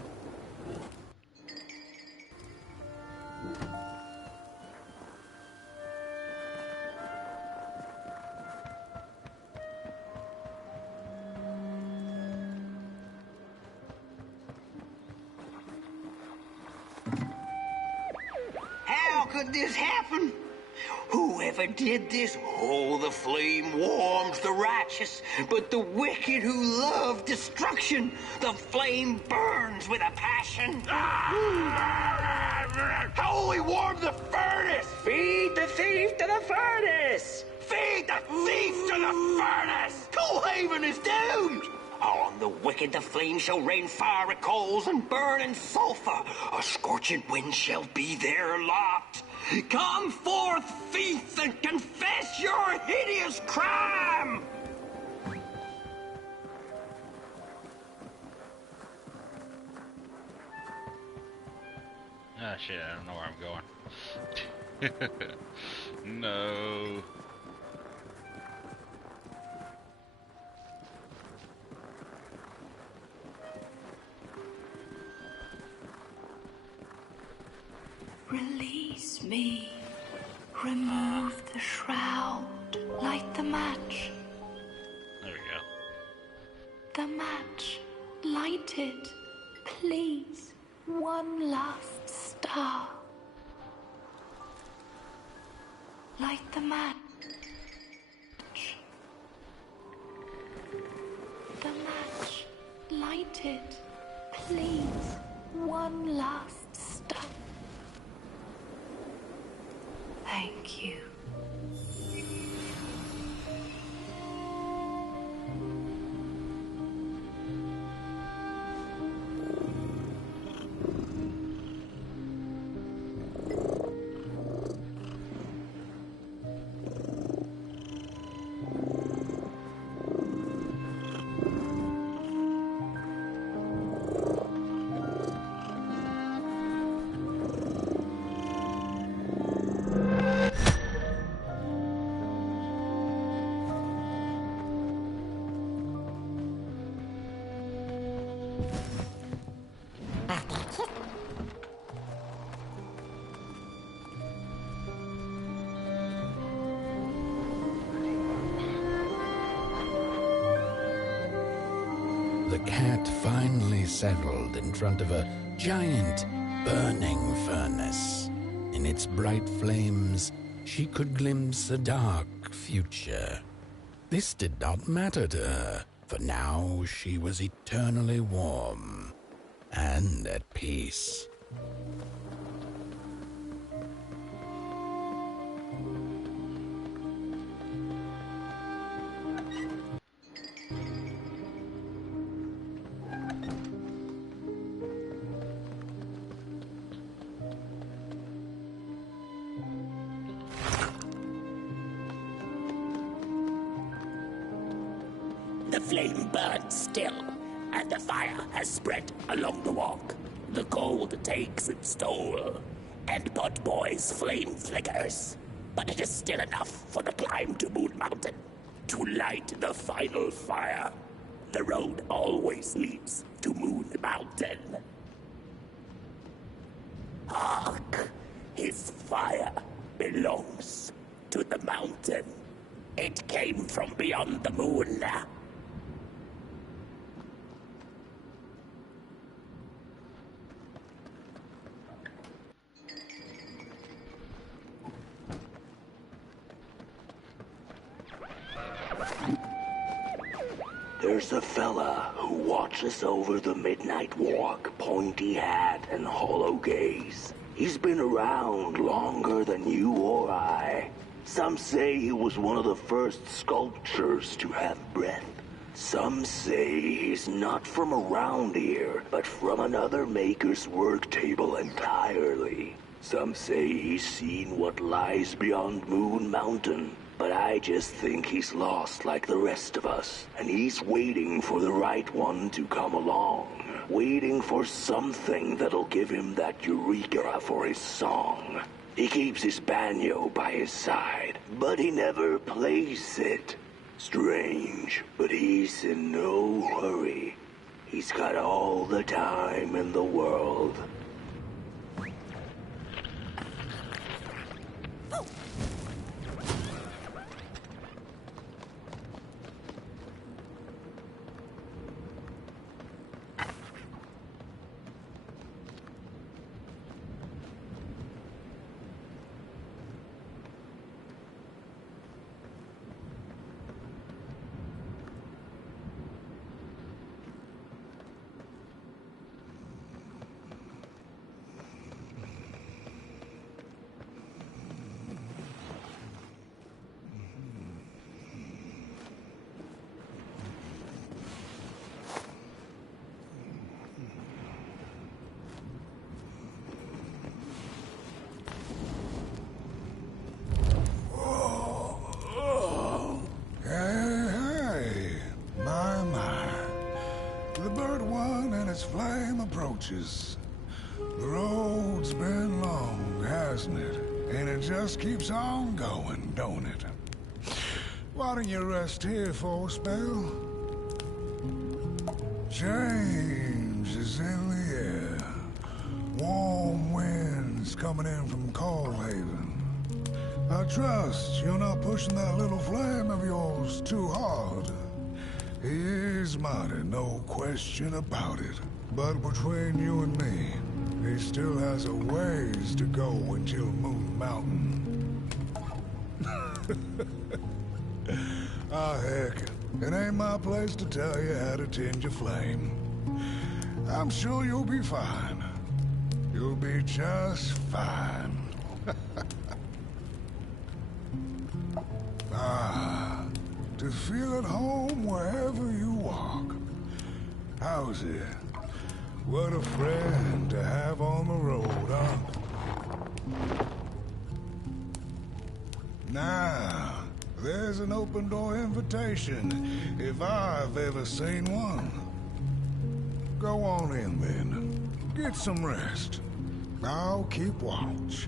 How could this happen? Whoever did this? Oh, the flame warms the righteous, but the wicked who love destruction, the flame burns with a passion. How will we warm the furnace? Feed the thief to the furnace! Feed the thief to the furnace! Coalhaven is doomed! On the wicked the flame shall rain fiery coals and burning sulfur. A scorching wind shall be their lot. Come forth, thief, and confess your hideous crime! Ah, shit, I don't know where I'm going. No. Release me. Remove the shroud. Light the match. There we go. The match. Light it. Please. One last star. Light the match. The match. Light it. Please. One last star. Thank you. The cat finally settled in front of a giant burning furnace. In its bright flames, she could glimpse a dark future. This did not matter to her, for now she was eternally warm and at peace. The flame burns still, and the fire has spread along the walk. The cold takes its toll, and Potboy's flame flickers. But it is still enough for the climb to Moon Mountain, to light the final fire. The road always leads to Moon Mountain. Hark! His fire belongs to the mountain. It came from beyond the moon. There's a fella who watches over the midnight walk, pointy hat and hollow gaze. He's been around longer than you or I. Some say he was one of the first sculptors to have breath. Some say he's not from around here, but from another maker's work table entirely. Some say he's seen what lies beyond Moon Mountain. But I just think he's lost like the rest of us. And he's waiting for the right one to come along. Waiting for something that'll give him that eureka for his song. He keeps his banjo by his side, but he never plays it. Strange, but he's in no hurry. He's got all the time in the world. The road's been long, hasn't it? And it just keeps on going, don't it? Why don't you rest here for a spell? Change is in the air. Warm winds coming in from Coalhaven. I trust you're not pushing that little flame of yours too hard. He is mighty, no question about it. But between you and me, he still has a ways to go until Moon Mountain. Ah, heck, it ain't my place to tell you how to tend your flame. I'm sure you'll be fine. You'll be just fine. Ah, to feel at home wherever you walk. How's it? What a friend to have on the road, huh? Now, there's an open door invitation, if I've ever seen one. Go on in then. Get some rest. I'll keep watch.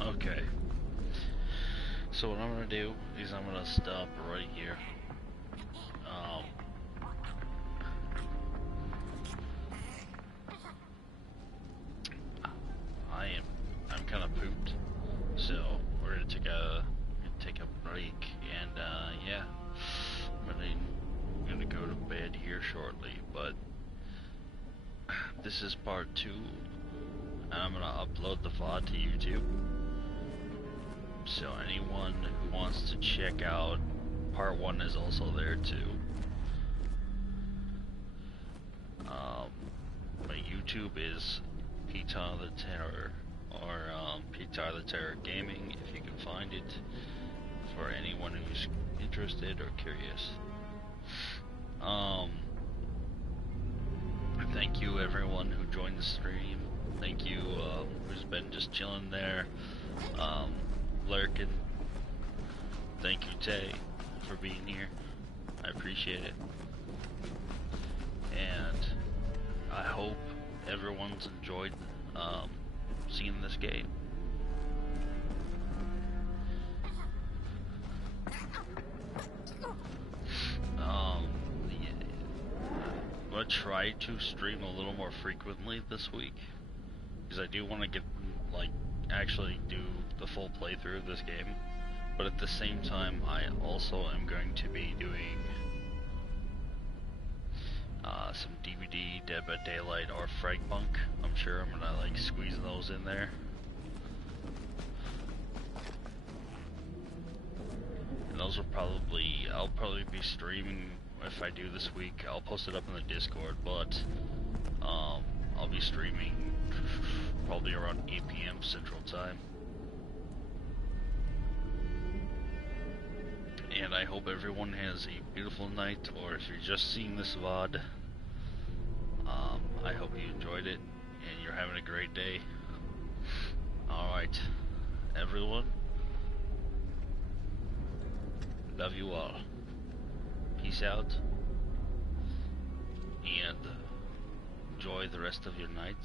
Okay. So what I'm gonna do is I'm gonna stop right here. I'm kind of pooped, so this is part 2, and I'm gonna upload the VOD to YouTube. So anyone who wants to check out part 1 is also there too. My YouTube is Peter the Terror, or Peter the Terror Gaming, if you can find it, for anyone who's interested or curious. Thank you everyone who joined the stream. Thank you who's been just chilling there, lurking. Thank you Tay for being here. I appreciate it. And I hope everyone's enjoyed seeing this game. I'm gonna try to stream a little more frequently this week, because I do want to get, like, actually do the full playthrough of this game. But at the same time, I also am going to be doing some DVD, Dead by Daylight, or Fragpunk. I'm sure I'm gonna like squeeze those in there. And those will probably, I'll probably be streaming, if I do this week, I'll post it up in the Discord, but I'll be streaming probably around 8 PM Central Time. And I hope everyone has a beautiful night, or if you're just seeing this VOD, I hope you enjoyed it and you're having a great day. Alright, everyone, love you all. Peace out, and enjoy the rest of your night.